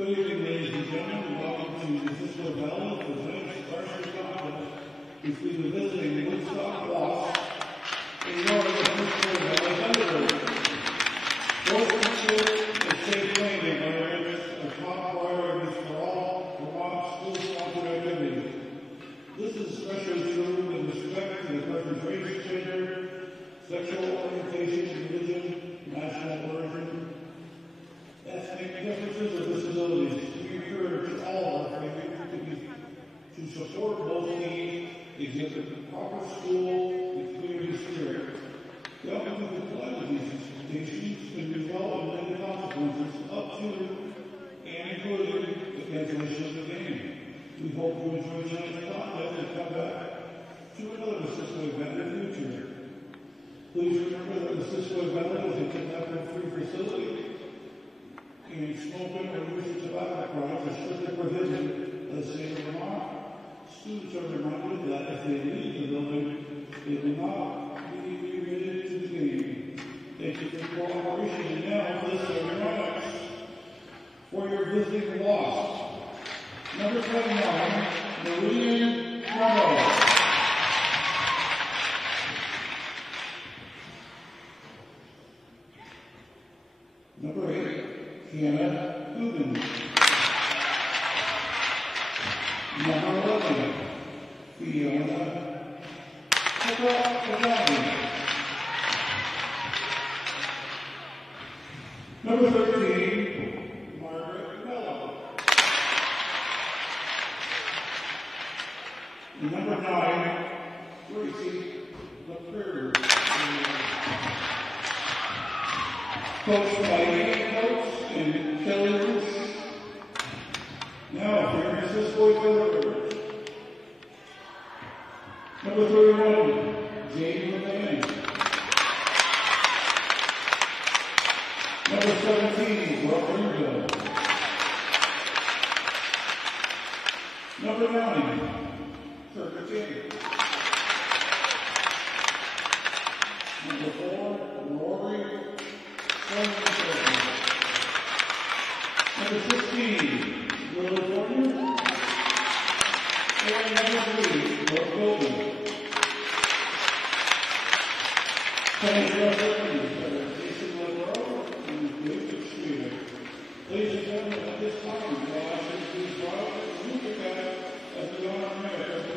Good evening, ladies and gentlemen. Welcome to the Cisco Valley for the next varsity contest between the visiting Woodstock Lost and your Cisco Valley Thunderbirds. Both consider a safe landing areas are top priorities for all Vermont school-sponsored activities. This is especially true with respect to the person's race, gender, sexual orientation, religion, national origin, ethnic differences, or disabilities. We encourage all of our community to support both teams, exhibit proper school and community spirit. The outcome of these expectations can result in many consequences up to and including the cancellation of the game. We hope you enjoy tonight's contest and come back to another Cisco event in the future. Please remember that the Cisco event is a tobacco-free facility, and smoking or using tobacco products is strictly prohibited by the state of Vermont. Students are reminded that if they leave the building, they will not be related to the game. Thank you for your cooperation. And now, list of your honors for your visiting loss. Number 29, Lyndon. Number 8, Hannah Ubin. Number 11, Fiona Kajani. Number 13, Margaret Mello. And number 9, Gracie LaPrairie. Coached by Andy Coates and Kelly Roots. Now, here is this boy Thunderbirds. Number 31, Jamie McMahon. Number 17, Rodrigo. Number 9, Kirk. Number 4, Rory. Number 16, Willie Warner. And number 3, Brooke Golden. Tennis referees, Jason Monroe and Jacob Streeter. Ladies and gentlemen, at this time, I'll ask you to please rise and move the cat as we honor America.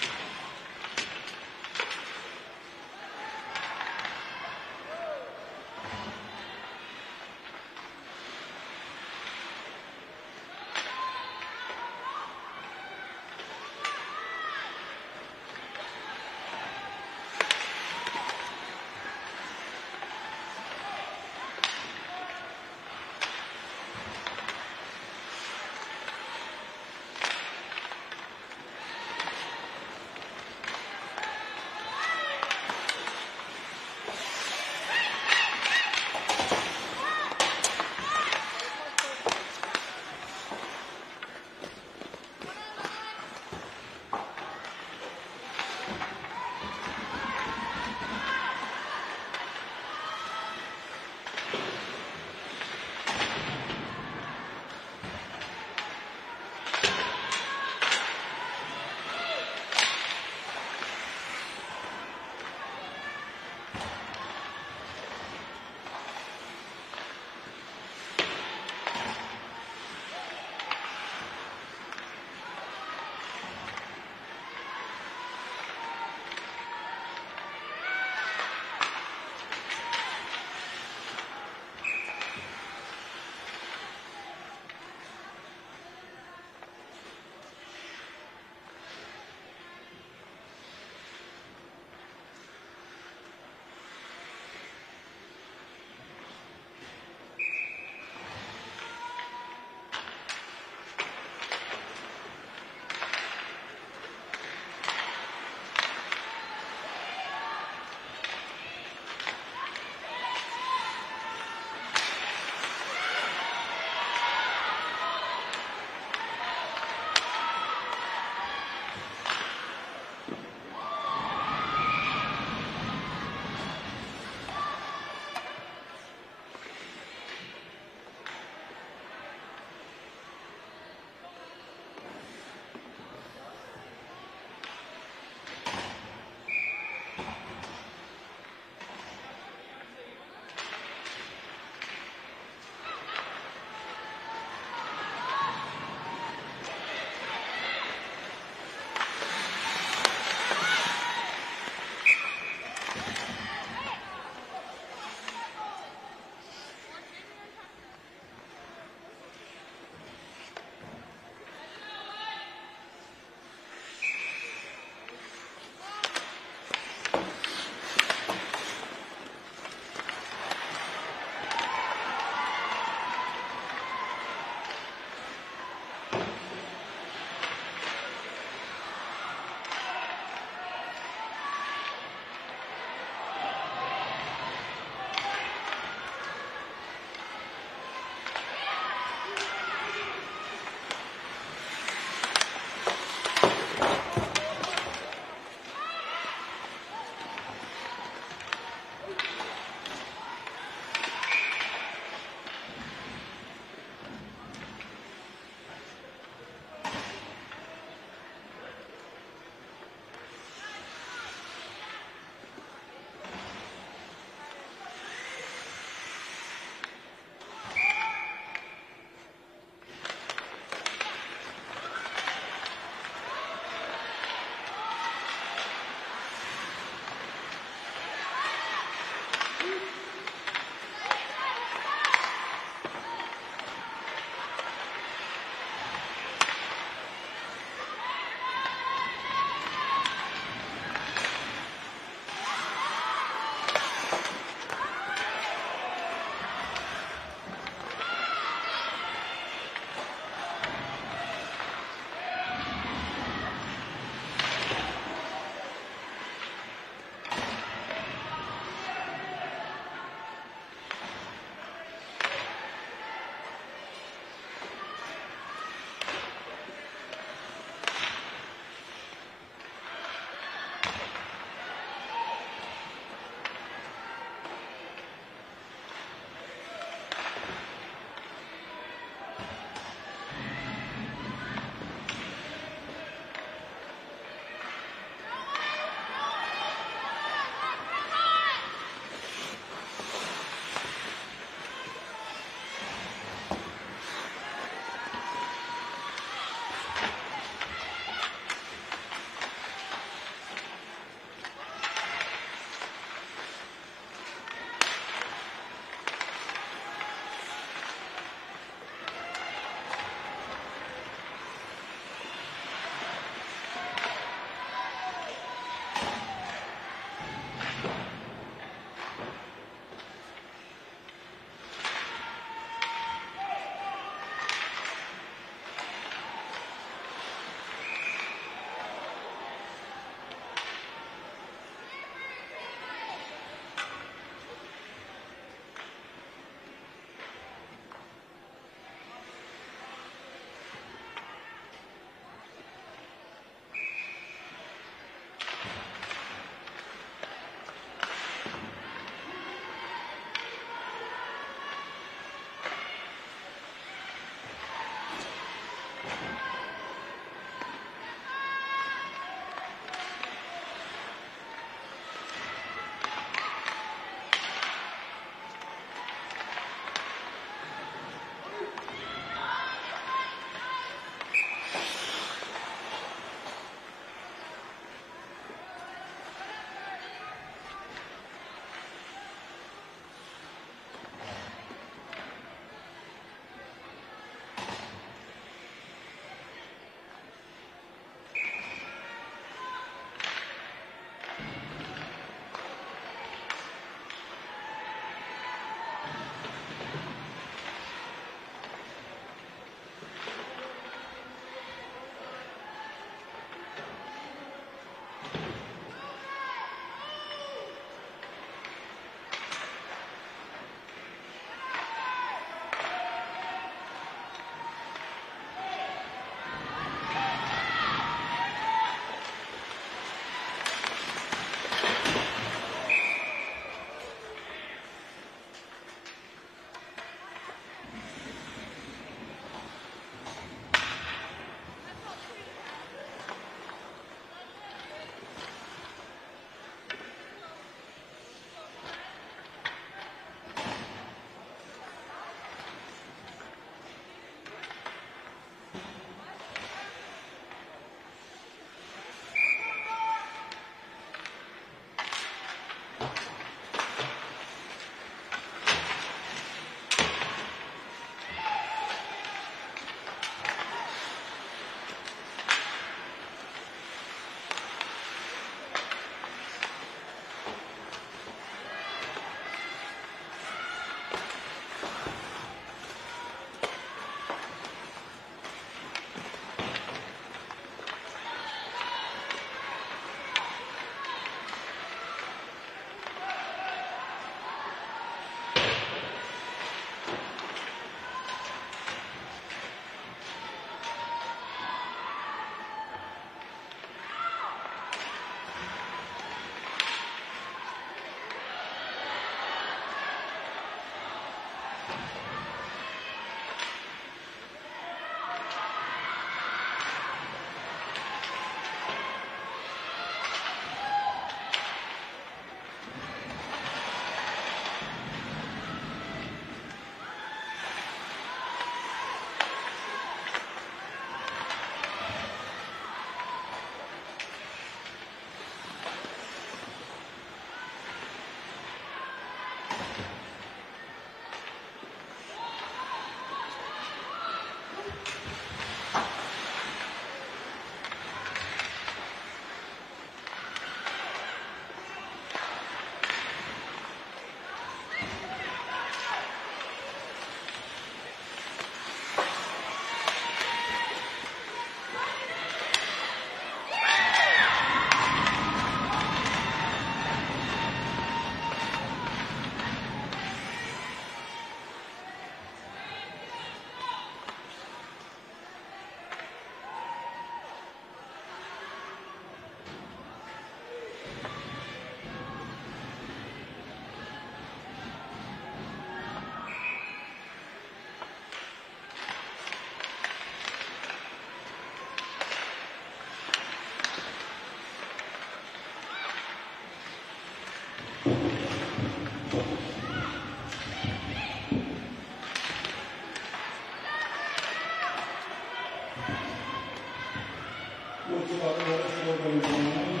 Woodstock West, scored by John.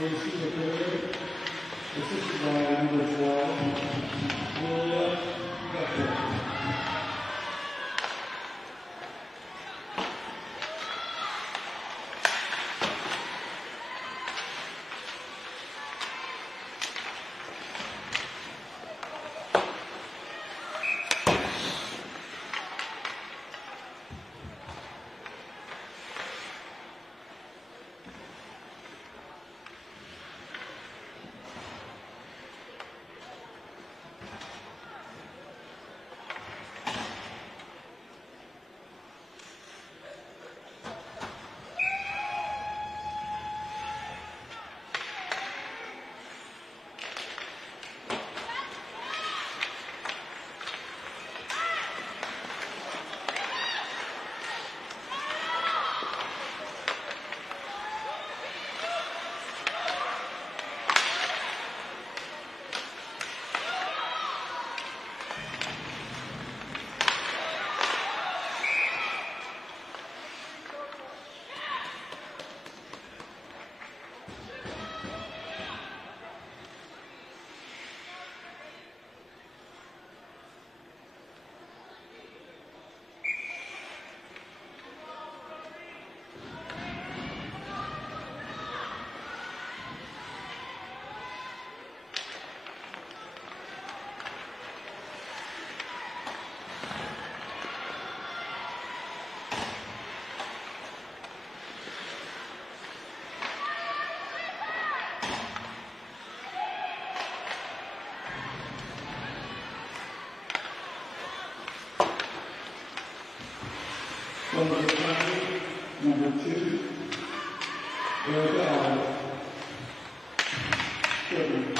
Lacey the third. Assisted by number 12, Julia Becker. Number 20, number 2, Arabella. 7.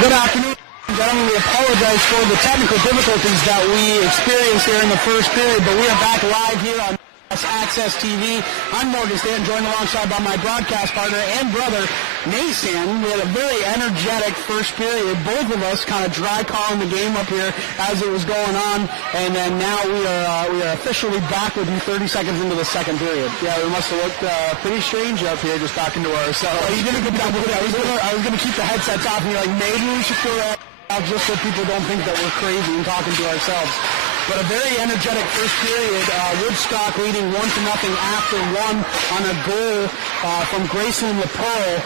Good afternoon, gentlemen. We apologize for the technical difficulties that we experienced here in the first period, but we are back live here on Access TV. I'm Morgan Stanton, joined alongside by my broadcast partner and brother, Nate Stanton. We had a very energetic first period. Both of us kind of dry calling the game up here as it was going on, and then now we are officially back with you 30 seconds into the second period. Yeah, we must have looked pretty strange up here just talking to ourselves. Well, you did a good job with it. I was gonna keep the headsets off, and you're like, maybe we should throw that out just so people don't think that we're crazy and talking to ourselves. But a very energetic first period. Woodstock leading 1-0 after one on a goal from Grayson LaPearl.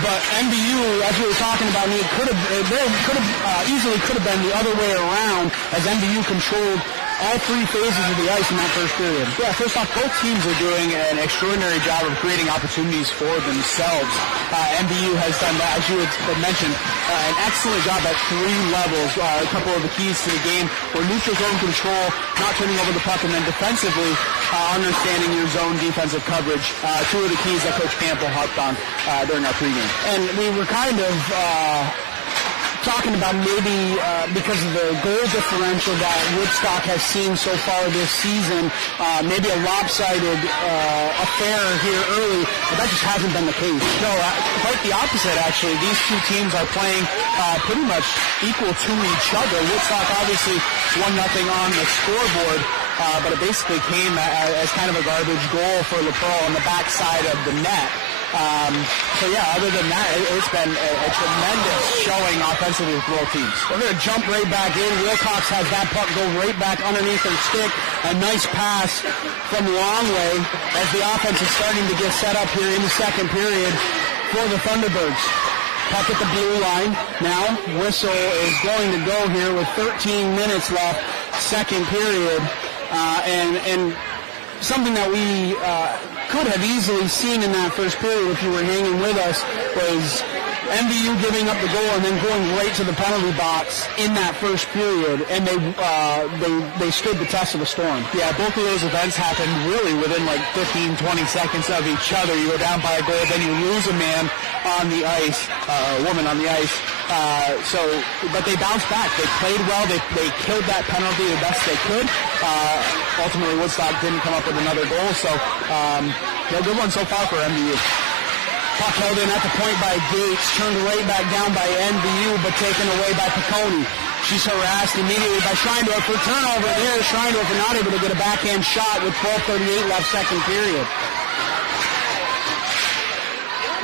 But MVU, as we were talking about, it could have easily been the other way around as MVU controlled all three phases of the ice in that first period. Yeah, first off, both teams are doing an extraordinary job of creating opportunities for themselves. MVU has done that, as you had mentioned, an excellent job at three levels. A couple of the keys to the game were neutral zone control, not turning over the puck, and then defensively, understanding your zone defensive coverage. Two of the keys that Coach Campbell harped on during our pregame. And we were kind of talking about maybe because of the goal differential that Woodstock has seen so far this season, maybe a lopsided affair here early, but that just hasn't been the case. No, quite the opposite, actually. These two teams are playing pretty much equal to each other. Woodstock obviously 1-0 on the scoreboard, but it basically came as kind of a garbage goal for LaPearl on the backside of the net. So yeah, other than that, it's been a tremendous showing offensively with both teams. We're going to jump right back in. Wilcox has that puck go right back underneath their stick. A nice pass from Longway as the offense is starting to get set up here in the second period for the Thunderbirds. Puck at the blue line. Now, whistle is going to go here with 13 minutes left, second period. And something that we could have easily seen in that first period if you were hanging with us was MVU giving up the goal and then going right to the penalty box in that first period, and they stood the test of the storm. Yeah, both of those events happened really within like 15, 20 seconds of each other. You go down by a goal, then you lose a man on the ice, a woman on the ice. But they bounced back. They played well. They killed that penalty the best they could. Ultimately, Woodstock didn't come up with another goal, so no good one so far for MVU. Puck held in at the point by Gates, turned right back down by MVU, but taken away by Piccone. She's harassed immediately by Schreindorf for turnover. There, Schreindorf not able to get a backhand shot with 12:38 left second period.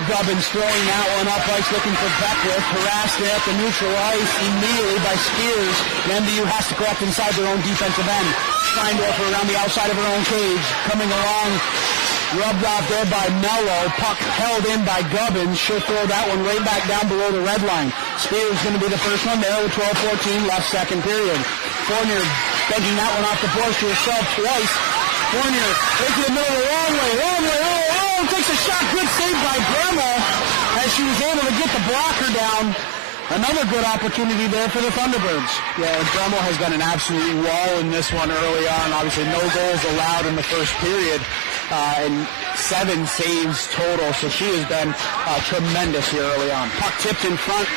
Gubbins throwing that one up ice, looking for Beckwith. Harassed there at the neutral ice immediately by Spears. And MVU has to collect inside their own defensive end. Schreindorf around the outside of her own cage, coming along. Rubbed off there by Mello. Puck held in by Gubbins. She'll throw that one right back down below the red line. Spears going to be the first one there with 12:14 left second period. Fournier begging that one off the boards to herself twice. Fournier into the middle of the long way. Takes a shot. Good save by Bremmel as she was able to get the blocker down. Another good opportunity there for the Thunderbirds. Yeah, Bremmel has done an absolute wall in this one early on. Obviously, no goals allowed in the first period. And 7 saves total, so she has been tremendous here early on. Puck tipped in front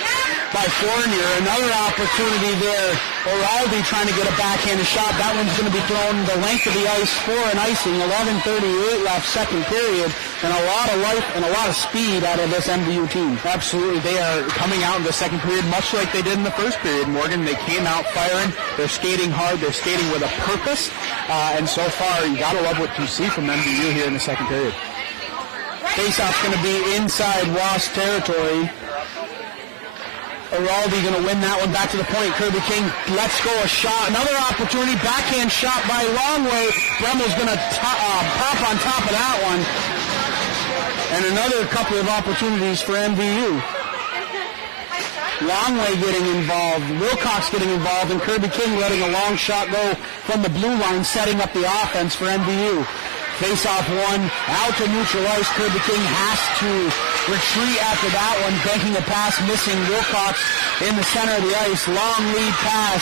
by Fournier. Another opportunity there. O'Reilly trying to get a backhanded shot. That one's going to be thrown the length of the ice for an icing. 11:38 left second period. And a lot of life and a lot of speed out of this MVU team. Absolutely. They are coming out in the second period much like they did in the first period, Morgan. They came out firing. They're skating hard. They're skating with a purpose. And so far, you got to love what you see from MVU here in the second period. Faceoff's going to be inside Wasp territory. Araldi going to win that one back to the point. Kirby King lets go a shot. Another opportunity. Backhand shot by Longway. Bremmel's going to pop on top of that one. And another couple of opportunities for MVU. Longway getting involved. Wilcox getting involved. And Kirby King letting a long shot go from the blue line, setting up the offense for MVU. Face-off one, out to neutral ice. Kirby King has to retreat after that one, banking a pass, missing Wilcox in the center of the ice. Long lead pass,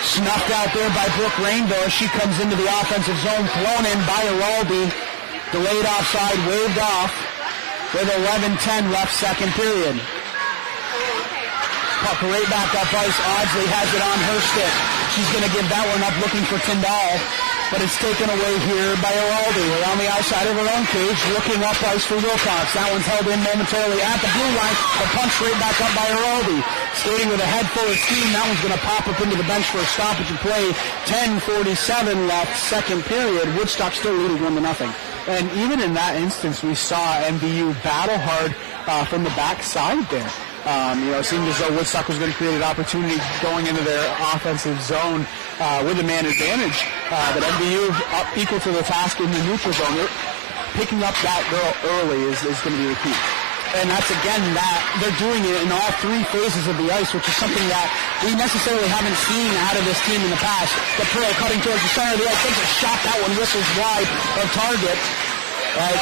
snuffed out there by Brooke Rainbow as she comes into the offensive zone, thrown in by Araldi. Delayed offside, waved off with 11:10 left second period. Puck right back up ice. Audsley has it on her stick. She's going to give that one up looking for Tyndall. But it's taken away here by Araldi around the outside of her own cage, looking up ice for Wilcox. That one's held in momentarily at the blue line, but punched right back up by Araldi. Skating with a head full of steam. That one's going to pop up into the bench for a stoppage of play. 10:47 left, second period. Woodstock still leading 1-0. And even in that instance, we saw MVU battle hard from the backside there. It seemed as though Woodstock was going to create an opportunity going into their offensive zone with a man advantage. But MVU up equal to the task in the neutral zone. Picking up that girl early is going to be the key. And that's, again, that they're doing it in all three phases of the ice, which is something that we necessarily haven't seen out of this team in the past. The Pearl cutting towards the center of the ice, takes a shot, that one whistles wide of target.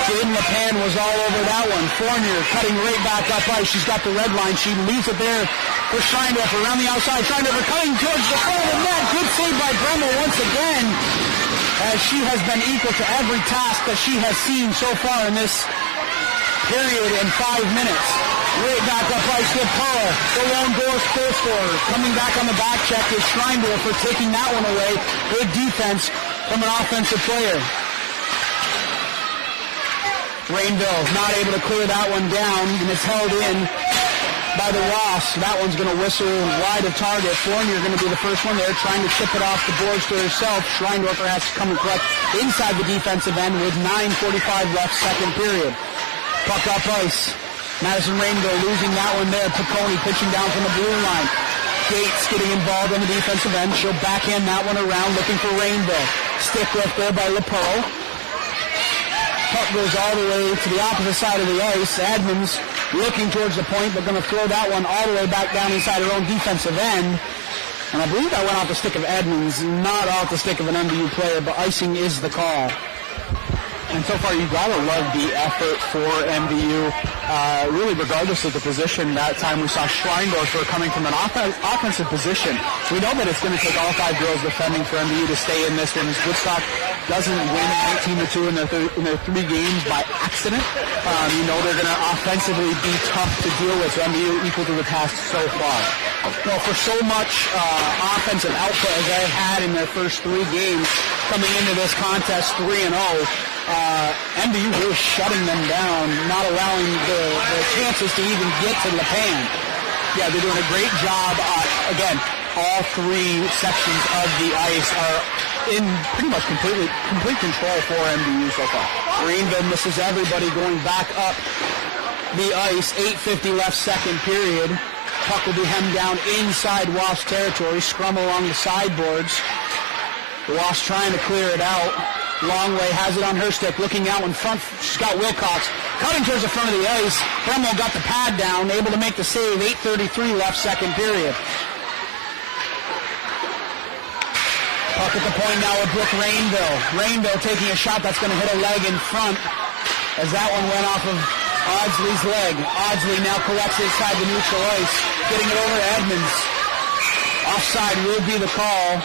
Jaden LePan was all over that one. Fournier cutting right back up ice. She's got the red line. She leaves it there for Scheindorfer around the outside. Scheindorfer cutting towards the front of the net. Good save by Bremmel once again, as she has been equal to every task that she has seen so far in this period in 5 minutes. Right back up ice to Pearl. The lone goal scorer. Coming back on the back check is Scheindorfer taking that one away. Good defense from an offensive player. Rainville not able to clear that one down, and it's held in by the Wasps. That one's going to whistle wide of target. Fournier going to be the first one there, trying to chip it off the boards to herself. Scheindorfer has to come and collect inside the defensive end with 9:45 left, second period. Puck up ice. Madison Rainville losing that one there. Piccone pitching down from the blue line. Gates getting involved on the defensive end. She'll backhand that one around, looking for Rainville. Stick lift there by LaPearl. Puck goes all the way to the opposite side of the ice. Edmonds looking towards the point, but going to throw that one all the way back down inside her own defensive end. And I believe that went off the stick of Edmonds, not off the stick of an MVU player, but icing is the call. And so far, you've got to love the effort for MVU, really regardless of the position. That time we saw Scheindorfer coming from an offensive position. We know that it's going to take all 5 girls defending for MVU to stay in this one, as Woodstock doesn't win 19-2 in their 3 games by accident. They're going to offensively be tough to deal with. So MVU equal to the task so far. Well, for so much offensive output as they've had in their first 3 games coming into this contest 3-0, MVU really shutting them down, not allowing the chances to even get to LePan. Yeah, they're doing a great job. Again, all 3 sections of the ice are in pretty much complete control for MVU so far. Greenville misses everybody going back up the ice. 8:50 left, second period. Puck will be hemmed down inside Wasp territory. Scrum along the sideboards. The Wasp trying to clear it out. Longway has it on her stick, looking out in front. She's got Wilcox cutting towards the front of the ice. Bremmel got the pad down, able to make the save. 8:33 left, second period. Puck at the point now with Brooke Rainville. Rainville taking a shot that's going to hit a leg in front, as that one went off of Audsley's leg. Audsley now collects it inside the neutral ice, getting it over to Edmonds. Offside will be the call,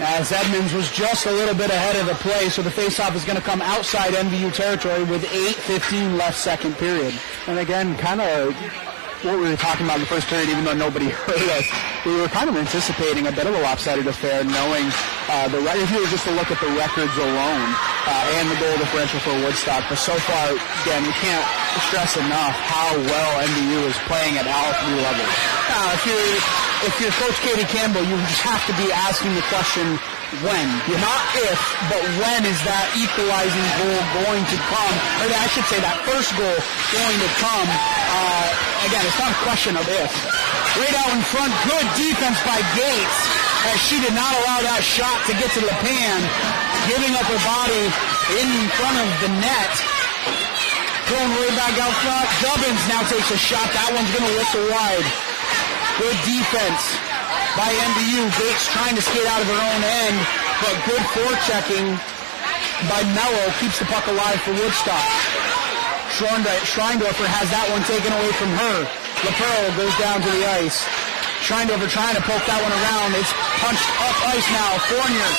as Edmonds was just a little bit ahead of the play, so the faceoff is going to come outside MVU territory with 8:15 left, second period. And again, kind of what we were talking about in the first period, even though nobody heard us, we were kind of anticipating a bit of a lopsided affair, knowing if you were just to look at the records alone and the goal differential for Woodstock. But so far, again, we can't stress enough how well MVU is playing at all 3 levels. If you're Coach Katie Campbell, you just have to be asking the question, when? Not if, but when is that equalizing goal going to come? Or I should say that first goal going to come. Again, it's not a question of if. Right out in front, good defense by Gates, as she did not allow that shot to get to LePan, giving up her body in front of the net. Thrown way back out front. Dubbins now takes a shot. That one's going to whistle wide. Good defense by MVU. Gates trying to skate out of her own end, but good forechecking by Mello keeps the puck alive for Woodstock. Scheindorfer has that one taken away from her. LaPearl goes down to the ice. Scheindorfer trying to poke that one around. It's punched up ice now. Fournier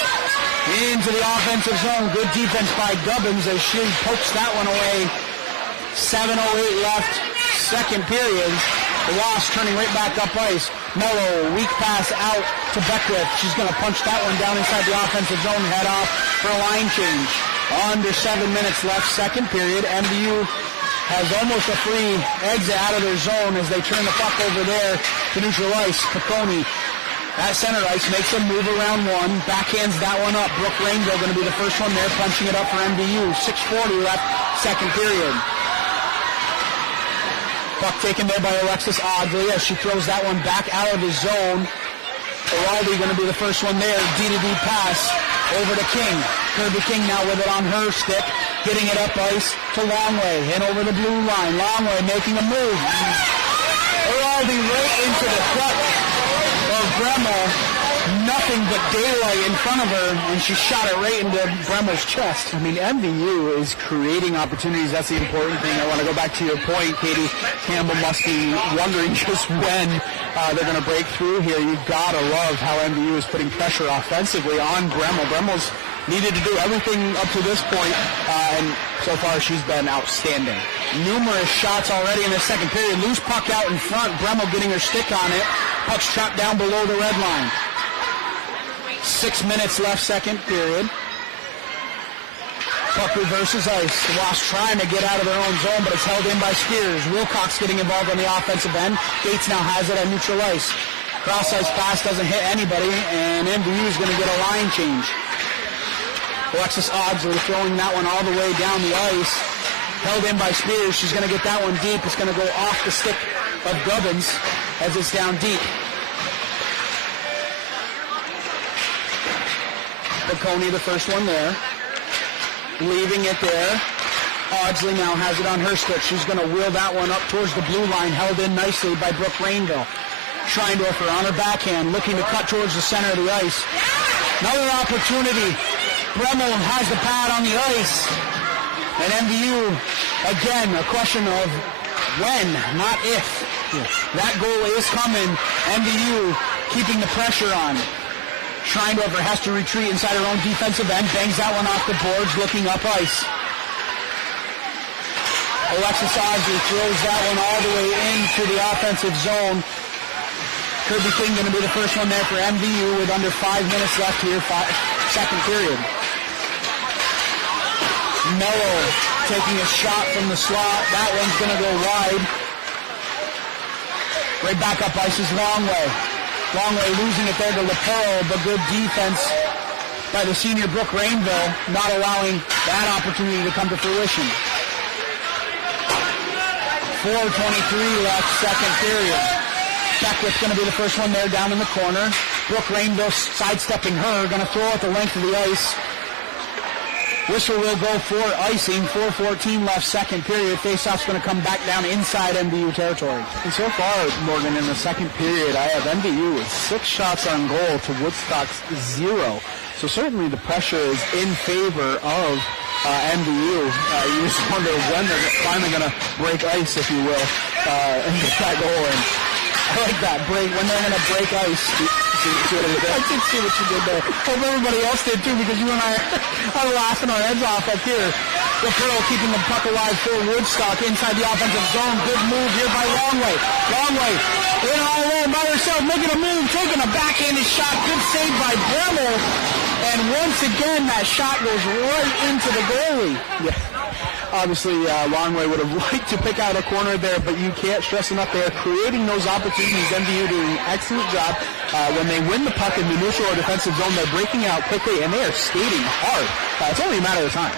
into the offensive zone. Good defense by Dubbins as she pokes that one away. 7:08 left, second period. The Wasps turning right back up ice. Mello, weak pass out to Beckwith. She's going to punch that one down inside the offensive zone, head off for a line change. Under 7 minutes left, second period. MVU has almost a free exit out of their zone as they turn the puck over there to neutral ice. Piccone at center ice makes a move around one, backhands that one up. Brooke Rainville going to be the first one there, punching it up for MVU. 6:40 left, second period. Puck taken there by Alexis Audley as she throws that one back out of his zone. Giraldi going to be the first one there. D-to-D pass over to King. Kirby King now with it on her stick, getting it up ice to Longway and over the blue line. Longway making a move. Giraldi right into the gut of Bremmel. Nothing but daylight in front of her, and she shot it right into Bremmel's chest. I mean, MVU is creating opportunities. That's the important thing. I want to go back to your point, Katie. Campbell must be wondering just when they're going to break through here. You've got to love how MVU is putting pressure offensively on Bremmel. Bremmel's needed to do everything up to this point, and so far she's been outstanding. Numerous shots already in the second period. Loose puck out in front. Bremmel getting her stick on it. Puck's trapped down below the red line. 6 minutes left, second period. Puck reverses ice. The Wasps trying to get out of their own zone, but it's held in by Spears. Wilcox getting involved on the offensive end. Gates now has it at neutral ice. Cross-ice pass doesn't hit anybody, and MVU is going to get a line change. Alexis Audsley throwing that one all the way down the ice. Held in by Spears. She's going to get that one deep. It's going to go off the stick of Gubbins as it's down deep. Piccone, the first one there. Leaving it there. Audsley now has it on her stick. She's going to wheel that one up towards the blue line, held in nicely by Brooke Rainville. Schreindorfer on her backhand, looking to cut towards the center of the ice. Another opportunity. Bremmel has the pad on the ice. And MVU, again, a question of when, not if. Yes. That goal is coming. MVU keeping the pressure on. Schreindorfer has to retreat inside her own defensive end. Bangs that one off the boards, looking up ice. Alexis Audsley throws that one all the way into the offensive zone. Kirby King going to be the first one there for MVU with under 5 minutes left here, second period. Mello taking a shot from the slot. That one's going to go wide. Right back up ice is Longway. Longway losing it there to LaPero, but good defense by the senior Brooke Rainville, not allowing that opportunity to come to fruition. 4:23 left, second period. Beckwith's going to be the first one there down in the corner. Brooke Rainville sidestepping her, going to throw it the length of the ice. Whistle will go for icing. 4:14 left, second period. Faceoff's going to come back down inside MVU territory. And so far, Morgan, in the second period, I have MVU with 6 shots on goal to Woodstock's 0. So certainly the pressure is in favor of MVU. You just wonder when they're finally going to break ice, if you will, and get that goal in. I like that, break, when they're going to break ice. I did see what you did there. Hope everybody else did too, because you and I are laughing our heads off up here. LaPero keeping the puck alive for Woodstock inside the offensive zone. Good move here by Longway. Longway in all alone by herself, making a move, taking a backhanded shot. Good save by Bremmel. And once again, that shot goes right into the goalie. Yeah. Obviously, Longway would have liked to pick out a corner there, but you can't stress enough. They are creating those opportunities. MVU doing an excellent job. When they win the puck in the neutral or defensive zone, they're breaking out quickly, and they are skating hard. It's only a matter of time.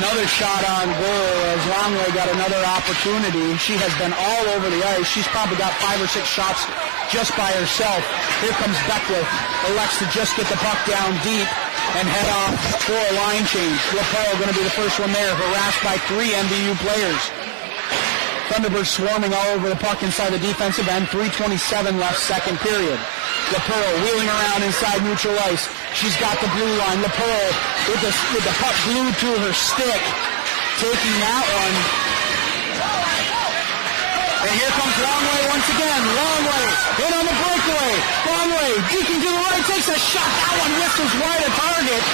Another shot on goal as Longway got another opportunity. She has been all over the ice. She's probably got 5 or 6 shots just by herself. Here comes Beckwith. Elects to just get the puck down deep and head off for a line change. LaPero going to be the first one there, harassed by 3 MVU players. Thunderbirds swarming all over the puck inside the defensive end. 3:27 left, second period. LaPero wheeling around inside neutral ice. She's got the blue line. LaPero with the puck glued to her stick, taking that one. And here comes Longway once again. Longway in on the breakaway. Longway deeking to the right, takes a shot. That one whistles wide of target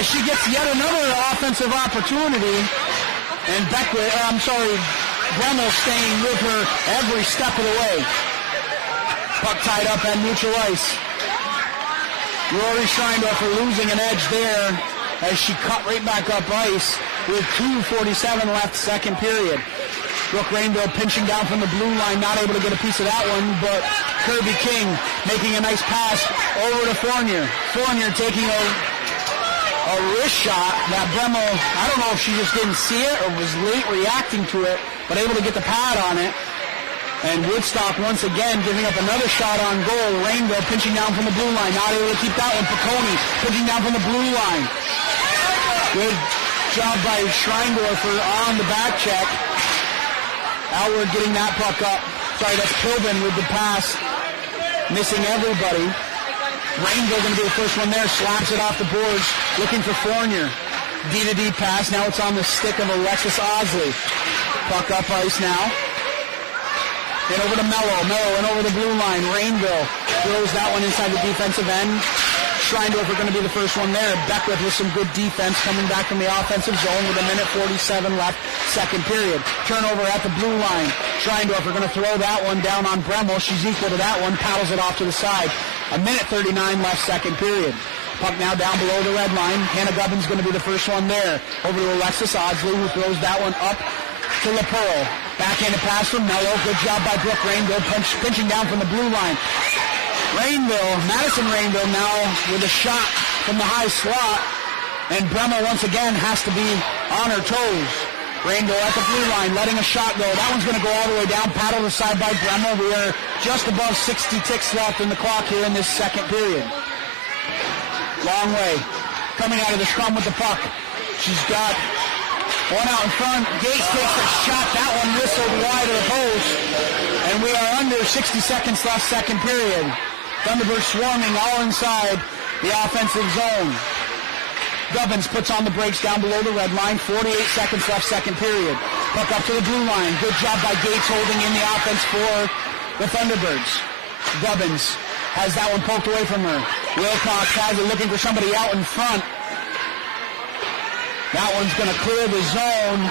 as she gets yet another offensive opportunity. And Bremmel staying with her every step of the way. Puck tied up at neutral ice. Rory Schreindorfer losing an edge there as she cut right back up ice with 2:47 left, second period. Brooke Rainville pinching down from the blue line, not able to get a piece of that one, but Kirby King making a nice pass over to Fournier. Fournier taking a wrist shot that Bremmel, I don't know if she just didn't see it or was late reacting to it, but able to get the pad on it. And Woodstock once again giving up another shot on goal. Rainville pinching down from the blue line, not able to keep that one. Piccone pinching down from the blue line. Good job by Schreindorfer on the back check. Outward getting that puck up. Sorry, that's Pilvin with the pass. Missing everybody. Rainville going to be the first one there. Slaps it off the boards. Looking for Fournier. D-to-D pass. Now it's on the stick of Alexis Osley. Puck up ice now. Then over to Mello. Mello and over the blue line. Rainville throws that one inside the defensive end. Schreindorfer going to be the first one there. Beckwith with some good defense coming back from the offensive zone with 1:47 left, second period. Turnover at the blue line. Schreindorfer going to throw that one down on Bremmel. She's equal to that one. Paddles it off to the side. 1:39 left, second period. Puck now down below the red line. Hannah Gubbin's going to be the first one there. Over to Alexis Osley, who throws that one up to LaPearl. Backhanded pass from Mello. Good job by Brooke Rainville, pinching down from the blue line. Madison Rainville now with a shot from the high slot. And Bremmel once again has to be on her toes. Rainville at the blue line, letting a shot go. That one's going to go all the way down, paddled aside by Bremmel. We are just above 60 ticks left in the clock here in this second period. Long way. Coming out of the scrum with the puck. She's got one out in front. Gates takes a shot. That one whistled wide of the post. And we are under 60 seconds left, second period. Thunderbirds swarming all inside the offensive zone. Gubbins puts on the brakes down below the red line. 48 seconds left, second period. Puck up to the blue line. Good job by Gates holding in the offense for the Thunderbirds. Gubbins has that one poked away from her. Wilcox has it, looking for somebody out in front. That one's going to clear the zone.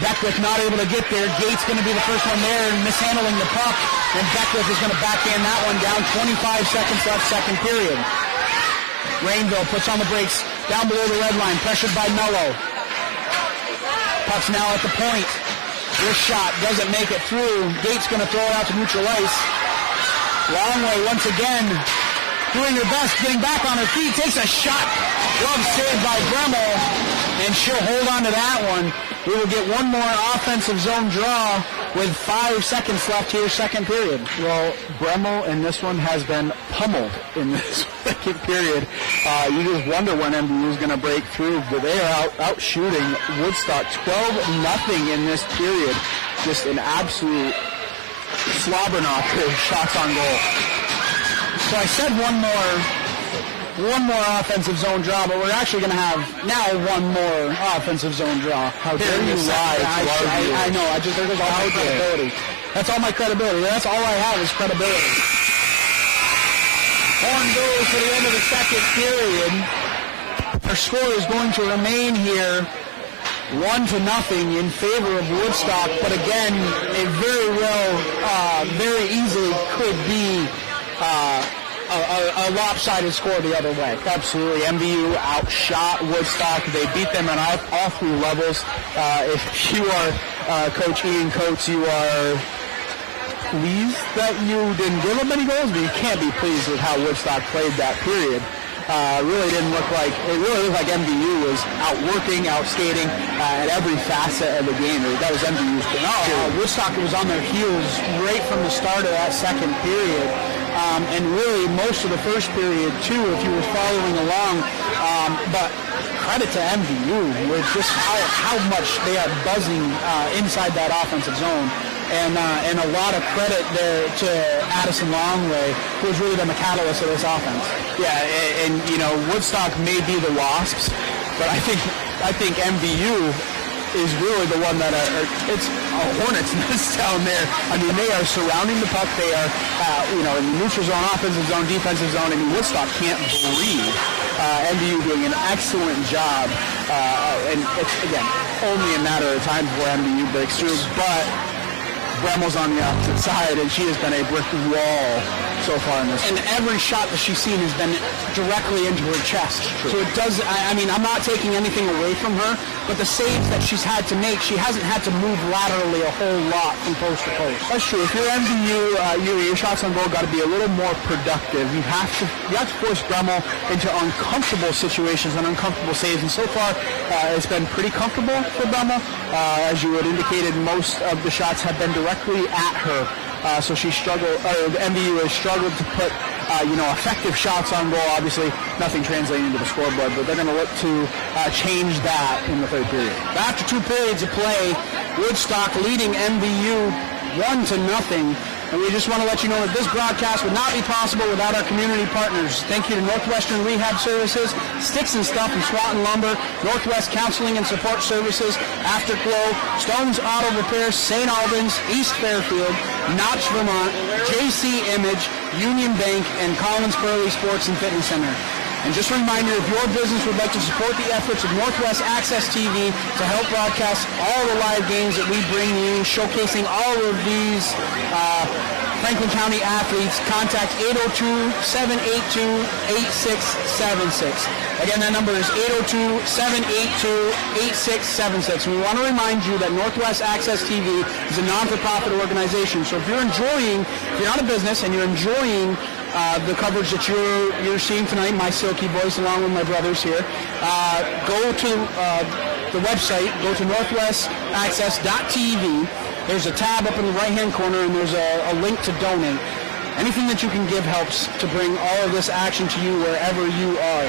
Beckwith not able to get there. Gates going to be the first one there and mishandling the puck. And Beckwith is going to backhand that one down. 25 seconds left, second period. Rainville puts on the brakes down below the red line, pressured by Mello. Puck's now at the point. This shot doesn't make it through. Gates going to throw it out to neutral ice. Long way once again, doing her best, getting back on her feet, takes a shot. Glove saved by Bremmel, and she'll hold on to that one. We will get one more offensive zone draw with 5 seconds left here, second period. Well, Bremmel in this one has been pummeled in this second period. You just wonder when MVU is going to break through, but they are out shooting Woodstock 12-0 in this period. Just an absolute slobber knocker, shots on goal. So I said one more offensive zone draw, but we're actually going to have now one more offensive zone draw. How dare you lie to our viewers. I know. There goes all my credibility. That's all my credibility. That's all I have is credibility. Horn goes to the end of the second period. Our score is going to remain here 1-0 in favor of Woodstock, but again, it very easily could be a lopsided score the other way. Absolutely. MVU outshot Woodstock. They beat them at all three levels. If you are Coach Ian Coates, you are pleased that you didn't give them any goals, but you can't be pleased with how Woodstock played that period. It really looked like MVU was outworking, outskating at every facet of the game. That was MVU's thing. Woodstock was on their heels right from the start of that second period. And really most of the first period too, if you were following along. But credit to MVU with just how much they are buzzing inside that offensive zone. And a lot of credit there to Addison Longway, who was really the catalyst of this offense. Yeah, and Woodstock may be the Wasps, but I think MVU is really the one that it's a hornet's nest down there. I mean, they are surrounding the puck. They are, in the neutral zone, offensive zone, defensive zone. I mean, Woodstock can't breathe MVU doing an excellent job, and it's, again, only a matter of time before MVU breaks through, but Bremmel's on the opposite side, and she has been a brick wall so far in this. And every shot that she's seen has been directly into her chest. True. So it does, I mean, I'm not taking anything away from her, but the saves that she's had to make, she hasn't had to move laterally a whole lot from post to post. That's true. If you're MVU, your shots on goal got to be a little more productive. You have to force Bremmel into uncomfortable situations and uncomfortable saves. And so far, it's been pretty comfortable for Bremmel. As you had indicated, most of the shots have been directly at her. So she struggled, the MVU has struggled to put, effective shots on goal. Obviously, nothing translating into the scoreboard, but they're going to look to change that in the third period. After 2 periods of play, Woodstock leading MVU 1-0. And we just want to let you know that this broadcast would not be possible without our community partners. Thank you to Northwestern Rehab Services, Sticks and Stuff and Swanton Lumber, Northwest Counseling and Support Services, Afterglow, Stone's Auto Repair, St. Albans, East Fairfield, Notch, Vermont, JC Image, Union Bank, and Collins Burley Sports and Fitness Center. And just a reminder, if your business would like to support the efforts of Northwest Access TV to help broadcast all the live games that we bring you, showcasing all of these Franklin County athletes, contact 802-782-8676. Again, that number is 802-782-8676. And we want to remind you that Northwest Access TV is a non-for-profit organization. So if you're not a business and you're enjoying the coverage that you're seeing tonight, my silky voice along with my brothers here, go to the website, go to northwestaccess.tv. There's a tab up in the right-hand corner, and there's a link to donate. Anything that you can give helps to bring all of this action to you wherever you are.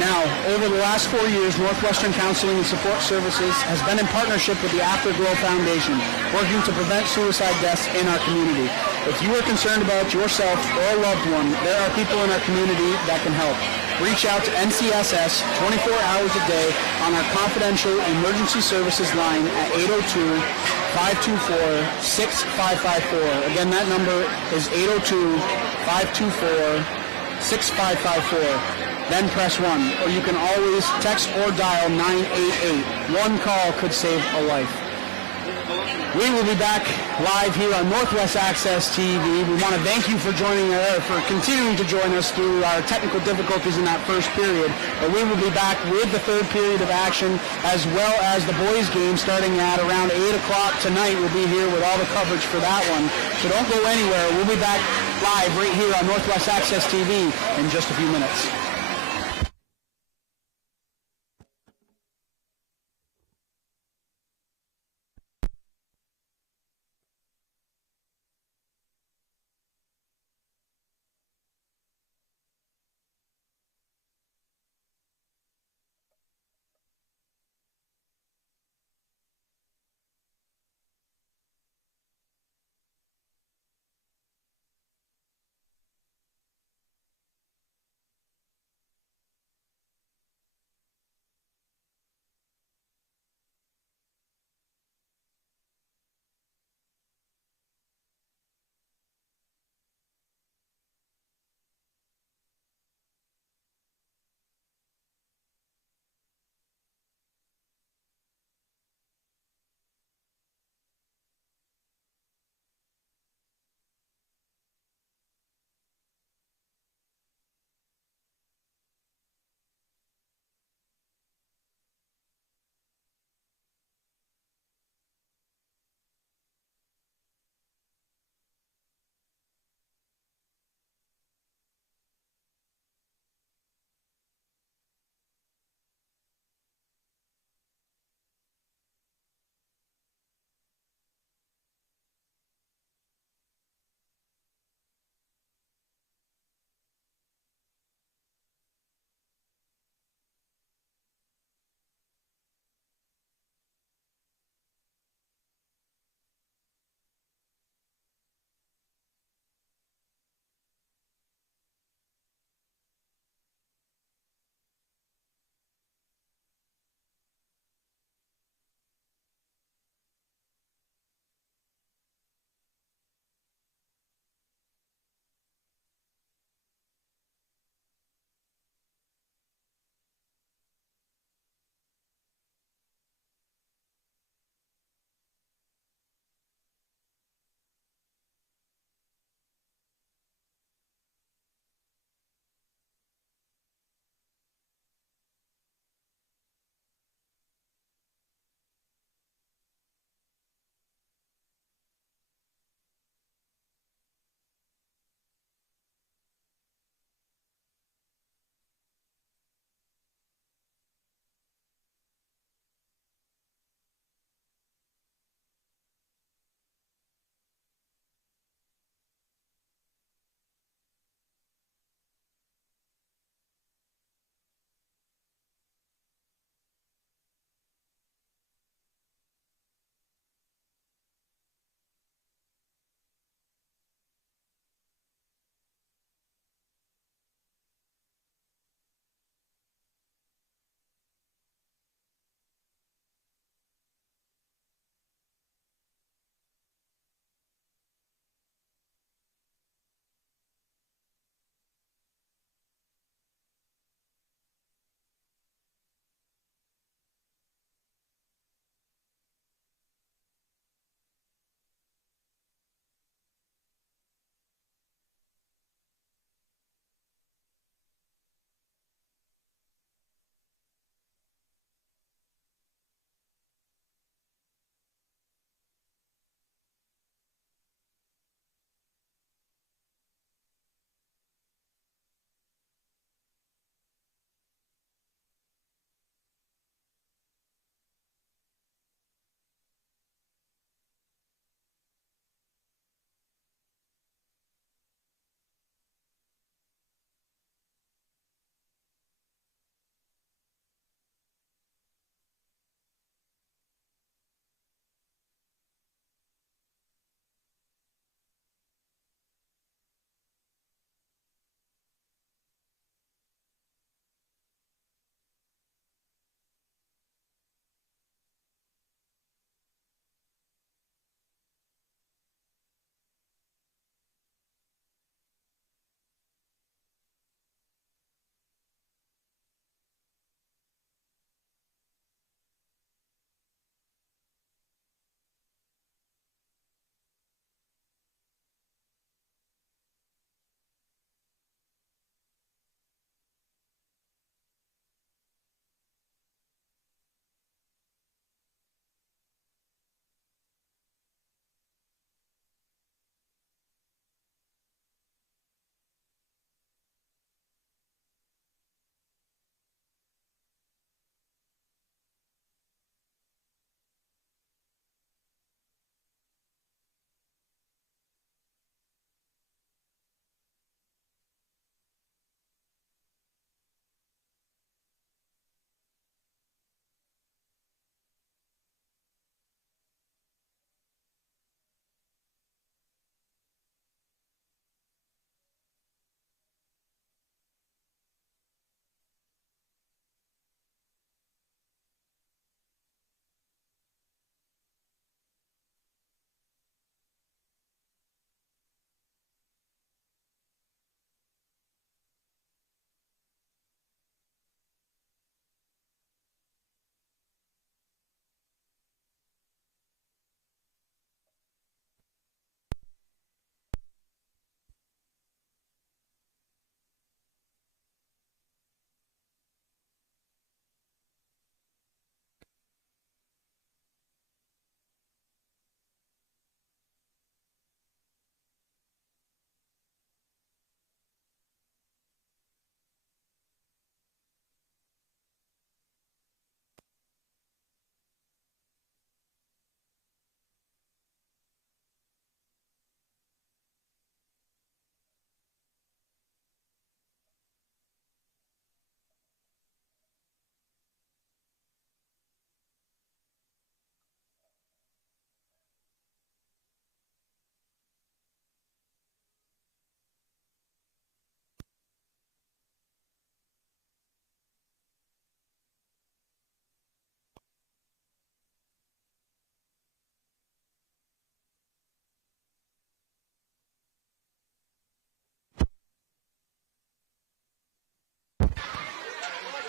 Now, over the last 4 years, Northwestern Counseling and Support Services has been in partnership with the Afterglow Foundation, working to prevent suicide deaths in our community. If you are concerned about yourself or a loved one, there are people in our community that can help. Reach out to NCSS 24 hours a day on our confidential emergency services line at 802-524-6554. Again, that number is 802-524-6554. Then press 1, or you can always text or dial 988. One call could save a life. We will be back live here on Northwest Access TV. We want to thank you for continuing to join us through our technical difficulties in that first period. But we will be back with the third period of action, as well as the boys' game starting at around 8 o'clock tonight. We'll be here with all the coverage for that one. So don't go anywhere. We'll be back live right here on Northwest Access TV in just a few minutes.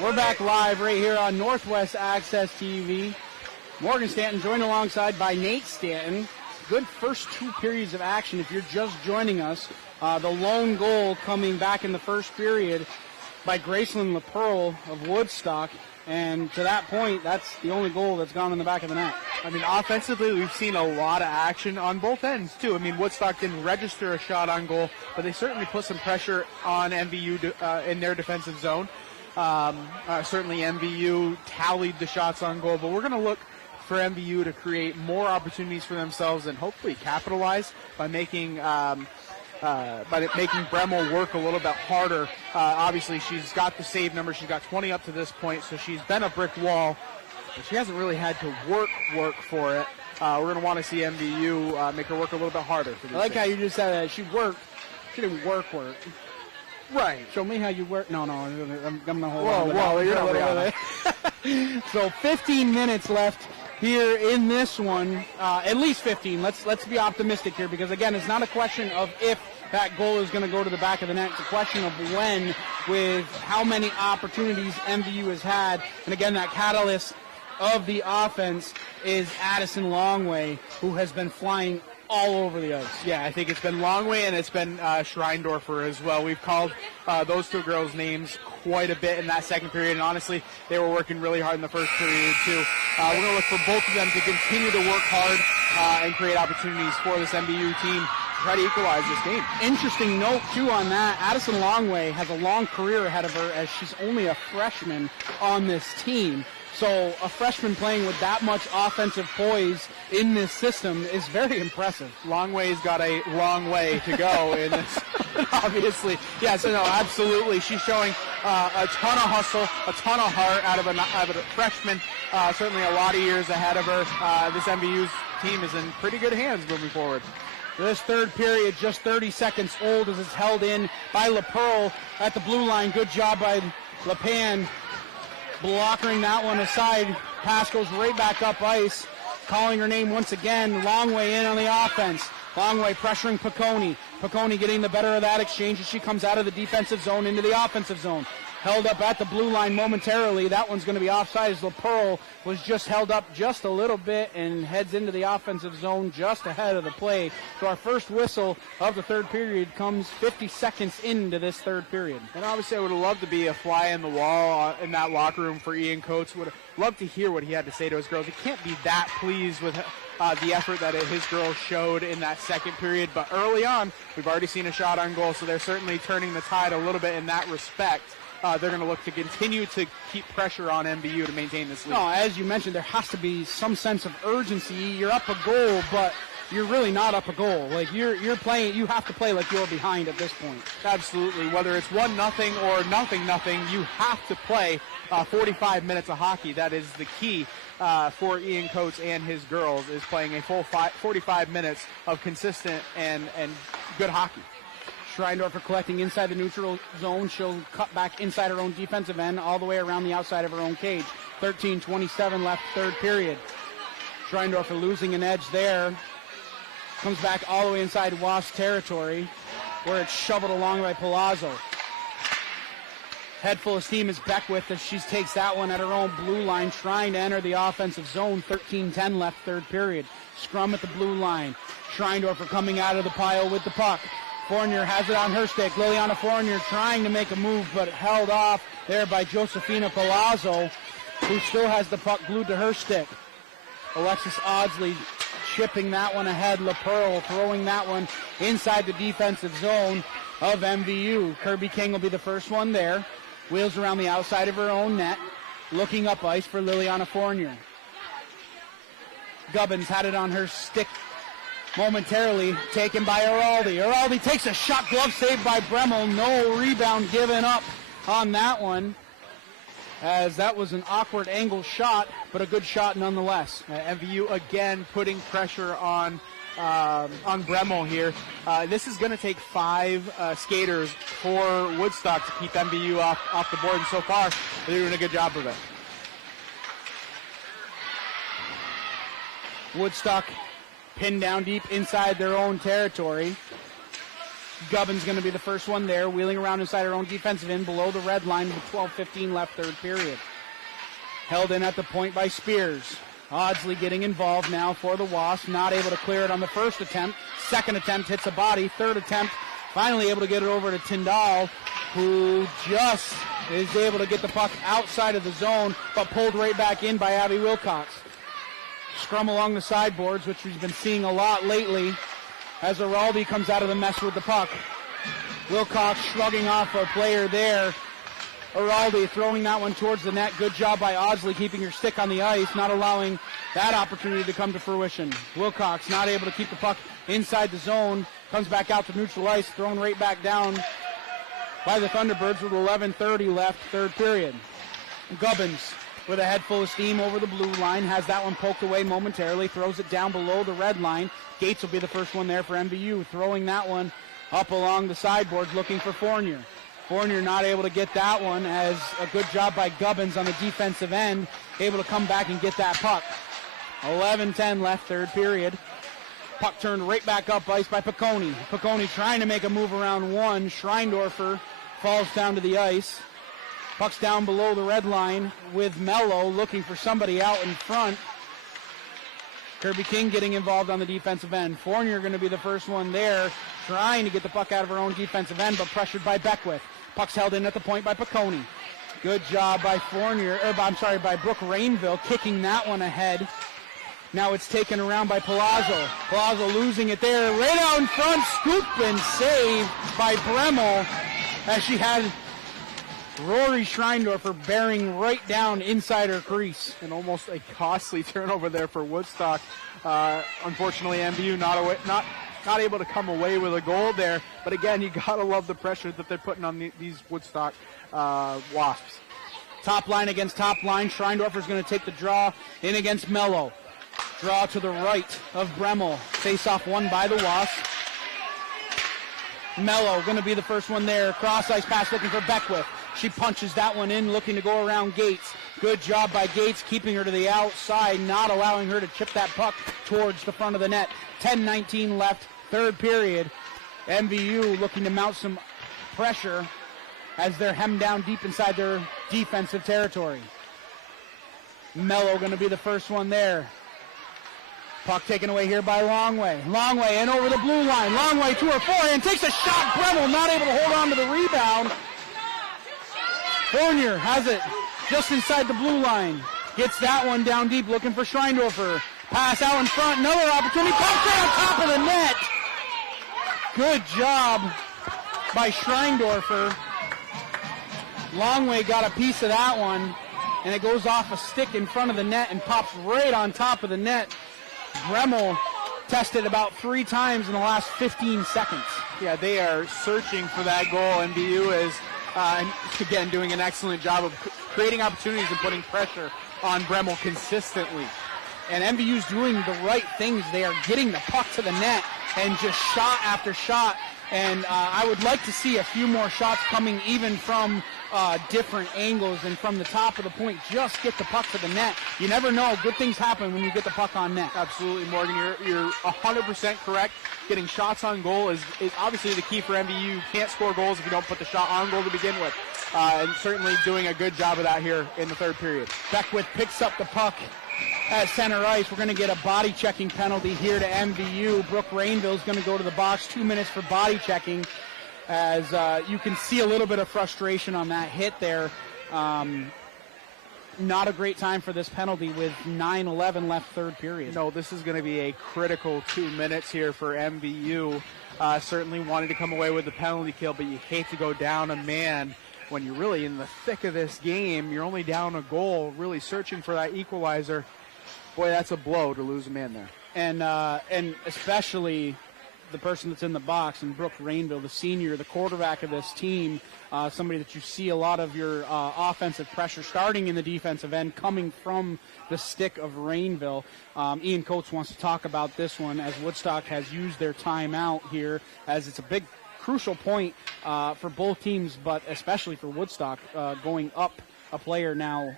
We're back live right here on Northwest Access TV. Morgan Stanton joined alongside by Nate Stanton. Good first 2 periods of action if you're just joining us. The lone goal coming back in the first period by Graceland LaPearl of Woodstock. And to that point, that's the only goal that's gone in the back of the net. I mean, offensively, we've seen a lot of action on both ends, too. I mean, Woodstock didn't register a shot on goal, but they certainly put some pressure on MVU in their defensive zone. Certainly MVU tallied the shots on goal, but we're going to look for MVU to create more opportunities for themselves and hopefully capitalize by making Bremmel work a little bit harder. Obviously, she's got the save number. She's got 20 up to this point, so she's been a brick wall, but she hasn't really had to work for it. We're going to want to see MVU make her work a little bit harder. For I like how you just said that. She worked. She didn't work. Right. Show me how you work. No, I'm going to hold on. Whoa, you're not So 15 minutes left here in this one, at least 15. Let's be optimistic here, because again, it's not a question of if that goal is going to go to the back of the net. It's a question of when, with how many opportunities MVU has had. And again, that catalyst of the offense is Addison Longway, who has been flying all over the ice. Yeah, I think it's been Longway and it's been Schreindorfer as well. We've called those two girls' names quite a bit in that second period, and honestly, they were working really hard in the first period too. We're going to look for both of them to continue to work hard and create opportunities for this MVU team to try to equalize this game. Interesting note too on that, Addison Longway has a long career ahead of her as she's only a freshman on this team. So a freshman playing with that much offensive poise in this system is very impressive. Longway's got a long way to go in this, obviously. Yes, no, absolutely. She's showing a ton of hustle, a ton of heart out of a freshman. Certainly a lot of years ahead of her. This MVU's team is in pretty good hands moving forward. This third period, just 30 seconds old as it's held in by LaPearl at the blue line. Good job by LaPan. Blocking that one aside. Pass goes right back up ice. Calling her name once again. Longway in on the offense. Longway pressuring Piccone. Piccone getting the better of that exchange as she comes out of the defensive zone into the offensive zone. Held up at the blue line momentarily. That one's going to be offside as LaPearl was just held up just a little bit and heads into the offensive zone just ahead of the play. So our first whistle of the third period comes 50 seconds into this third period. And obviously I would have loved to be a fly in the wall in that locker room for Ian Coates. Would have loved to hear what he had to say to his girls. He can't be that pleased with the effort that his girls showed in that second period. But early on, we've already seen a shot on goal, so they're certainly turning the tide a little bit in that respect. They're going to look to continue to keep pressure on MVU to maintain this lead. No, as you mentioned, there has to be some sense of urgency. You're up a goal, but you're really not up a goal. Like you're playing, you have to play like you're behind at this point. Absolutely. Whether it's 1-0 or 0-0, you have to play 45 minutes of hockey. That is the key for Ian Coates and his girls, is playing a full 45 minutes of consistent and good hockey. Schreindorfer collecting inside the neutral zone. She'll cut back inside her own defensive end all the way around the outside of her own cage. 13:27 left third period. Schreindorfer losing an edge there. Comes back all the way inside Wasp territory where it's shoveled along by Palazzo. Head full of steam is Beckwith as she takes that one at her own blue line, trying to enter the offensive zone. 13:10 left third period. Scrum at the blue line. Schreindorfer coming out of the pile with the puck. Fournier has it on her stick. Liliana Fournier trying to make a move, but held off there by Josefina Palazzo, who still has the puck glued to her stick. Alexis Audsley chipping that one ahead. LaPearl throwing that one inside the defensive zone of MVU. Kirby King will be the first one there. Wheels around the outside of her own net. Looking up ice for Liliana Fournier. Gubbins had it on her stick momentarily, taken by Araldi. Araldi takes a shot, glove saved by Bremmel. No rebound given up on that one, as that was an awkward angle shot, but a good shot nonetheless. MVU again putting pressure on Bremmel here. This is going to take 5 skaters for Woodstock to keep MVU off the board, and so far they're doing a good job of it. Woodstock pinned down deep inside their own territory. Gubbin's going to be the first one there, wheeling around inside her own defensive end below the red line with 12:15 left, third period. Held in at the point by Spears. Audsley getting involved now for the Wasps, not able to clear it on the first attempt. Second attempt hits a body. Third attempt finally able to get it over to Tyndall, who just is able to get the puck outside of the zone, but pulled right back in by Abby Wilcox. Scrum along the sideboards, which we've been seeing a lot lately, as Araldi comes out of the mess with the puck. Wilcox shrugging off a player there. Araldi throwing that one towards the net. Good job by Audsley keeping her stick on the ice, not allowing that opportunity to come to fruition. Wilcox not able to keep the puck inside the zone. Comes back out to neutral ice, thrown right back down by the Thunderbirds with 11:30 left, third period. Gubbins with a head full of steam over the blue line, has that one poked away momentarily, throws it down below the red line. Gates will be the first one there for MVU, throwing that one up along the sideboards looking for Fournier. Fournier not able to get that one, as a good job by Gubbins on the defensive end, able to come back and get that puck. 11:10 left, third period. Puck turned right back up ice by Piccone. Piccone trying to make a move around one. Schreindorfer falls down to the ice. Puck's down below the red line with Mello looking for somebody out in front. Kirby King getting involved on the defensive end. Fournier going to be the first one there, trying to get the puck out of her own defensive end, but pressured by Beckwith. Puck's held in at the point by Piccone. Good job by by Brooke Rainville, kicking that one ahead. Now it's taken around by Palazzo. Palazzo losing it there, right out in front, scoop and save by Bremmel, as she had Rory Schreindorfer bearing right down inside her crease. And almost a costly turnover there for Woodstock. Unfortunately, MVU not able to come away with a goal there. But again, you gotta love the pressure that they're putting on these Woodstock Wasps. Top line against top line. Schreindorfer's going to take the draw in against Mello. Draw to the right of Bremmel. Face off won by the Wasps. Mello going to be the first one there. Cross ice pass looking for Beckwith. She punches that one in, looking to go around Gates. Good job by Gates, keeping her to the outside, not allowing her to chip that puck towards the front of the net. 10:19 left, third period. MVU looking to mount some pressure as they're hemmed down deep inside their defensive territory. Mello going to be the first one there. Puck taken away here by Longway. Longway in over the blue line. Longway to her forehand, takes a shot. Bremmel not able to hold on to the rebound. Fournier has it just inside the blue line. Gets that one down deep, looking for Schreindorfer. Pass out in front, another opportunity. Puck right on top of the net. Good job by Schreindorfer. Longway got a piece of that one, and it goes off a stick in front of the net and pops right on top of the net. Bremmel tested about 3 times in the last 15 seconds. Yeah, they are searching for that goal. MVU is, again, doing an excellent job of creating opportunities and putting pressure on Bremmel consistently. And MVU's doing the right things. They are getting the puck to the net and just shot after shot. And I would like to see a few more shots coming even from different angles and from the top of the point. Just get the puck to the net. You never know. Good things happen when you get the puck on net. Absolutely, Morgan. You're 100% correct. Getting shots on goal is obviously the key for MVU. You can't score goals if you don't put the shot on goal to begin with. And certainly doing a good job of that here in the third period. Beckwith picks up the puck at center ice. We're going to get a body checking penalty here to MVU. Brooke Rainville is going to go to the box. 2 minutes for body checking, as you can see a little bit of frustration on that hit there. Not a great time for this penalty with 9:11 left, third period. No, this is going to be a critical 2 minutes here for MVU. Certainly wanted to come away with the penalty kill, but you hate to go down a man when you're really in the thick of this game. You're only down a goal, really searching for that equalizer. Boy, that's a blow to lose a man there. And especially the person that's in the box, and Brooke Rainville, the senior, the quarterback of this team, somebody that you see a lot of your offensive pressure starting in the defensive end coming from the stick of Rainville. Ian Coates wants to talk about this one as Woodstock has used their timeout here, as it's a big crucial point for both teams, but especially for Woodstock going up a player now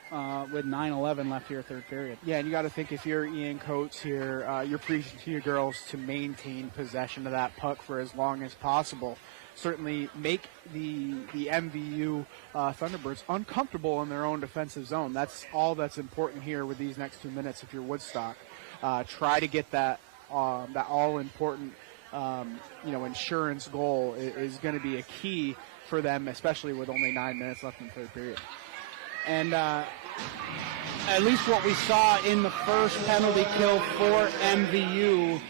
with 9:11 left here, third period. Yeah, and you got to think if you're Ian Coates here, you're preaching to your girls to maintain possession of that puck for as long as possible. Certainly make the MVU Thunderbirds uncomfortable in their own defensive zone. That's all that's important here with these next 2 minutes if you're Woodstock. Try to get that all-important insurance goal is going to be a key for them, especially with only 9 minutes left in the third period. And at least what we saw in the first penalty kill for MVU,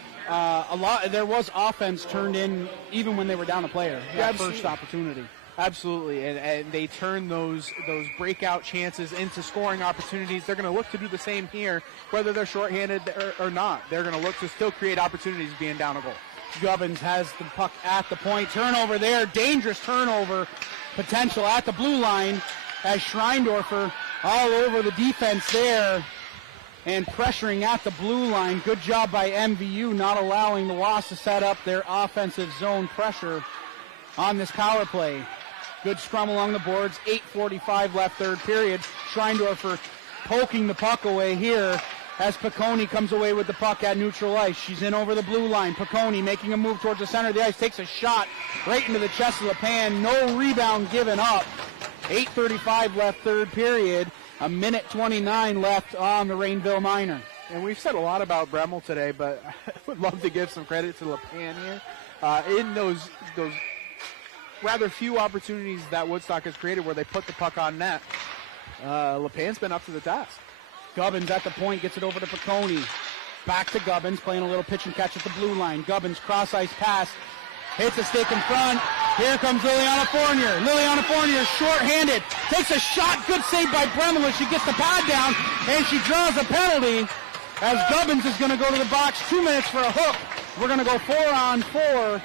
there was offense turned in even when they were down a player. That first opportunity. Absolutely, and they turn those breakout chances into scoring opportunities. They're going to look to do the same here, whether they're shorthanded or not. They're going to look to still create opportunities being down a goal. Gubbins has the puck at the point. Turnover there. Dangerous turnover potential at the blue line as Schreindorfer all over the defense there and pressuring at the blue line. Good job by MVU not allowing the Wasps to set up their offensive zone pressure on this power play. Good scrum along the boards. 8:45 left third period. Schreindorfer poking the puck away here as Piccone comes away with the puck at neutral ice. She's in over the blue line. Piccone making a move towards the center of the ice. Takes a shot right into the chest of LePan. No rebound given up. 8:35 left third period. A minute 29 left on the Rainville Minor. And we've said a lot about Bremmel today, but I would love to give some credit to LePan here. In those rather few opportunities that Woodstock has created where they put the puck on net, LePan's been up to the task. Gubbins at the point, gets it over to Piccone. Back to Gubbins, playing a little pitch and catch at the blue line. Gubbins, cross-ice pass, hits a stick in front. Here comes Liliana Fournier. Liliana Fournier is short-handed. Takes a shot, good save by Bremmel as she gets the pad down, and she draws a penalty as Gubbins is going to go to the box. 2 minutes for a hook. We're going to go 4-on-4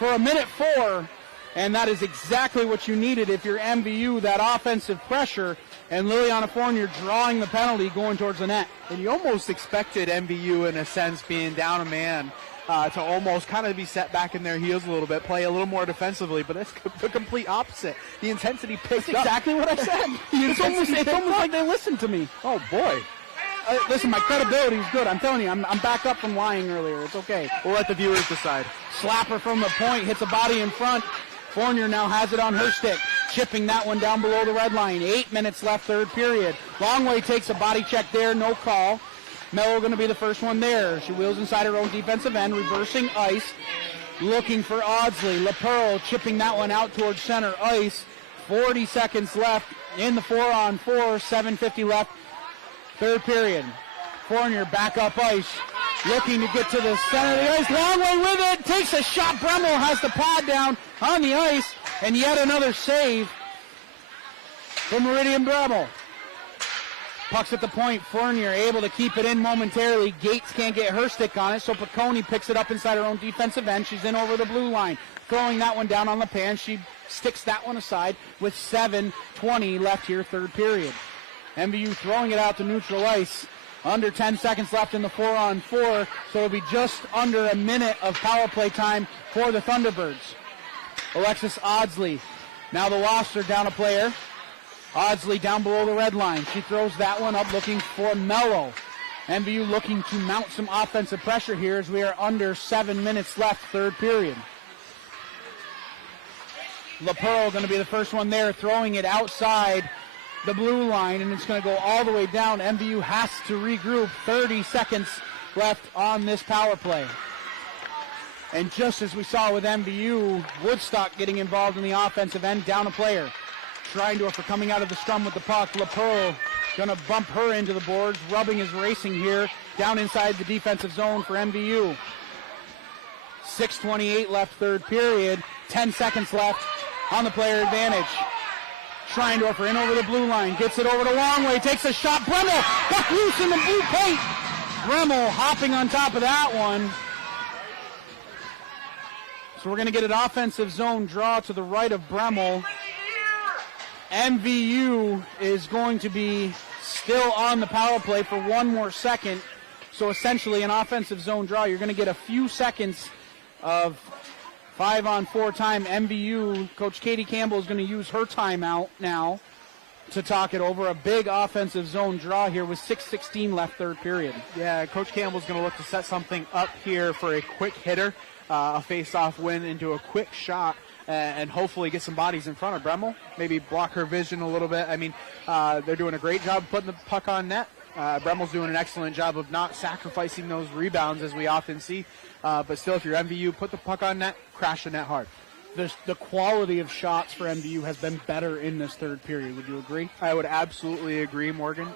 for a minute 4. And that is exactly what you needed if you're MVU, that offensive pressure, and Liliana Fournier drawing the penalty going towards the net. And you almost expected MVU, in a sense, being down a man, to almost kind of be set back in their heels a little bit, play a little more defensively, but it's the complete opposite. The intensity picked up. That's exactly what I said. It's almost like they listened to me. Oh, boy. Listen, my credibility is good. I'm telling you, I'm back up from lying earlier. It's okay. We'll let the viewers decide. Slapper from the point, hits a body in front. Fournier now has it on her stick, chipping that one down below the red line. 8 minutes left, third period. Longway takes a body check there, no call. Mello going to be the first one there. She wheels inside her own defensive end, reversing ice, looking for Audsley. LaPearl chipping that one out towards center ice. 40 seconds left in the 4-on-4, 7:50 left, third period. Fournier back up ice, looking to get to the center of the ice. Longway with it, takes a shot. Bremmel has the pad down on the ice, and yet another save from Meridian Bremmel. Puck's at the point. Fournier able to keep it in momentarily. Gates can't get her stick on it, so Piccone picks it up inside her own defensive end. She's in over the blue line, throwing that one down on the pan. She sticks that one aside with 7:20 left here, third period. MVU throwing it out to neutral ice. Under 10 seconds left in the 4-on-4, so it'll be just under a minute of power play time for the Thunderbirds. Alexis Audsley. Now the Wasps are down a player. Audsley down below the red line. She throws that one up looking for Mello. MVU looking to mount some offensive pressure here as we are under 7 minutes left, third period. LaPearl going to be the first one there, throwing it outside the blue line, and it's going to go all the way down. MVU has to regroup. 30 seconds left on this power play. And just as we saw with MVU, Woodstock getting involved in the offensive end, down a player. Schreindorfer coming out of the scrum with the puck. LaPearl going to bump her into the boards. Rubbing is racing here, down inside the defensive zone for MVU. 6:28 left, third period. 10 seconds left on the player advantage. Schreindorfer in over the blue line, gets it over to Longway, takes a shot. Bremmel, puck loose in the blue paint. Bremmel hopping on top of that one. So we're going to get an offensive zone draw to the right of Bremmel. MVU is going to be still on the power play for one more second. So essentially an offensive zone draw. You're going to get a few seconds of 5-on-4 time. MVU, Coach Katie Campbell is going to use her timeout now. to talk it over. A big offensive zone draw here with 6:16 left, third period. Yeah, Coach Campbell's going to look to set something up here for a quick hitter, a face-off win into a quick shot, and hopefully get some bodies in front of Bremmel, maybe block her vision a little bit. I mean, they're doing a great job putting the puck on net. Bremmel's doing an excellent job of not sacrificing those rebounds as we often see, but still, if you're MVU, put the puck on net, crash the net hard. The quality of shots for MVU has been better in this third period. Would you agree? I would absolutely agree, Morgan.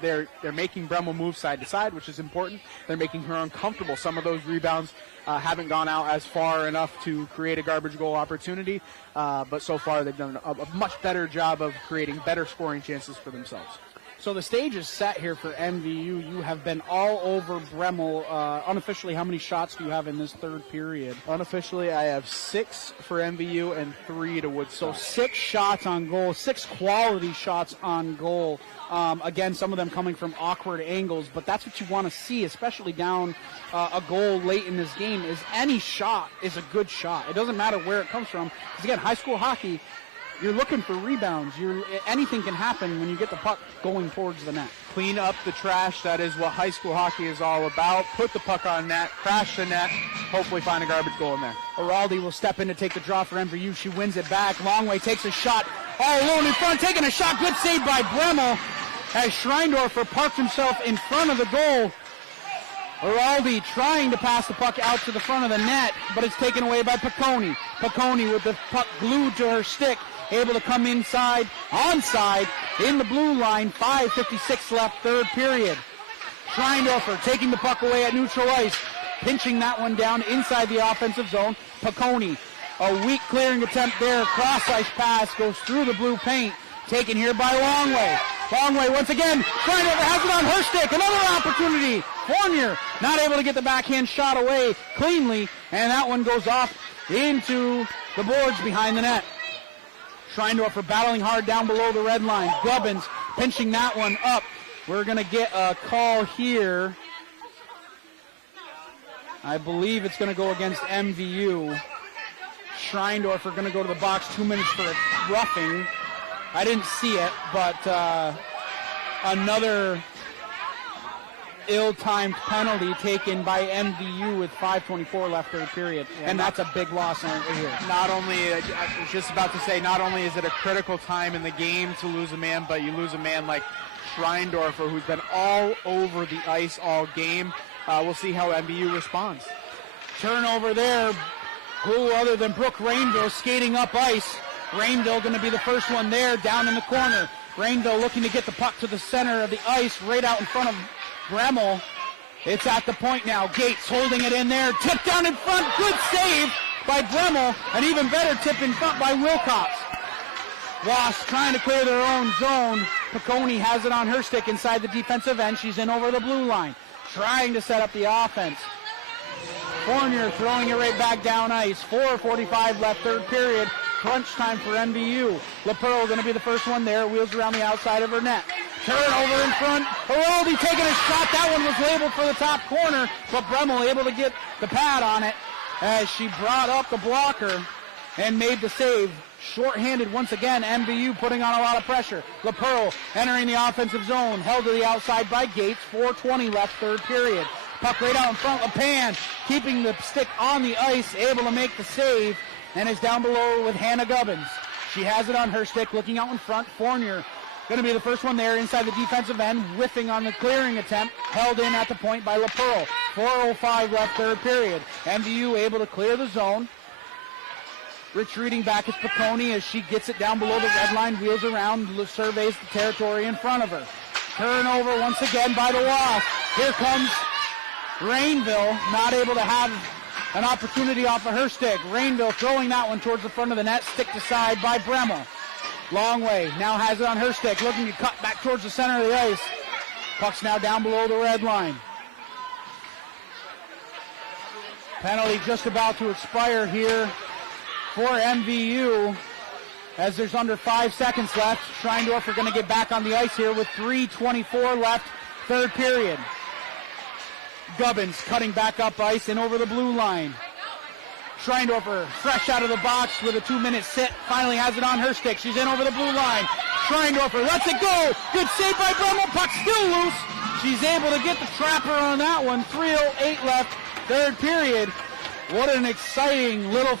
They're making Bremmel move side to side, which is important. They're making her uncomfortable. Some of those rebounds haven't gone out as far enough to create a garbage goal opportunity, but so far they've done a much better job of creating better scoring chances for themselves. So the stage is set here for MVU. You have been all over Bremmel. Unofficially, how many shots do you have in this third period? Unofficially, I have 6 for MVU and 3 to Woodstock. So 6 shots on goal, 6 quality shots on goal. Again, some of them coming from awkward angles, but that's what you want to see, especially down a goal late in this game, is any shot is a good shot. It doesn't matter where it comes from. Because, again, high school hockey, you're looking for rebounds. Anything can happen when you get the puck going towards the net. Clean up the trash. That is what high school hockey is all about. Put the puck on net, crash the net, hopefully find a garbage goal in there. Araldi will step in to take the draw for MVU. She wins it back. Longway takes a shot all alone in front, taking a shot. Good save by Bremmel as Schreindorfer parked himself in front of the goal. Araldi trying to pass the puck out to the front of the net, but it's taken away by Piccone. Piccone with the puck glued to her stick, able to come inside, onside, in the blue line. 5:56 left, third period. Schreindorfer taking the puck away at neutral ice, pinching that one down inside the offensive zone. Piccone, a weak clearing attempt there. Cross ice pass goes through the blue paint, taken here by Longway. Longway once again, Schreindorfer has it on her stick. Another opportunity. Fournier not able to get the backhand shot away cleanly, and that one goes off into the boards behind the net. Schreindorfer battling hard down below the red line. Gubbins pinching that one up. We're going to get a call here. I believe it's going to go against MVU. Schreindorfer going to go to the box. 2 minutes for a roughing. I didn't see it, but another ill-timed penalty taken by MVU with 5:24 left third period, and that's a big loss here. Not only, I was just about to say, not only is it a critical time in the game to lose a man, but you lose a man like Schreindorfer, who's been all over the ice all game. We'll see how MVU responds. Turnover there. Who other than Brooke Rainville skating up ice. Rainville going to be the first one there, down in the corner. Rainville looking to get the puck to the center of the ice, right out in front of Bremmel. It's at the point now. Gates holding it in there. Tip down in front. Good save by Bremmel. An even better tip in front by Wilcox. Wasp trying to clear their own zone. Piccone has it on her stick inside the defensive end. She's in over the blue line, trying to set up the offense. Fournier throwing it right back down ice. 4:45 left, third period. Crunch time for MVU. LaPearl going to be the first one there. Wheels around the outside of her net. Turnover in front. Araldi taking a shot. That one was labeled for the top corner, but Bremmel able to get the pad on it as she brought up the blocker and made the save. Short-handed once again. MVU putting on a lot of pressure. LaPearl entering the offensive zone. Held to the outside by Gates. 4:20 left, third period. Puck right out in front. LePan keeping the stick on the ice, able to make the save, and is down below with Hannah Gubbins. She has it on her stick, looking out in front. Fournier going to be the first one there inside the defensive end, whiffing on the clearing attempt, held in at the point by LaPearl. 4:05 left, third period. MVU able to clear the zone. Retreating back is Piccone as she gets it down below the red line, wheels around, surveys the territory in front of her. Turnover once again by the Wasp. Here comes Rainville, not able to have an opportunity off of her stick. Rainville throwing that one towards the front of the net, sticked aside by Bremmel. Longway now has it on her stick, looking to cut back towards the center of the ice. Puck's now down below the red line. Penalty just about to expire here for MVU as there's under 5 seconds left. Schreindorfer going to get back on the ice here with 3:24 left, third period. Gubbins cutting back up ice and over the blue line. Schreindorfer fresh out of the box with a 2-minute sit. Finally has it on her stick. She's in over the blue line. Schreindorfer lets it go. Good save by Brummel. Puck still loose. She's able to get the trapper on that one. 3:08 left, third period. What an exciting little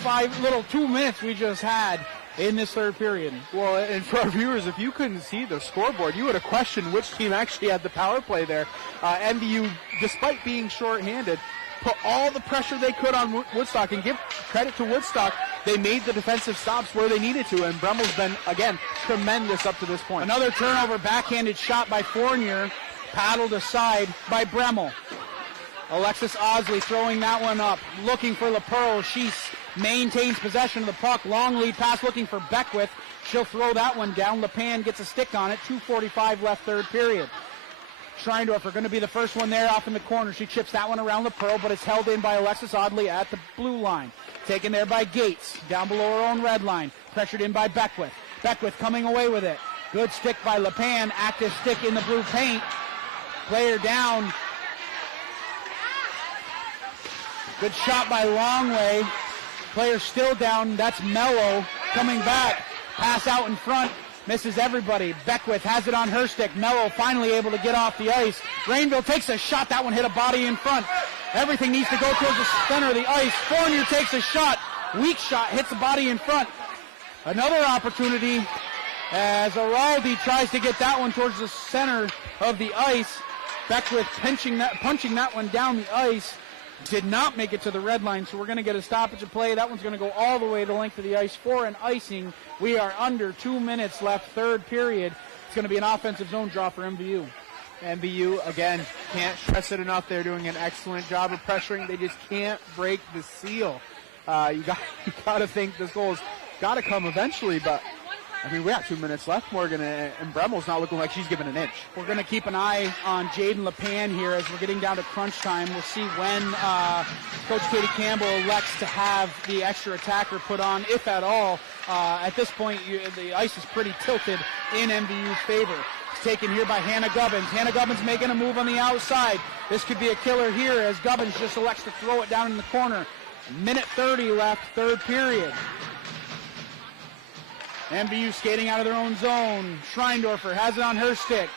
2 minutes we just had in this third period. Well, and for our viewers, if you couldn't see the scoreboard, you would have questioned which team actually had the power play there. MVU, despite being shorthanded, put all the pressure they could on Woodstock, and give credit to Woodstock. They made the defensive stops where they needed to, and Bremmel's been, again, tremendous up to this point. Another turnover, backhanded shot by Fournier, paddled aside by Bremmel. Alexis Osley throwing that one up, looking for LaPearl. She maintains possession of the puck. Long lead pass looking for Beckwith. She'll throw that one down. LePan gets a stick on it. 2:45 left, third period. Schreindorfer going to be the first one there off in the corner. She chips that one around LaPearl, but it's held in by Alexis Osley at the blue line. Taken there by Gates, down below her own red line. Pressured in by Beckwith. Beckwith coming away with it. Good stick by LePan. Active stick in the blue paint. Player down. Good shot by Longway. Player still down. That's Mello coming back. Pass out in front. Misses everybody. Beckwith has it on her stick. Mello finally able to get off the ice. Rainville takes a shot. That one hit a body in front. Everything needs to go towards the center of the ice. Fournier takes a shot. Weak shot. Hits the body in front. Another opportunity as Araldi tries to get that one towards the center of the ice. Beckwith punching that one down the ice. Did not make it to the red line, so we're going to get a stoppage of play. That one's going to go all the way the length of the ice for an icing. We are under 2 minutes left, third period. It's going to be an offensive zone draw for MVU. MVU, again, can't stress it enough. They're doing an excellent job of pressuring. They just can't break the seal. You got to think this goal's got to come eventually, but I mean, we got 2 minutes left, Morgan, and Bremmel's not looking like she's giving an inch. We're going to keep an eye on Jaden LePan here as we're getting down to crunch time. We'll see when Coach Katie Campbell elects to have the extra attacker put on, if at all. At this point, the ice is pretty tilted in MVU's favor. It's taken here by Hannah Gubbins. Hannah Gubbins making a move on the outside. This could be a killer here as Gubbins just elects to throw it down in the corner. Minute 30 left, third period. MVU skating out of their own zone. Schreindorfer has it on her stick.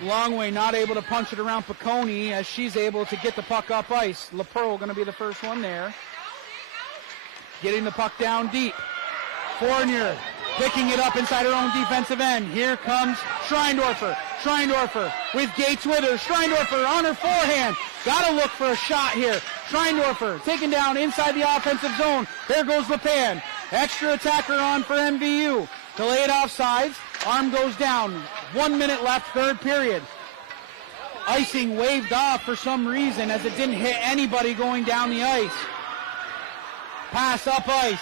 Longway not able to punch it around Piccone as she's able to get the puck up ice. LaPearl going to be the first one there. Getting the puck down deep. Fournier picking it up inside her own defensive end. Here comes Schreindorfer. Schreindorfer with Gates with her. Schreindorfer on her forehand. Got to look for a shot here. Schreindorfer taken down inside the offensive zone. There goes LePan. Extra attacker on for MVU. Delayed offsides. Arm goes down. 1 minute left, third period. Icing waved off for some reason as it didn't hit anybody going down the ice. Pass up ice.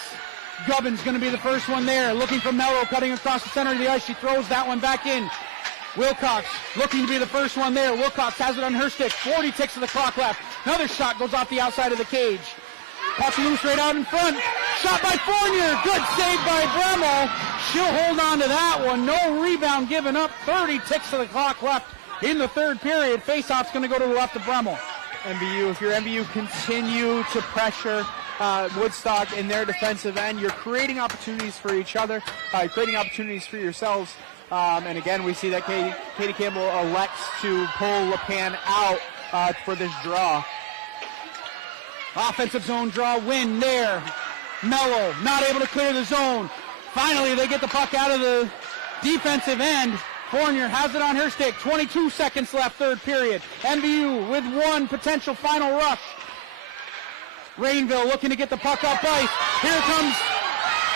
Gubbins going to be the first one there. Looking for Mello cutting across the center of the ice. She throws that one back in. Wilcox looking to be the first one there. Wilcox has it on her stick. 40 ticks of the clock left. Another shot goes off the outside of the cage. Puck loose right out in front. Shot by Fournier. Good save by Bremmel. She'll hold on to that one. No rebound given up. 30 ticks of the clock left in the third period. Faceoff's going to go to the left of Bremmel. MVU, if your MVU continue to pressure Woodstock in their defensive end, you're creating opportunities for each other, creating opportunities for yourselves. And again, we see that Katie Campbell elects to pull LePan out for this draw. Offensive zone draw win there. Mello not able to clear the zone. Finally, they get the puck out of the defensive end. Fournier has it on her stick. 22 seconds left, third period. MVU with one potential final rush. Rainville looking to get the puck up ice. Here comes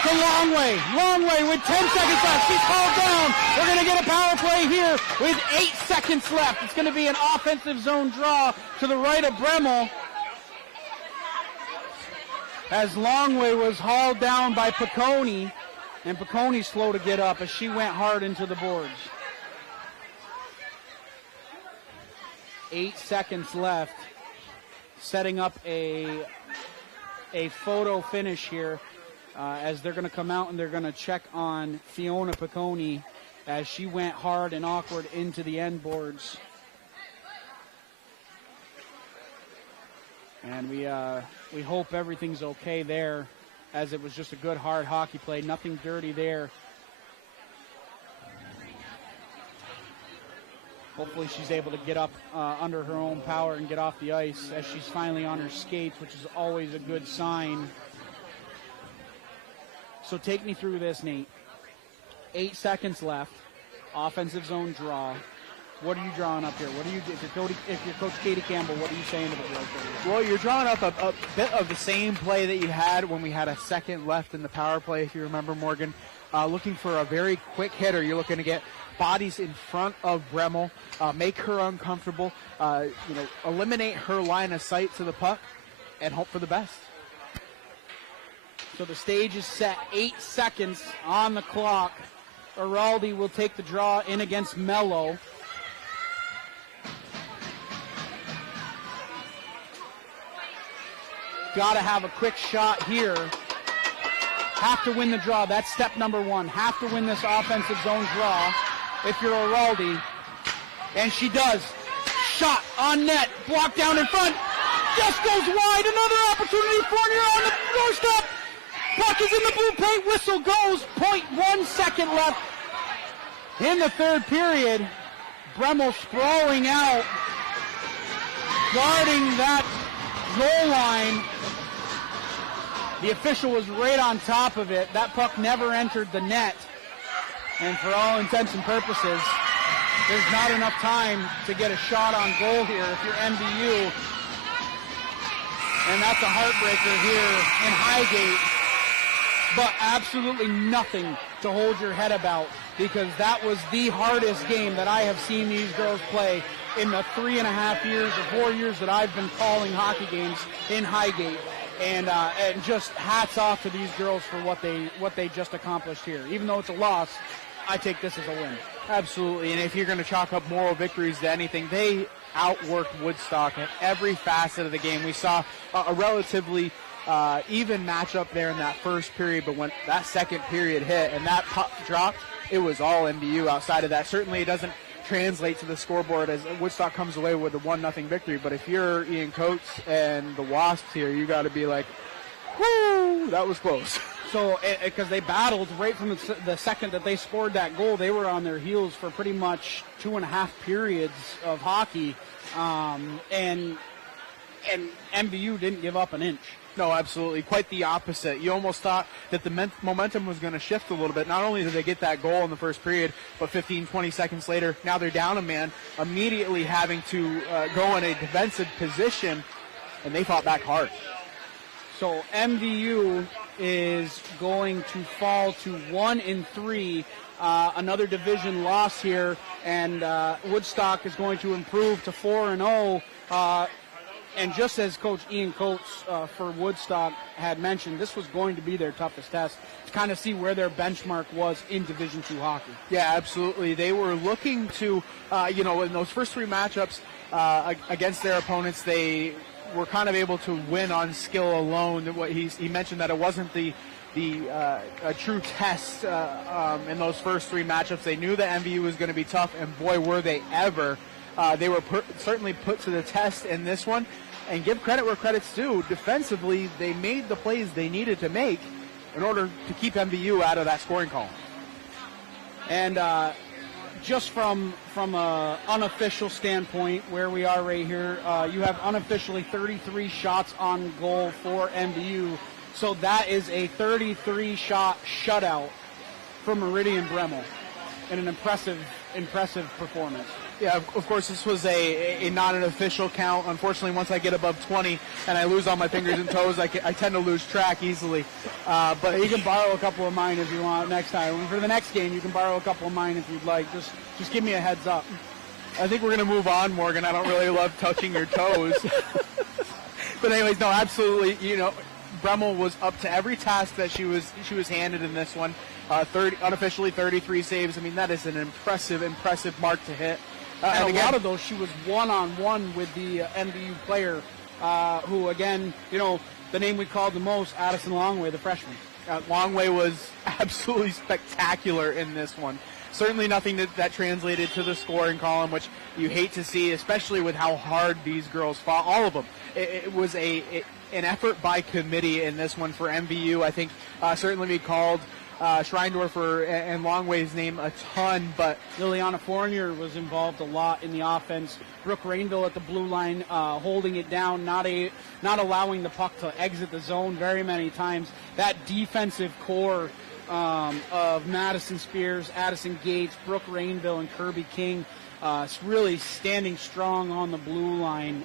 the Longway. Longway with 10 seconds left. She's called down. We're going to get a power play here with 8 seconds left. It's going to be an offensive zone draw to the right of Bremmel, as Longway was hauled down by Piccone, and Piccone's slow to get up as she went hard into the boards. 8 seconds left, setting up a photo finish here as they're going to come out and they're going to check on Fiona Piccone as she went hard and awkward into the end boards. And we hope everything's okay there, as it was just a good hard hockey play. Nothing dirty there. Hopefully she's able to get up under her own power and get off the ice as she's finally on her skates, which is always a good sign. So take me through this, Nate. 8 seconds left. Offensive zone draw. What are you drawing up here? What do you do? If you're Coach Katie Campbell, what are you saying to the girls? Well, you're drawing up a bit of the same play that you had when we had a second left in the power play, if you remember, Morgan. Looking for a very quick hitter. You're looking to get bodies in front of Bremmel, make her uncomfortable, eliminate her line of sight to the puck, and hope for the best. So the stage is set. 8 seconds on the clock. Araldi will take the draw in against Mello. Got to have a quick shot here. Have to win the draw. That's step number one. Have to win this offensive zone draw if you're Araldi. And she does. Shot on net. Blocked down in front. Just goes wide. Another opportunity. Fournier on the doorstep. Puck is in the blue paint. Whistle goes. 0.1 second left in the third period. Bremmel sprawling out. Guarding that goal line. The official was right on top of it. That puck never entered the net. And for all intents and purposes, there's not enough time to get a shot on goal here if you're MVU. And that's a heartbreaker here in Highgate. But absolutely nothing to hold your head about, because that was the hardest game that I have seen these girls play in the 3.5 years or 4 years that I've been calling hockey games in Highgate. And just hats off to these girls for what they just accomplished here. Even though it's a loss, I take this as a win. Absolutely, and if you're going to chalk up moral victories to anything, they outworked Woodstock in every facet of the game. We saw a relatively even matchup there in that first period, but when that second period hit and that puck dropped, it was all MVU. Outside of that, certainly it doesn't translate to the scoreboard as Woodstock comes away with a 1-0 victory. But if you're Ian Coates and the Wasps here, you got to be like, whoo, that was close. So, because they battled right from the second that they scored that goal, they were on their heels for pretty much 2.5 periods of hockey, and MVU didn't give up an inch. No, absolutely. Quite the opposite. You almost thought that the momentum was going to shift a little bit. Not only did they get that goal in the first period, but 15, 20 seconds later, now they're down a man, immediately having to go in a defensive position, and they fought back hard. So MVU is going to fall to 1-3, another division loss here, and Woodstock is going to improve to 4-0. And just as Coach Ian Coates for Woodstock had mentioned, this was going to be their toughest test to kind of see where their benchmark was in Division II hockey. Yeah, absolutely. They were looking to, in those first three matchups against their opponents, they were kind of able to win on skill alone. He mentioned that it wasn't a true test in those first three matchups. They knew that MVU was going to be tough, and boy, were they ever. They were certainly put to the test in this one. And give credit where credit's due. Defensively, they made the plays they needed to make in order to keep MVU out of that scoring column. And just from an unofficial standpoint, where we are right here, you have unofficially 33 shots on goal for MVU. So that is a 33-shot shutout for Meridian Bremmel, and an impressive performance. Yeah, of course, this was a not an official count. Unfortunately, once I get above 20 and I lose all my fingers and toes, I tend to lose track easily. But you can borrow a couple of mine if you want next time. And for the next game, you can borrow a couple of mine if you'd like. Just give me a heads up. I think we're going to move on, Morgan. I don't really love touching your toes. But anyways, no, absolutely. Bremmel was up to every task that she was handed in this one. Unofficially 33 saves. I mean, that is an impressive mark to hit. And again, a lot of those, she was one-on-one with the MVU player, who, again, the name we called the most, Addison Longway, the freshman. Longway was absolutely spectacular in this one. Certainly nothing that translated to the scoring column, which you hate to see, especially with how hard these girls fought. All of them. It was an effort by committee in this one for MVU. I think certainly we called Schreindorfer and Longway's name a ton, but Liliana Fournier was involved a lot in the offense. Brooke Rainville at the blue line, holding it down, not allowing the puck to exit the zone very many times. That defensive core of Madison Spears, Addison Gates, Brooke Rainville, and Kirby King really standing strong on the blue line,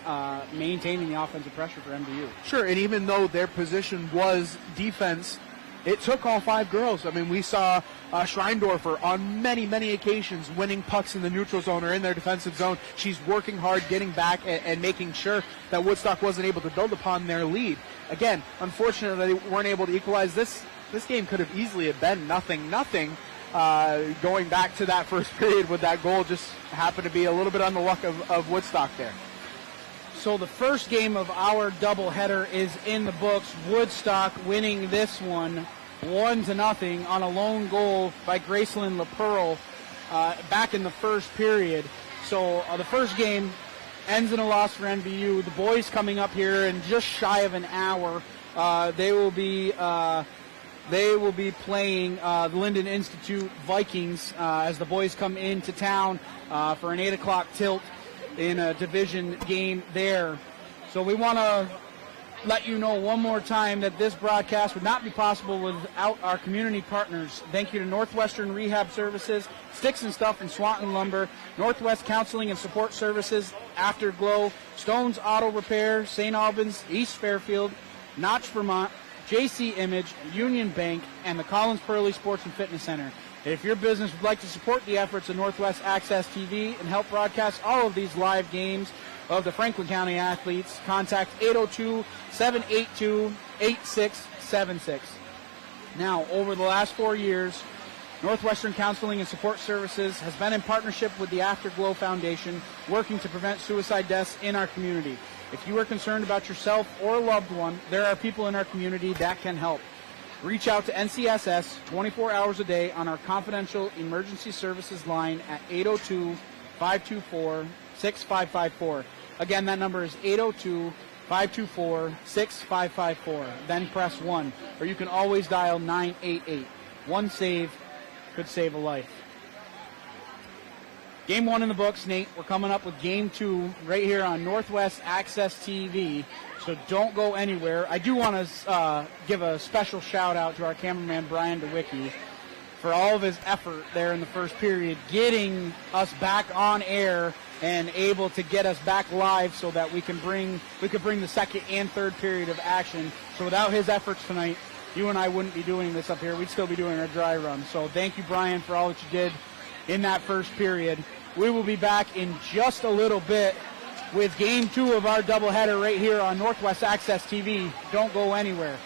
maintaining the offensive pressure for MVU. Sure, and even though their position was defense, it took all 5 girls. I mean, we saw Schreindorfer on many, many occasions winning pucks in the neutral zone or in their defensive zone. She's working hard, getting back, and making sure that Woodstock wasn't able to build upon their lead. Again, unfortunately, they weren't able to equalize. This game could have easily have been 0-0. Going back to that first period with that goal just happened to be a little bit on the luck of Woodstock there. So the first game of our doubleheader is in the books. Woodstock winning this one 1-0 on a lone goal by Gracelyn LaPearl back in the first period. So the first game ends in a loss for MVU. The boys coming up here in just shy of an hour. They will be playing the Lyndon Institute Vikings as the boys come into town for an 8 o'clock tilt in a division game there. So we want to let you know one more time that this broadcast would not be possible without our community partners. Thank you to Northwestern Rehab Services, Sticks and Stuff and Swanton Lumber, Northwest Counseling and Support Services, Afterglow, Stone's Auto Repair, St. Albans, East Fairfield, Notch, Vermont, JC Image, Union Bank, and the Collins Pearly Sports and Fitness Center. If your business would like to support the efforts of Northwest Access TV and help broadcast all of these live games of the Franklin County athletes, contact 802-782-8676. Now, over the last 4 years, Northwestern Counseling and Support Services has been in partnership with the Afterglow Foundation, working to prevent suicide deaths in our community. If you are concerned about yourself or a loved one, there are people in our community that can help. Reach out to NCSS 24 hours a day on our confidential emergency services line at 802-524-6554. Again, that number is 802-524-6554. Then press 1, or you can always dial 988. One save could save a life. Game 1 in the books, Nate. We're coming up with Game 2 right here on Northwest Access TV, so don't go anywhere. I do want to give a special shout-out to our cameraman, Brian DeWicki, for all of his effort there in the first period, getting us back on air and able to get us back live so that we could bring the second and third period of action. So without his efforts tonight, you and I wouldn't be doing this up here. We'd still be doing our dry run. So thank you, Brian, for all that you did in that first period. We will be back in just a little bit with Game 2 of our doubleheader right here on Northwest Access TV. Don't go anywhere.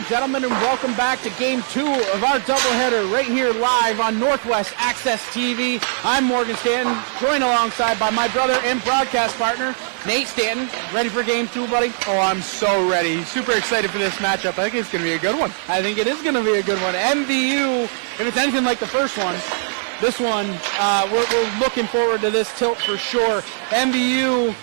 and gentlemen, and welcome back to Game 2 of our doubleheader right here live on Northwest Access TV. I'm Morgan Stanton, joined alongside by my brother and broadcast partner, Nate Stanton. Ready for Game 2, buddy? Oh, I'm so ready. Super excited for this matchup. I think it's going to be a good one. I think it is going to be a good one. MVU, if it's anything like the first one, this one, we're looking forward to this tilt for sure. MVU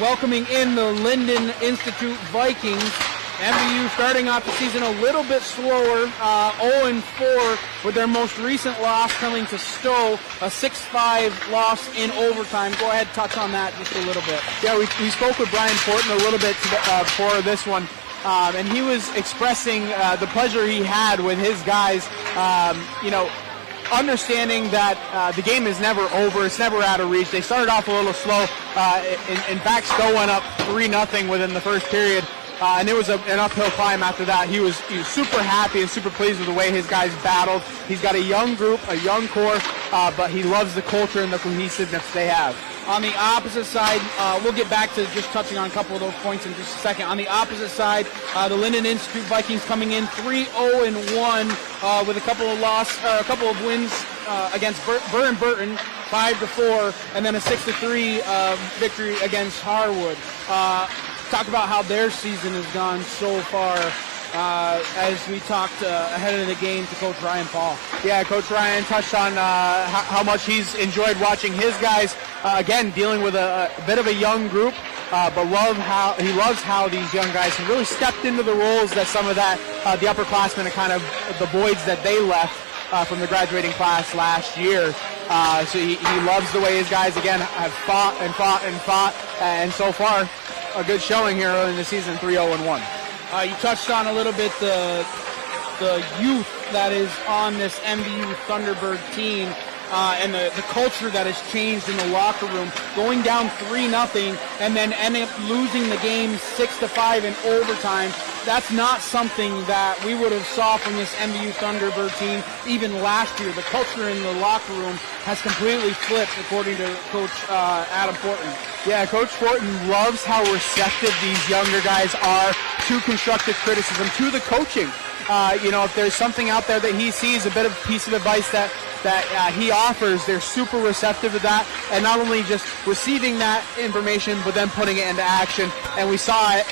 welcoming in the Lyndon Institute Vikings. MVU starting off the season a little bit slower, 0-4 with their most recent loss coming to Stowe, a 6-5 loss in overtime. Go ahead, touch on that just a little bit. Yeah, we spoke with Brian Fortin a little bit before this one, and he was expressing the pleasure he had with his guys, understanding that the game is never over, it's never out of reach. They started off a little slow. In fact, Stowe went up 3-0 within the first period. And it was an uphill climb after that. He was super happy and super pleased with the way his guys battled. He's got a young group, a young core, but he loves the culture and the cohesiveness they have. On the opposite side, we'll get back to just touching on a couple of those points in just a second. On the opposite side, the Lyndon Institute Vikings coming in 3-0-1 with a couple of wins against Burr and Burton, 5-4, and then a 6-3 victory against Harwood. Talk about how their season has gone so far as we talked ahead of the game to Coach Ryan Paul. Yeah, Coach Ryan touched on how much he's enjoyed watching his guys, again, dealing with a bit of a young group, but he loves how these young guys have really stepped into the roles that some of that, the upperclassmen and kind of the voids that they left from the graduating class last year. So he loves the way his guys, again, have fought, and so far, a good showing here early in the season, 3-0-1. You touched on a little bit the youth that is on this MVU Thunderbird team and the culture that has changed in the locker room. Going down 3-0 and then ending up losing the game 6-5 in overtime. That's not something that we would have saw from this MVU Thunderbird team even last year. The culture in the locker room has completely flipped, according to Coach Adam Fortin. Yeah, Coach Fortin loves how receptive these younger guys are to constructive criticism, to the coaching. If there's something out there that he sees, a bit of piece of advice that he offers, they're super receptive to that, and not only just receiving that information, but then putting it into action. And we saw it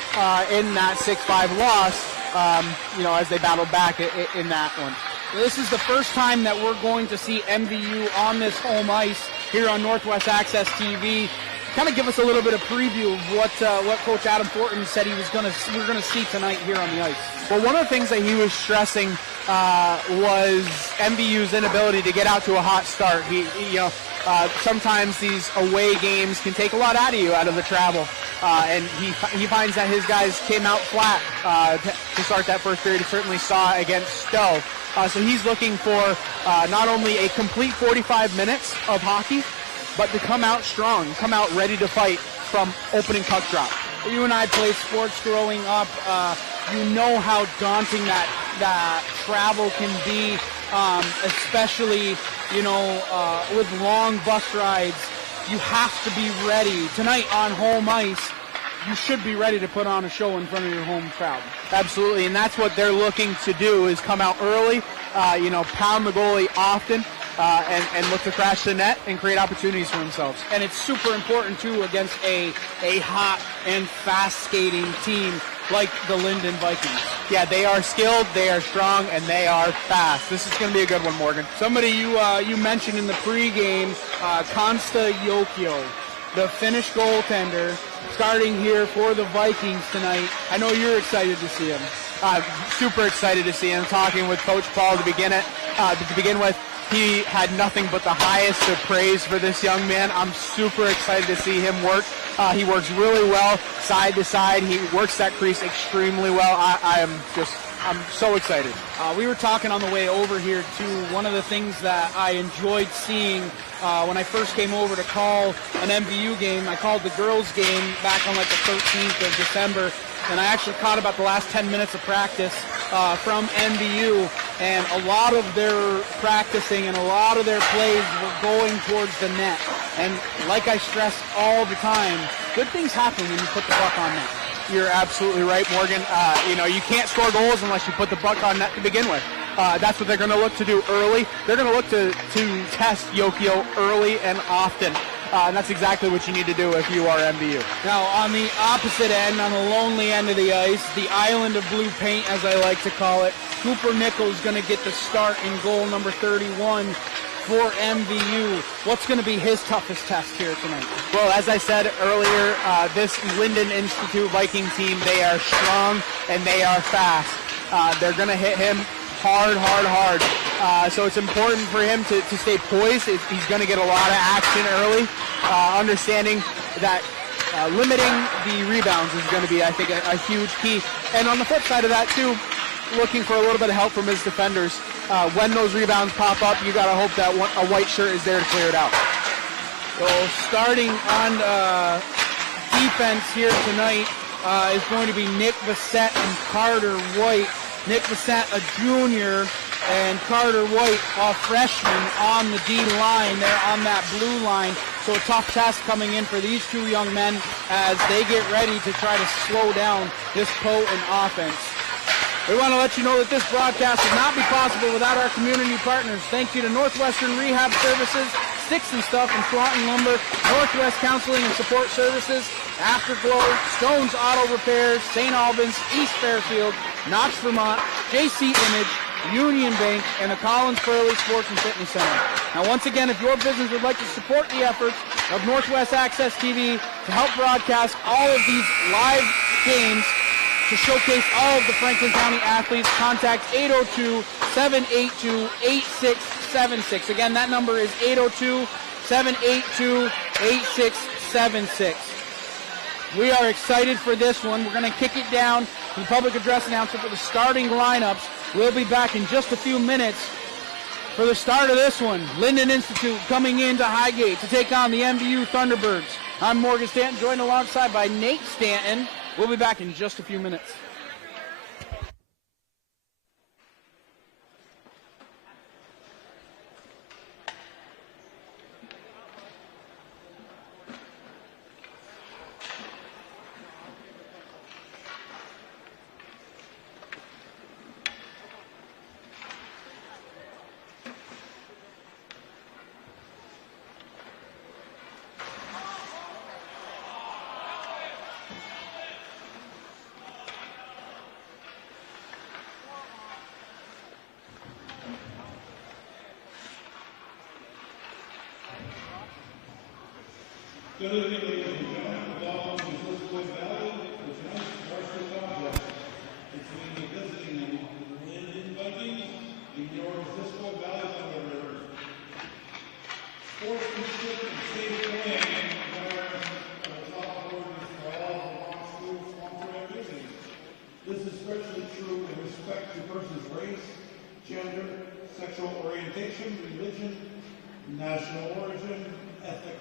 in that 6-5 loss, as they battled back in that one. This is the first time that we're going to see MVU on this home ice here on Northwest Access TV. Kind of give us a little bit of preview of what Coach Adam Fortin said we're going to see tonight here on the ice. Well, one of the things that he was stressing was MVU's inability to get out to a hot start. Sometimes these away games can take a lot out of the travel, and he finds that his guys came out flat to start that first period. He certainly saw it against Stowe. So he's looking for not only a complete 45 minutes of hockey, but to come out strong, come out ready to fight from opening puck drop. You and I played sports growing up. You know how daunting that travel can be, especially, with long bus rides. You have to be ready. Tonight on home ice, you should be ready to put on a show in front of your home crowd. Absolutely, and that's what they're looking to do, is come out early, pound the goalie often, and look to crash the net and create opportunities for themselves. And it's super important, too, against a hot and fast skating team like the Lyndon Vikings. Yeah, they are skilled, they are strong, and they are fast. This is going to be a good one, Morgan. Somebody you mentioned in the pregame, Konsta Yokio, the Finnish goaltender, starting here for the Vikings tonight. I know you're excited to see him. Super excited to see him. Talking with Coach Paul to begin with, he had nothing but the highest of praise for this young man. I'm super excited to see him work. He works really well side to side. He works that crease extremely well. I'm so excited. We were talking on the way over here, too. One of the things that I enjoyed seeing when I first came over to call an MVU game, I called the girls' game back on like the 13th of December, and I actually caught about the last 10 minutes of practice from MVU, and a lot of their practicing and a lot of their plays were going towards the net. And like I stress all the time, good things happen when you put the puck on net. You're absolutely right, Morgan. You can't score goals unless you put the puck on net to begin with. That's what they're going to look to do early. They're going to look to test Yokio early and often. And that's exactly what you need to do if you are MVU. Now, on the opposite end, on the lonely end of the ice, the island of blue paint, as I like to call it, Cooper Nichols going to get the start in goal number 31 for MVU. What's going to be his toughest test here tonight? Well, as I said earlier, this Lyndon Institute Viking team, they are strong and they are fast. They're going to hit him hard. So it's important for him to stay poised. He's going to get a lot of action early, understanding that limiting the rebounds is going to be, I think, a huge key. And on the flip side of that, too, looking for a little bit of help from his defenders. When those rebounds pop up, you got to hope that a white shirt is there to clear it out. So starting on defense here tonight is going to be Nick Bissett and Carter White. Nick Bissett, a junior, and Carter White, a freshman, on the D line. They're on that blue line. So a tough test coming in for these two young men as they get ready to try to slow down this potent offense. We want to let you know that this broadcast would not be possible without our community partners. Thank you to Northwestern Rehab Services, Sticks and Stuff, and Swanton Lumber, Northwest Counseling and Support Services, Afterglow, Stone's Auto Repairs, St. Albans, East Fairfield, Knox, Vermont, JC Image, Union Bank, and the Collins Furley Sports and Fitness Center. Now, once again, if your business would like to support the efforts of Northwest Access TV to help broadcast all of these live games, to showcase all of the Franklin County athletes, contact 802-782-8676. Again, that number is 802-782-8676. We are excited for this one. We're going to kick it down to the public address announcer for the starting lineups. We'll be back in just a few minutes for the start of this one. Lyndon Institute coming into Highgate to take on the MVU Thunderbirds. I'm Morgan Stanton, joined alongside by Nate Stanton. We'll be back in just a few minutes. Good evening, ladies and gentlemen. Welcome to Woodstock Valley for tonight's varsity contest between the visiting Lyndon Vikings and your Woodstock Valley Thunderbirds. Sportsmanship and state command requires the top orders for all Vermont school sponsor activities. This is especially true in respect to persons' race, gender, sexual orientation, religion, national origin, ethnic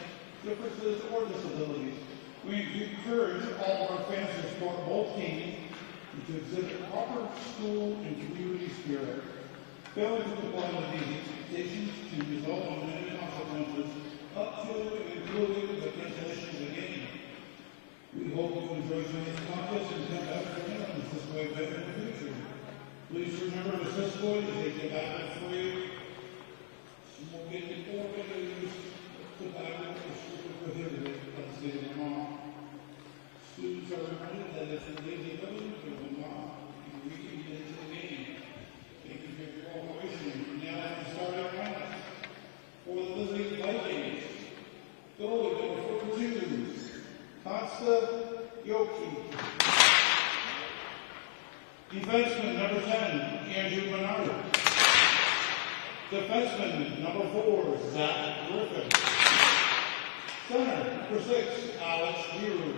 differences, or disabilities. We encourage all of our fans to support both teams and to exhibit proper school and community spirit. Failing to comply with these expectations can result in many consequences, up to and including the cancellation of the game. We hope you enjoy tonight's contest and come back for more on this way better in the future. Please remember the Cisco is a tobacco-free, smoking or use tobacco prohibited by the state of Vermont. Students are reminded that if they leave the building, they will not be readmitted to the game. Thank you for your cooperation. Now, the starting lineup for the visiting Vikings. Goalie number 42, Consta Yoki. Defenseman number 10, Andrew Bernard. Defenseman number 4, Zach Griffin. Center, number 6, Alex Giroux.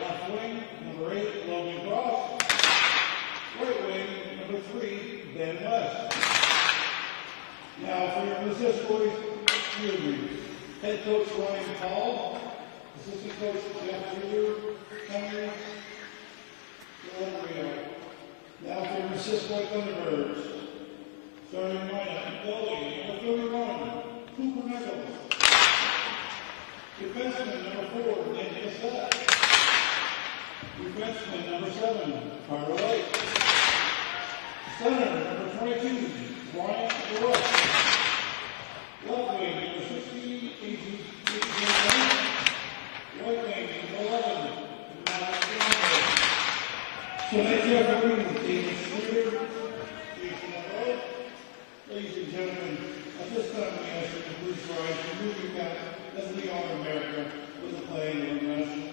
Left wing, number 8, Logan Cross. Right wing, number 3, Ben West. Now for your Mississippi Juniors. Head coach Ryan Paul. Assistant coach Jeff Jr. Henry. Now for your Mississippi Thunderbirds. Starting lineup, goalie, number 31, Cooper Nichols. Defenseman number 4, Nick Bissett. 7, Carter White. Center, number 22, Brian LaRoche. Left wing, number 60, Casey White. Right wing, number 11, Matt Campbell. Tonight's referee, David Schluter, Jason LaRoche. Ladies and gentlemen, at this time we ask that the Bruce Rise remove your cap as we honor America with a play of the national anthem.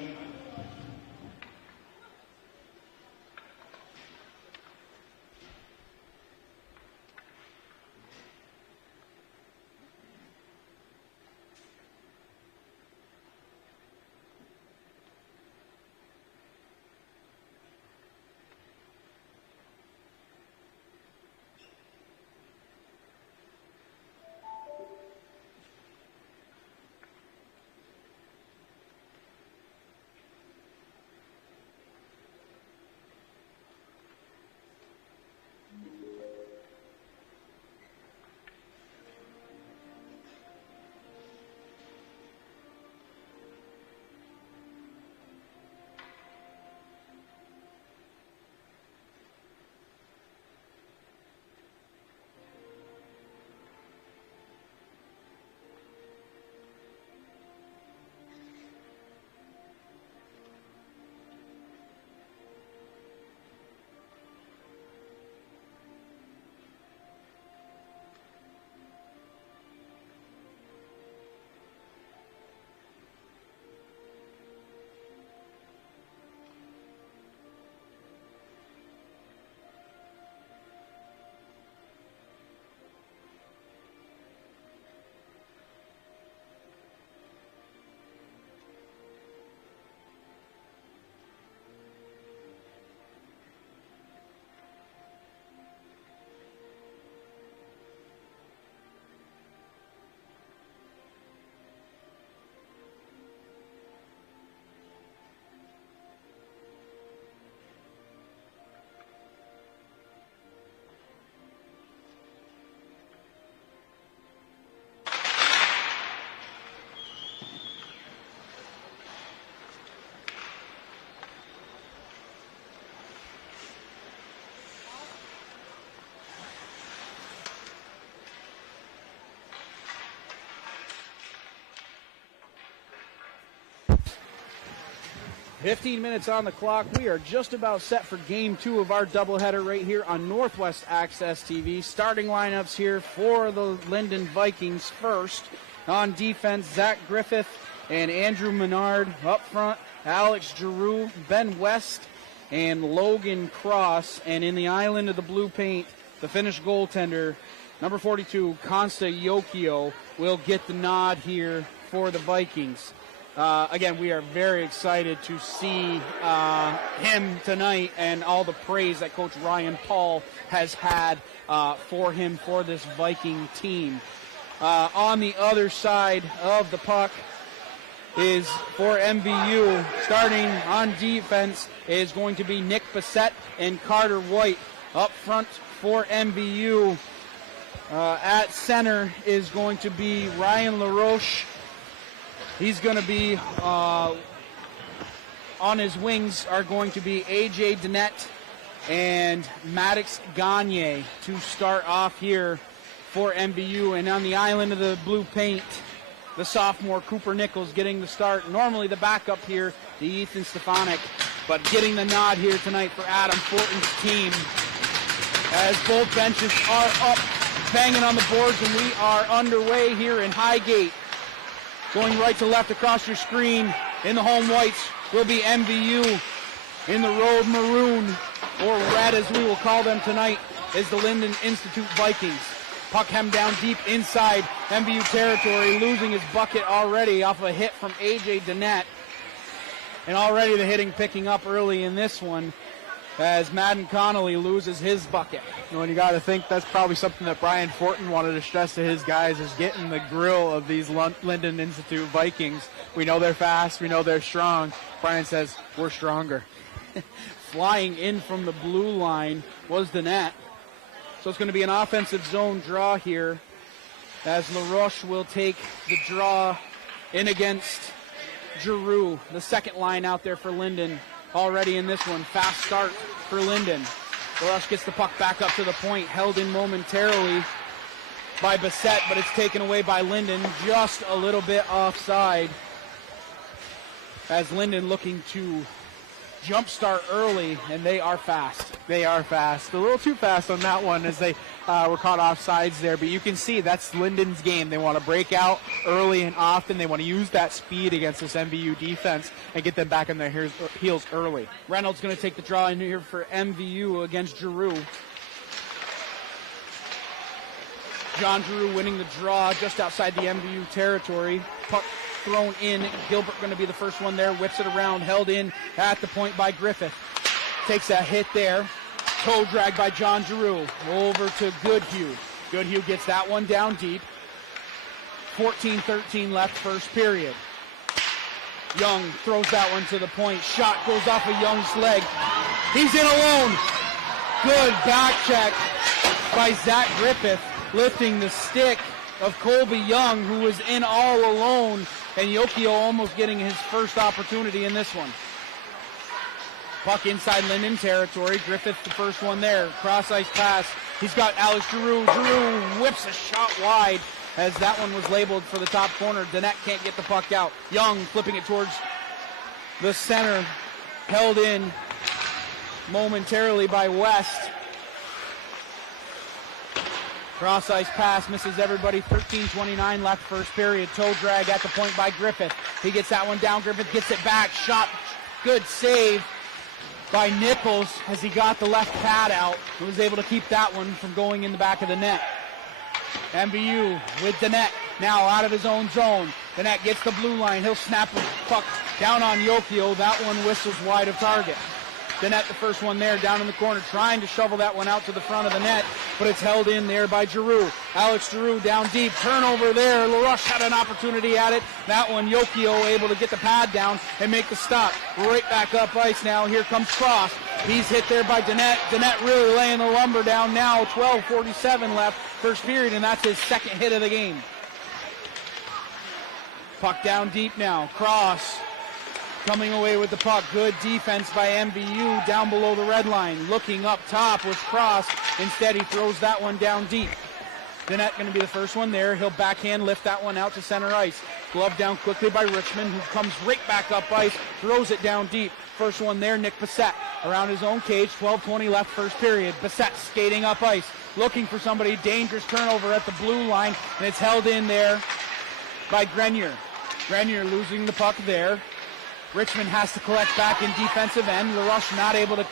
$15 minutes on the clock. We are just about set for game 2 of our doubleheader right here on Northwest Access TV. Starting lineups here for the Lyndon Vikings. First, on defense, Zach Griffith and Andrew Menard. Up front, Alex Giroux, Ben West, and Logan Cross. And in the island of the blue paint, the Finnish goaltender, number 42, Konsta Jokio, will get the nod here for the Vikings. Again, we are very excited to see him tonight and all the praise that Coach Ryan Paul has had for him for this Viking team. On the other side of the puck is for MVU. Starting on defense is going to be Nick Bissett and Carter White. Up front for MVU at center is going to be Ryan LaRoche. He's going to be, on his wings are going to be A.J. Dennett and Maddox Gagne to start off here for MVU. And on the island of the blue paint, the sophomore Cooper Nichols getting the start. Normally the backup here, the Ethan Stefanik, but getting the nod here tonight for Adam Fortin's team as both benches are up, banging on the boards, and we are underway here in Highgate. Going right to left across your screen in the home whites will be MVU. In the road maroon, or red as we will call them tonight, is the Lyndon Institute Vikings. Puck hemmed down deep inside MVU territory, losing his bucket already off a hit from A.J. Dennett. And already the hitting picking up early in this one as Madden Connolly loses his bucket. And you got to think that's probably something that Brian Fortin wanted to stress to his guys, is getting the grill of these Lyndon Institute Vikings. We know they're fast. We know they're strong. Brian says, we're stronger. Flying in from the blue line was Dennett. So it's going to be an offensive zone draw here as LaRoche will take the draw in against Giroux, the second line out there for Lyndon. already in this one. Fast start for Lyndon. LaRoche gets the puck back up to the point, held in momentarily by Bissett, but it's taken away by Lyndon, just a little bit offside. As Lyndon looking to jump start early, and they are fast. They are fast. A little too fast on that one as they were caught offsides there, but you can see that's Lyndon's game. They want to break out early and often. They want to use that speed against this MVU defense and get them back on their heels early. Reynolds going to take the draw in here for MVU against Giroux. John Giroux winning the draw just outside the MVU territory. Puck thrown in. Gilbert going to be the first one there. Whips it around. Held in at the point by Griffith. Takes a hit there. Toe drag by John Giroux. Over to Goodhue. Goodhue gets that one down deep. 14-13 left first period. Young throws that one to the point. Shot goes off of Young's leg. He's in alone. Good back check by Zach Griffith, lifting the stick of Colby Young, who was in all alone, and Yokio almost getting his first opportunity in this one. Puck inside Lyndon territory. Griffith the first one there. Cross ice pass. He's got Alex Giroux. Giroux whips a shot wide as that one was labeled for the top corner. Danette can't get the puck out. Young flipping it towards the center. Held in momentarily by West. Cross ice pass misses everybody. 13:29 left first period. Toe drag at the point by Griffith. He gets that one down. Griffith gets it back. Shot. Good save by Nichols as he got the left pad out. He was able to keep that one from going in the back of the net. MVU with Danette now out of his own zone. Danette gets the blue line. He'll snap the puck down on Yokio. That one whistles wide of target. Danette the first one there down in the corner, trying to shovel that one out to the front of the net, but it's held in there by Giroux. Alex Giroux down deep, turnover there. LaRoche had an opportunity at it. That one, Yokio able to get the pad down and make the stop. Right back up ice now. Here comes Cross. He's hit there by Danette. Danette really laying the lumber down now. 12:47 left first period, and that's his second hit of the game. Puck down deep now. Cross coming away with the puck. Good defense by MVU down below the red line. Looking up top was Cross. Instead, he throws that one down deep. Danette going to be the first one there. He'll backhand lift that one out to center ice. Glove down quickly by Richmond, who comes right back up ice, throws it down deep. First one there, Nick Bissett around his own cage. 12:20 left first period. Bissett skating up ice, looking for somebody. Dangerous turnover at the blue line, and it's held in there by Grenier. Grenier losing the puck there. Richmond has to collect back in defensive end. LaRoche not able to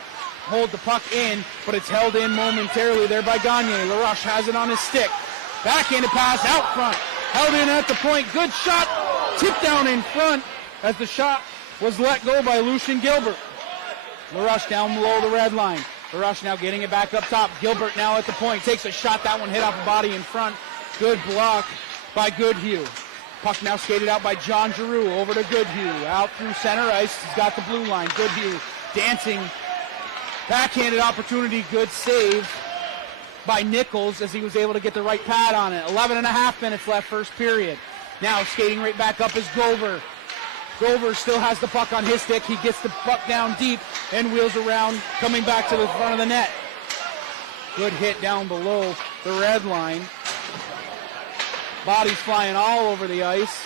hold the puck in, but it's held in momentarily there by Gagne. LaRoche has it on his stick. Backhanded pass out front. Held in at the point. Good shot. Tipped down in front as the shot was let go by Lucian Gilbert. LaRoche down below the red line. LaRoche now getting it back up top. Gilbert now at the point. Takes a shot. That one hit off the body in front. Good block by Goodhue. Puck now skated out by John Giroux over to Goodhue. Out through center ice. He's got the blue line. Goodhue dancing. Backhanded opportunity. Good save by Nichols as he was able to get the right pad on it. 11.5 minutes left first period. Now skating right back up is Gover. Gover still has the puck on his stick. He gets the puck down deep and wheels around, coming back to the front of the net. Good hit down below the red line. Bodies flying all over the ice.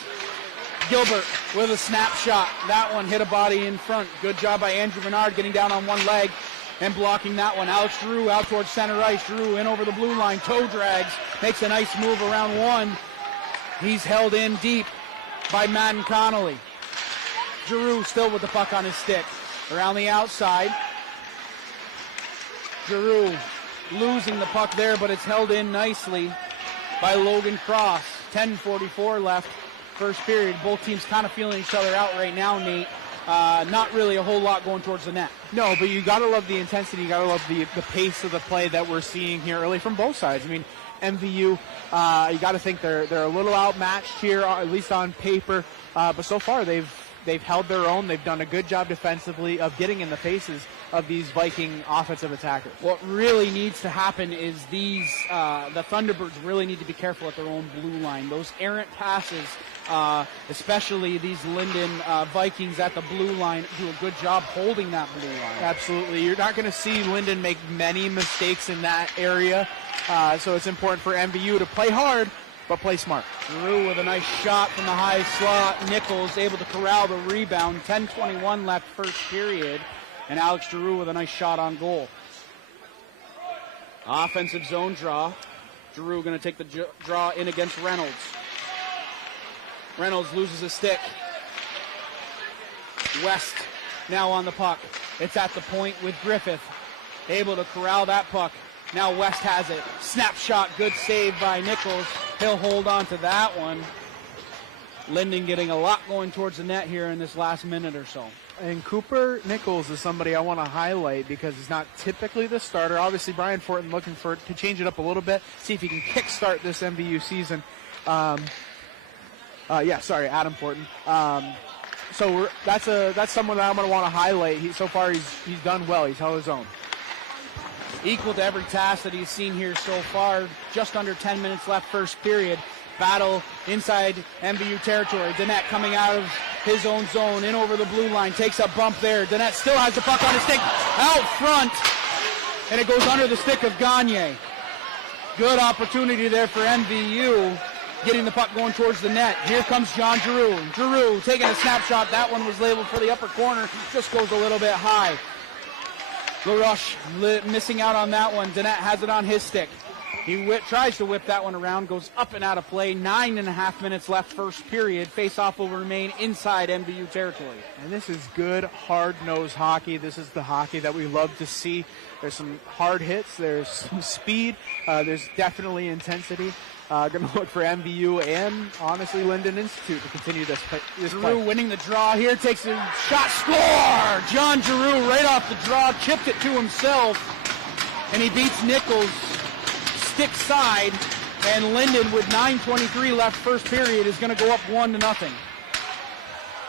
Gilbert with a snapshot. That one hit a body in front. Good job by Andrew Bernard getting down on one leg and blocking that one. Alex Giroux out towards center ice. Giroux in over the blue line. Toe drags. Makes a nice move around one. He's held in deep by Madden Connolly. Giroux still with the puck on his stick. Around the outside. Giroux losing the puck there, but it's held in nicely by Logan Cross. 10:44 left first period. Both teams kind of feeling each other out right now, Nate. Not really a whole lot going towards the net. No, but you got to love the intensity. You got to love the pace of the play that we're seeing here early from both sides. I mean, MVU, you got to think they're a little outmatched here, at least on paper. But so far they've held their own. They've done a good job defensively of getting in the faces of these Viking offensive attackers. What really needs to happen is the Thunderbirds really need to be careful at their own blue line. Those errant passes especially these Lyndon Vikings at the blue line do a good job holding that blue line. Absolutely. You're not going to see Lyndon make many mistakes in that area, so it's important for MVU to play hard, but play smart. Drew with a nice shot from the high slot. Nichols able to corral the rebound. 10:21 left first period, and Alex Drew with a nice shot on goal. Offensive zone draw. Drew going to take the draw in against Reynolds. Reynolds loses a stick. West now on the puck. It's at the point with Griffith. Able to corral that puck. Now West has it. Snapshot, good save by Nichols. He'll hold on to that one. Lyndon getting a lot going towards the net here in this last minute or so. And Cooper Nichols is somebody I want to highlight because he's not typically the starter. Obviously, Brian Fortin looking to change it up a little bit, see if he can kickstart this MVU season. Adam Fortin. So that's someone that I'm going to want to highlight. So far, he's done well. He's held his own. Equal to every task that he's seen here so far. Just under 10 minutes left first period. Battle inside MVU territory. Dannett coming out of his own zone, in over the blue line, takes a bump there. Dannett still has the puck on his stick, out front, and it goes under the stick of Gagne. Good opportunity there for MVU, getting the puck going towards the net. Here comes John Giroux. Giroux taking a snapshot. That one was labeled for the upper corner, just goes a little bit high. LaRoche missing out on that one. Dannett has it on his stick. He tries to whip that one around, goes up and out of play. 9.5 minutes left first period. Face-off will remain inside MVU territory. And this is good, hard-nosed hockey. This is the hockey that we love to see. There's some hard hits. There's some speed. There's definitely intensity. Going to look for MVU and, honestly, Lyndon Institute to continue this play. Giroux winning the draw here, takes a shot, score! John Giroux right off the draw, chipped it to himself, and he beats Nichols stick side, and Lyndon with 9:23 left first period is going to go up 1-0.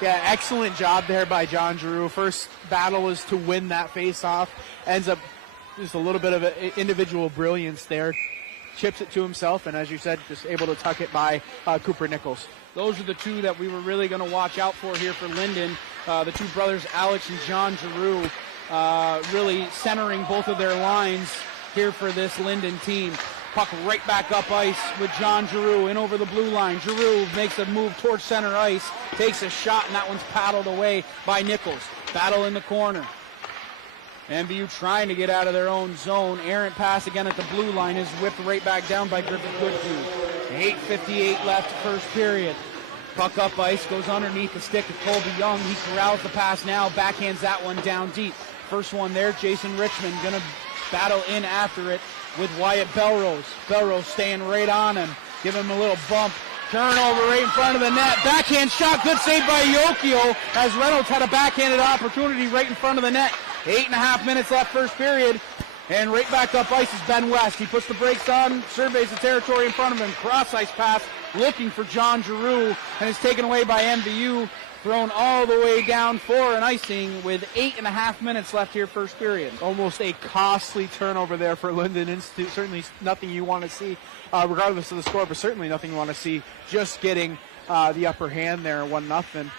Yeah, excellent job there by John Giroux. First battle was to win that face-off. Ends up just a little bit of individual brilliance there. Chips it to himself, and as you said, just able to tuck it by Cooper Nichols. Those are the two that we were really going to watch out for here for Lyndon. The two brothers, Alex and John Giroux, really centering both of their lines here for this Lyndon team. Puck right back up ice with John Giroux in over the blue line. Giroux makes a move towards center ice, takes a shot, and that one's paddled away by Nichols. Battle in the corner. MVU trying to get out of their own zone. Errant pass again at the blue line is whipped right back down by Griffith Goodhue. 8:58 left first period. Puck up ice, goes underneath the stick of Colby Young. He corrals the pass now, backhands that one down deep. First one there, Jason Richmond gonna battle in after it with Wyatt Belrose. Belrose staying right on him, give him a little bump. Turnover right in front of the net. Backhand shot, good save by Yokio as Reynolds had a backhanded opportunity right in front of the net. 8.5 minutes left first period. And right back up ice is Ben West. He puts the brakes on, surveys the territory in front of him. Cross ice pass looking for John Giroux, and is taken away by MVU. Thrown all the way down for an icing with 8.5 minutes left here first period. Almost a costly turnover there for Lyndon Institute. Certainly nothing you want to see, regardless of the score, but certainly nothing you want to see just getting the upper hand there, 1-0.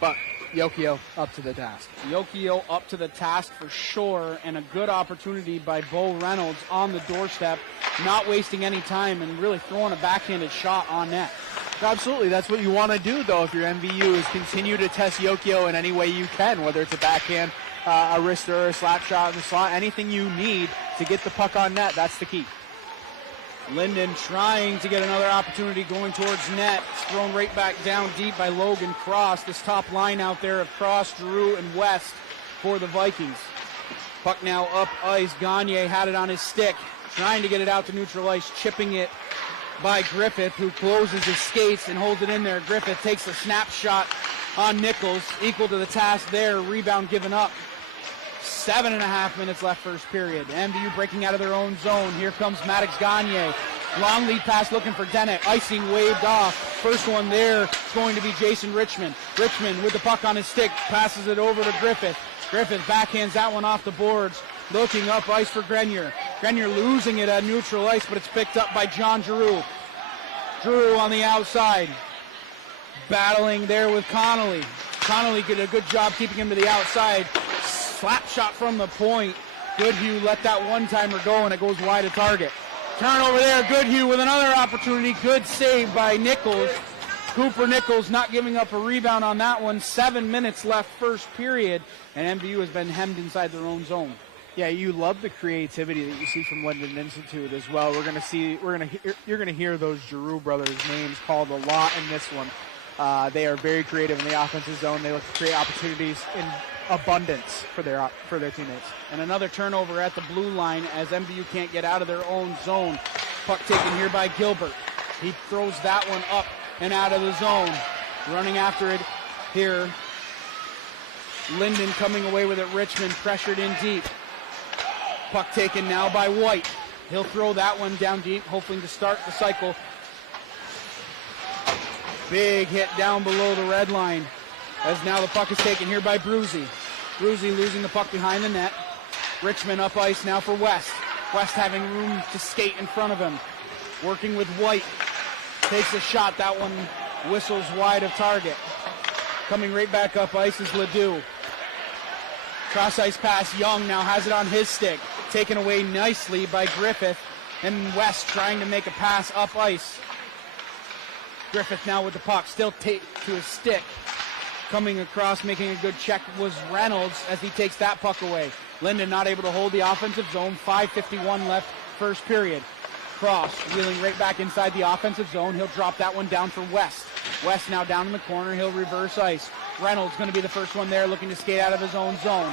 But Yokio up to the task. Yokio up to the task for sure, and a good opportunity by Bo Reynolds on the doorstep, not wasting any time and really throwing a backhanded shot on net. Absolutely, that's what you want to do, though, if you're MVU, is continue to test Yokio in any way you can, whether it's a backhand, a wrister, or a slap shot in the slot, anything you need to get the puck on net, that's the key. Lyndon trying to get another opportunity going towards net. It's thrown right back down deep by Logan Cross. This top line out there of Cross, Giroux, and West for the Vikings. Puck now up ice. Gagne had it on his stick, trying to get it out to neutral ice, chipping it by Griffith, who closes his skates and holds it in there. Griffith takes a snapshot on Nichols, equal to the task there. Rebound given up. 7.5 minutes left first period. MVU breaking out of their own zone. Here comes Maddox Gagne. Long lead pass looking for Dennett. Icing waved off. First one there is going to be Jason Richmond. Richmond with the puck on his stick. Passes it over to Griffith. Griffith backhands that one off the boards. Looking up ice for Grenier. Grenier losing it at neutral ice, but it's picked up by John Giroux. Giroux on the outside. battling there with Connolly. Connolly did a good job keeping him to the outside. Slap shot from the point. Goodhue let that one-timer go, and it goes wide of target. Turnover there, Goodhue with another opportunity. Good save by Nichols. Cooper Nichols not giving up a rebound on that one. 7 minutes left first period, and MVU has been hemmed inside their own zone. Yeah, you love the creativity that you see from Lyndon Institute as well. You're gonna hear those Giroux brothers' names called a lot in this one. They are very creative in the offensive zone. They look to create opportunities in abundance for their teammates. And another turnover at the blue line as MVU can't get out of their own zone. Puck taken here by Gilbert. He throws that one up and out of the zone. Running after it here. Lyndon coming away with it. Richmond pressured in deep. Puck taken now by White. He'll throw that one down deep, hoping to start the cycle. Big hit down below the red line as now the puck is taken here by Bruzy. Bruzy losing the puck behind the net. Richmond up ice now for West. West having room to skate in front of him. Working with White. Takes a shot. That one whistles wide of target. Coming right back up ice is Ledoux. Cross ice pass. Young now has it on his stick. Taken away nicely by Griffith. And West trying to make a pass up ice. Griffith now with the puck. Still taped to his stick. Coming across, making a good check was Reynolds as he takes that puck away. Lyndon not able to hold the offensive zone. 5:51 left first period. Cross wheeling right back inside the offensive zone. He'll drop that one down for West. West now down in the corner. He'll reverse ice. Reynolds going to be the first one there looking to skate out of his own zone.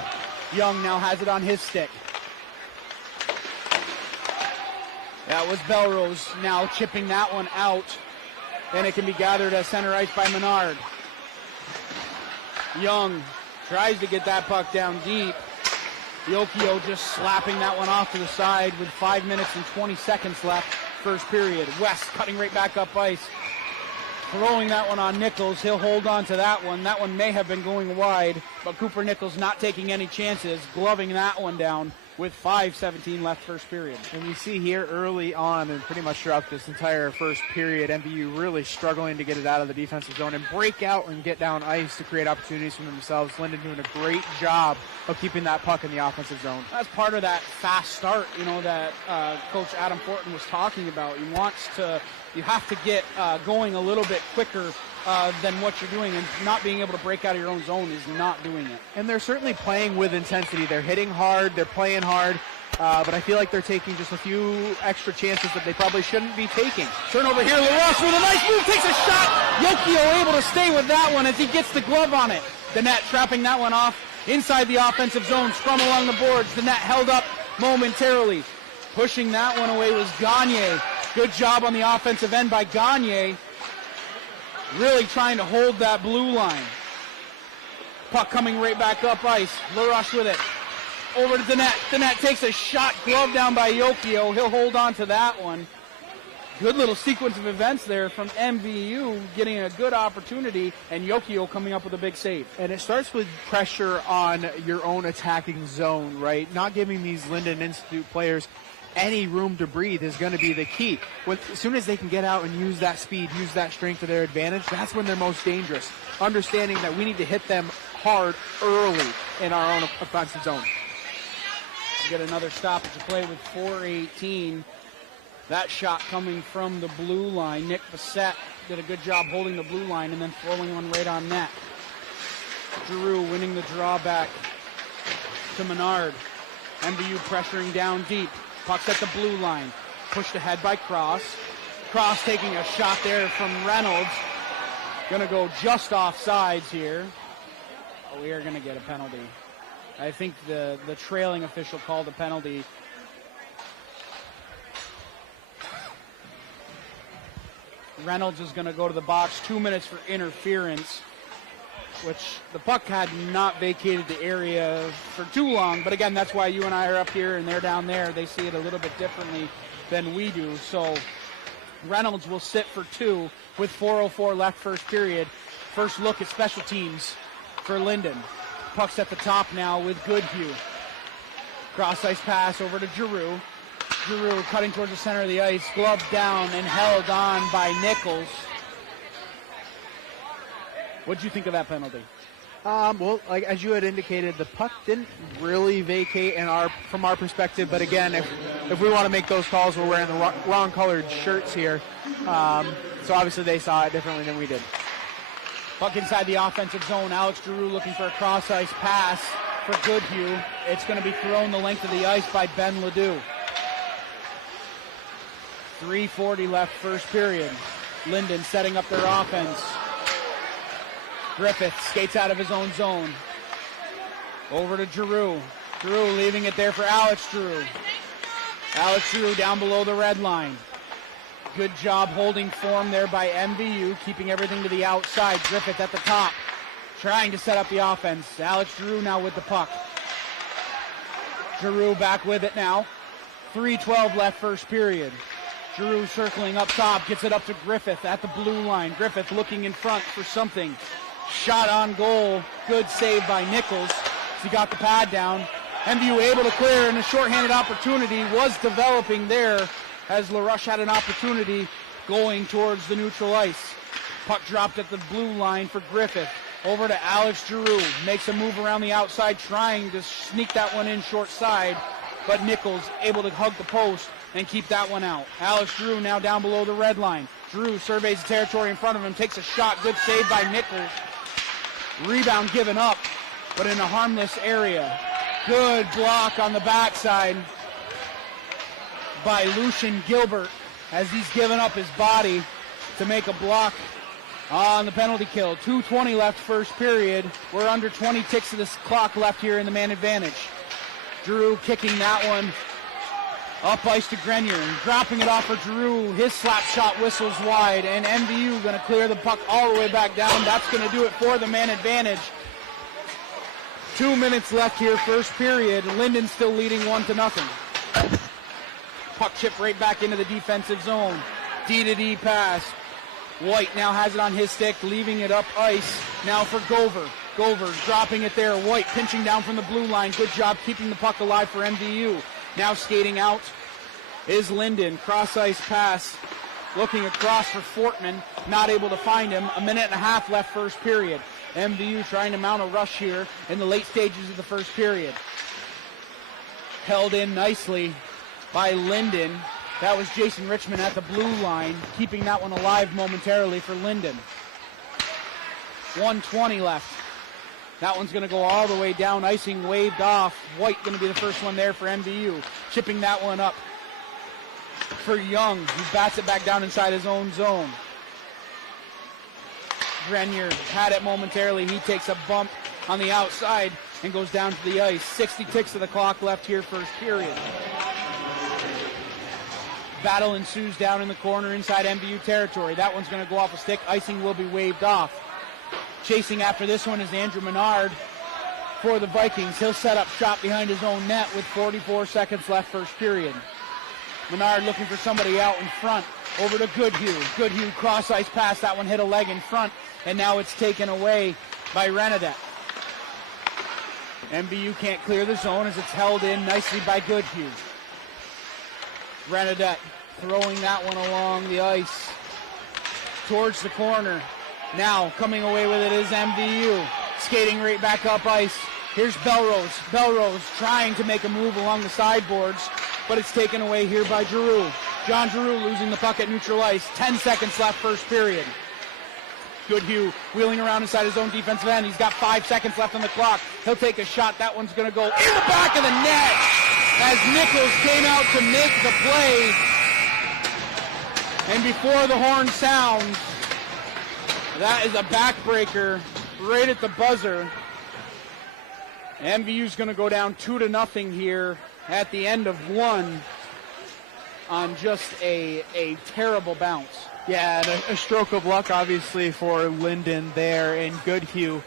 Young now has it on his stick. That was Belrose now chipping that one out. Then it can be gathered at center ice by Menard. Young tries to get that puck down deep. Yokio just slapping that one off to the side with 5 minutes and 20 seconds left first period. West cutting right back up ice. Throwing that one on Nichols. He'll hold on to that one. That one may have been going wide, but Cooper Nichols not taking any chances, gloving that one down with 5:17 left first period. And we see here early on and pretty much throughout this entire first period, MVU really struggling to get it out of the defensive zone and break out and get down ice to create opportunities for themselves. Lyndon doing a great job of keeping that puck in the offensive zone. That's part of that fast start, that Coach Adam Fortin was talking about. You have to get going a little bit quicker than what you're doing, and not being able to break out of your own zone is not doing it. And they're certainly playing with intensity. They're hitting hard, they're playing hard, but I feel like they're taking just a few extra chances that they probably shouldn't be taking. Turnover here, LaRoche with a nice move, takes a shot. Yokio able to stay with that one as he gets the glove on it. The net trapping that one off inside the offensive zone, scrum along the boards. The net held up momentarily. Pushing that one away was Gagne. Good job on the offensive end by Gagne. Really trying to hold that blue line. Puck coming right back up ice. LaRoche with it. Over to the net. The net takes a shot. Glove down by Yokio. He'll hold on to that one. Good little sequence of events there from MVU getting a good opportunity, and Yokio coming up with a big save. And it starts with pressure on your own attacking zone, right? Not giving these Lyndon Institute players any room to breathe is going to be the key. As soon as they can get out and use that speed, use that strength to their advantage, that's when they're most dangerous. Understanding that we need to hit them hard early in our own offensive zone. We get another stoppage of play with 4:18. That shot coming from the blue line. Nick Bissett did a good job holding the blue line and then throwing one right on net. Giroux winning the drawback to Menard. MVU pressuring down deep. Puck's at the blue line. Pushed ahead by Cross. Cross taking a shot there from Reynolds. Gonna go just off sides here. Oh, we are gonna get a penalty. I think the trailing official called a penalty. Reynolds is gonna go to the box. 2 minutes for interference, which the puck had not vacated the area for too long. But again, that's why you and I are up here and they're down there. They see it a little bit differently than we do. So Reynolds will sit for 2 with 4:04 left first period. First look at special teams for Lyndon. Puck's at the top now with Goodhue. Cross ice pass over to Giroux. Giroux cutting towards the center of the ice. Glove down and held on by Nichols. What did you think of that penalty? Well, like as you had indicated, the puck didn't really vacate from our perspective. But again, if we want to make those calls, we're wearing the wrong colored shirts here. So obviously they saw it differently than we did. Puck inside the offensive zone. Alex Giroux looking for a cross-ice pass for Goodhue. It's going to be thrown the length of the ice by Ben Ledoux. 3:40 left first period. Lyndon setting up their offense. Griffith skates out of his own zone. Over to Giroux. Giroux leaving it there for Alex Giroux. Alex Giroux down below the red line. Good job holding form there by MVU, keeping everything to the outside. Griffith at the top, trying to set up the offense. Alex Giroux now with the puck. Giroux back with it now. 3:12 left first period. Giroux circling up top, gets it up to Griffith at the blue line. Griffith looking in front for something. Shot on goal. Good save by Nichols. He got the pad down. MVU able to clear, and a shorthanded opportunity was developing there as LaRush had an opportunity going towards the neutral ice. Puck dropped at the blue line for Griffith. Over to Alex Giroux. Makes a move around the outside, trying to sneak that one in short side, but Nichols able to hug the post and keep that one out. Alex Giroux now down below the red line. Giroux surveys the territory in front of him, takes a shot. Good save by Nichols. Rebound given up, but in a harmless area. Good block on the backside by Lucian Gilbert as he's given up his body to make a block on the penalty kill. 2:20 left first period. We're under 20 ticks of this clock left here in the man advantage. Giroux kicking that one up ice to Grenier and dropping it off for Giroux. His slap shot whistles wide, and MVU going to clear the puck all the way back down. That's going to do it for the man advantage. 2 minutes left here, first period. Lyndon still leading 1-0. Puck chip right back into the defensive zone. D-to-D pass. White now has it on his stick, leaving it up ice. Now for Gover. Gover dropping it there. White pinching down from the blue line. Good job keeping the puck alive for MVU. Now skating out is Lyndon. Cross-ice pass. Looking across for Fortman. Not able to find him. 1.5 minutes left first period. MVU trying to mount a rush here in the late stages of the first period. Held in nicely by Lyndon. That was Jason Richmond at the blue line, keeping that one alive momentarily for Lyndon. 1:20 left. That one's going to go all the way down. Icing waved off. White going to be the first one there for MVU. Chipping that one up for Young, who bats it back down inside his own zone. Grenier had it momentarily. He takes a bump on the outside and goes down to the ice. 60 ticks of the clock left here first period. Battle ensues down in the corner inside MVU territory. That one's going to go off a stick. Icing will be waved off. Chasing after this one is Andrew Menard for the Vikings. He'll set up shop behind his own net with 44 seconds left first period. Menard looking for somebody out in front. Over to Goodhue. Goodhue cross-ice pass. That one hit a leg in front, and now it's taken away by Renadette. MVU can't clear the zone as it's held in nicely by Goodhue. Renadette throwing that one along the ice towards the corner. Now coming away with it is MVU. Skating right back up ice. Here's Belrose. Belrose trying to make a move along the sideboards, but it's taken away here by Giroux. John Giroux losing the puck at neutral ice. 10 seconds left first period. Goodhue wheeling around inside his own defensive end. He's got 5 seconds left on the clock. He'll take a shot. That one's going to go in the back of the net as Nichols came out to make the play. And before the horn sounds, that is a backbreaker right at the buzzer. MVU's going to go down 2-0 here at the end of one on just a terrible bounce. Yeah, and a stroke of luck, obviously, for Lyndon there and Goodhue.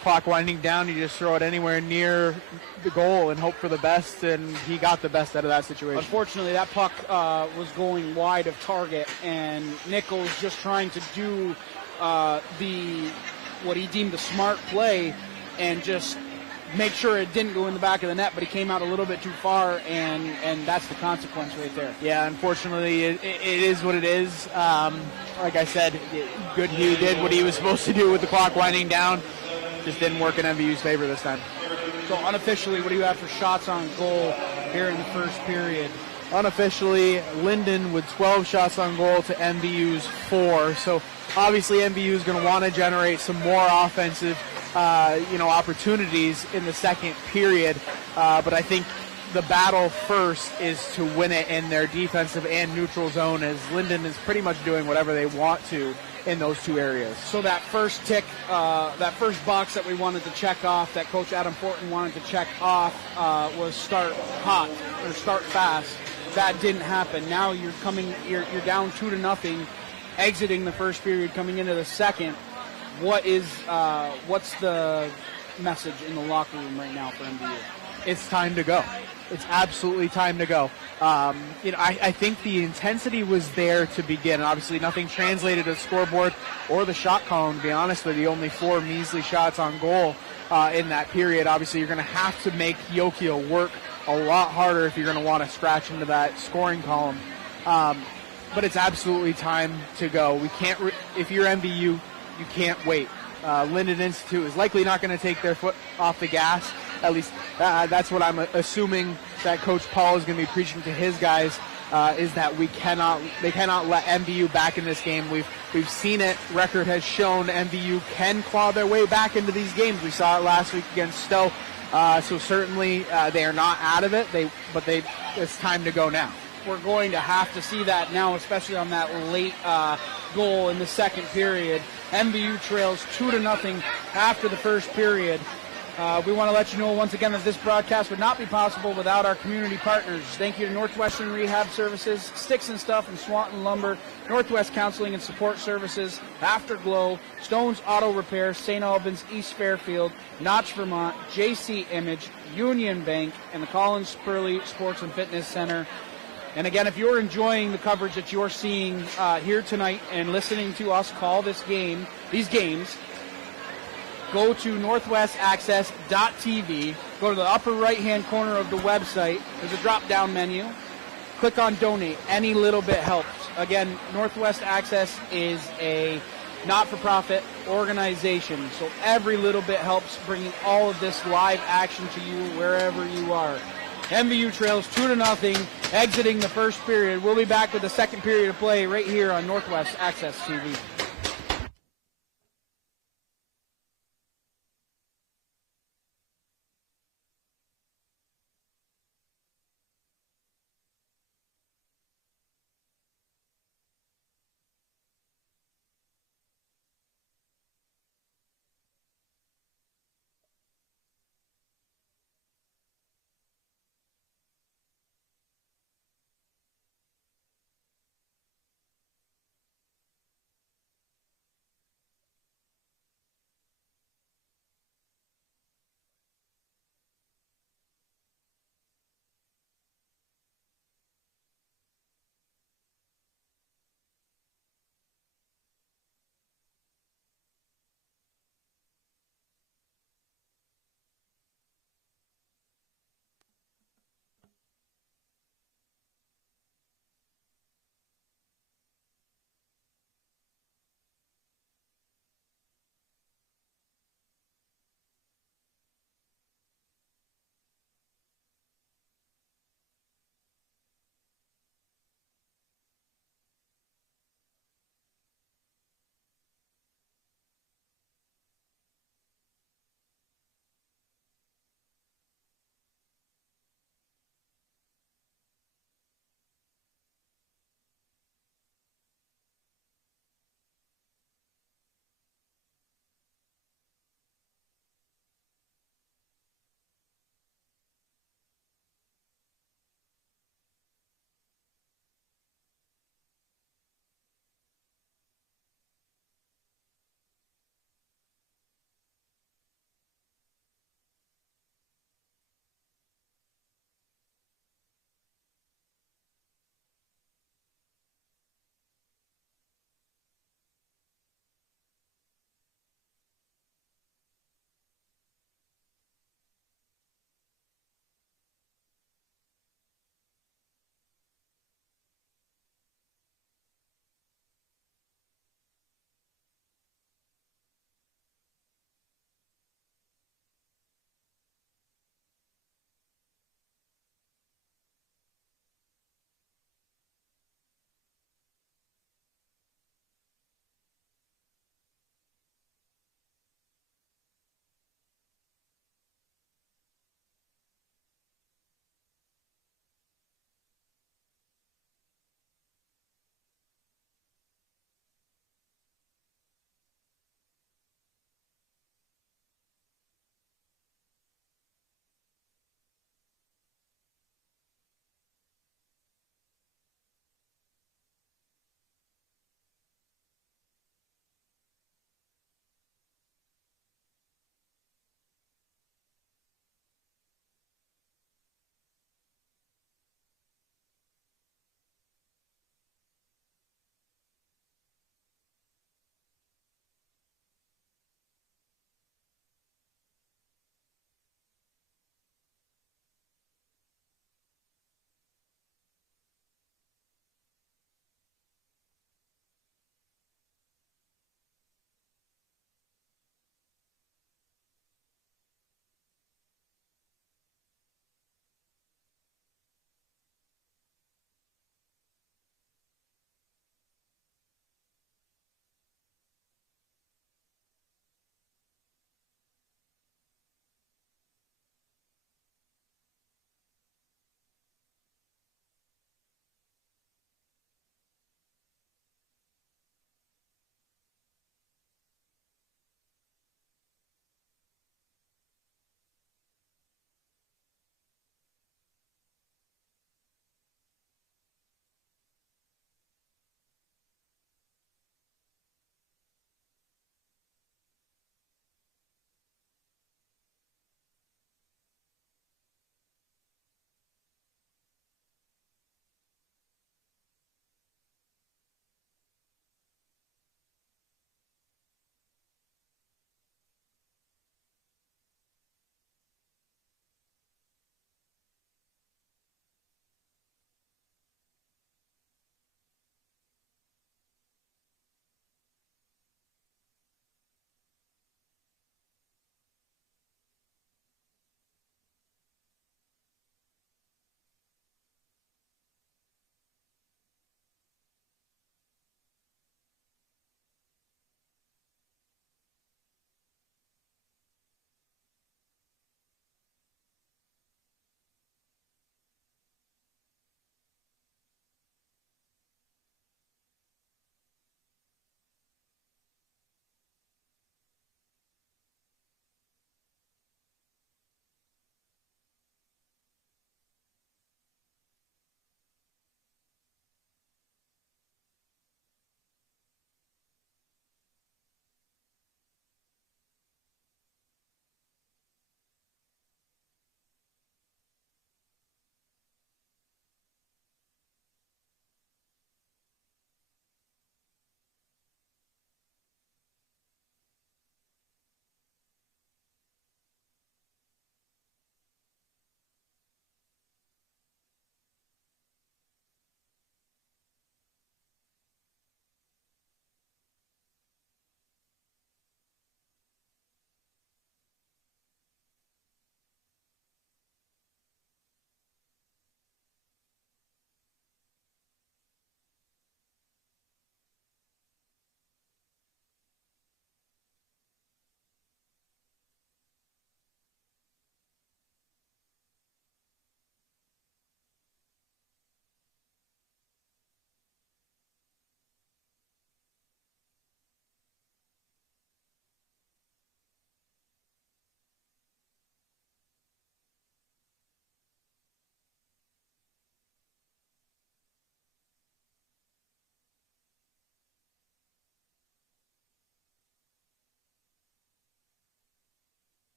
Clock winding down, you just throw it anywhere near the goal and hope for the best, and he got the best out of that situation. Unfortunately, that puck was going wide of target, and Nichols just trying to do what he deemed a smart play and just make sure it didn't go in the back of the net, but he came out a little bit too far, and that's the consequence right there. Yeah, unfortunately, it is what it is. Like I said, Goodhue did what he was supposed to do with the clock winding down. Just didn't work in MVU's favor this time. So unofficially, what do you have for shots on goal here in the first period? Unofficially, Lyndon with 12 shots on goal to MVU's 4. So obviously MVU is going to want to generate some more offensive opportunities in the second period. But I think the battle first is to win it in their defensive and neutral zone, as Lyndon is pretty much doing whatever they want to in those two areas. So that first tick, that first box that we wanted to check off, that Coach Adam Fortin wanted to check off, was start hot or start fast. That didn't happen. Now you're down 2-0, exiting the first period, coming into the second. What's the message in the locker room right now for MVU? It's time to go. It's absolutely time to go. I think the intensity was there to begin, and obviously nothing translated to the scoreboard or the shot column, to be honest with you. Only 4 measly shots on goal in that period. Obviously, you're going to have to make Yokio work a lot harder if you're going to want to scratch into that scoring column. But it's absolutely time to go. We can't. If you're MVU, you can't wait. Lyndon Institute is likely not going to take their foot off the gas. At least that's what I'm assuming that Coach Paul is going to be preaching to his guys, is that they cannot let MVU back in this game. We've seen it. Record has shown MVU can claw their way back into these games. We saw it last week against Stowe. So certainly they are not out of it. It's time to go now. We're going to have to see that now, especially on that late goal in the second period. MVU trails 2-0 after the first period. We want to let you know once again that this broadcast would not be possible without our community partners. Thank you to Northwestern Rehab Services, Sticks and Stuff and Swanton Lumber, Northwest Counseling and Support Services, Afterglow, Stone's Auto Repair, St. Albans, East Fairfield, Notch, Vermont, JC Image, Union Bank, and the Collins Spurley Sports and Fitness Center. And again, if you're enjoying the coverage that you're seeing here tonight and listening to us call these games, go to northwestaccess.tv, go to the upper right-hand corner of the website. There's a drop-down menu. Click on Donate. Any little bit helps. Again, Northwest Access is a not-for-profit organization, so every little bit helps bringing all of this live action to you wherever you are. MVU trails 2-0, exiting the first period. We'll be back with the second period of play right here on Northwest Access TV.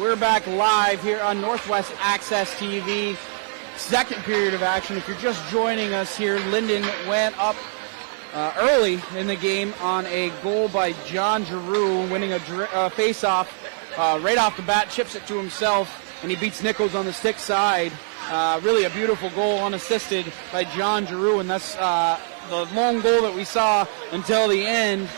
We're back live here on Northwest Access TV. Second period of action. If you're just joining us here, Lyndon went up early in the game on a goal by John Giroux, winning a face-off right off the bat, chips it to himself, and he beats Nichols on the stick side. Really a beautiful goal, unassisted by John Giroux, and that's the long goal that we saw until the end,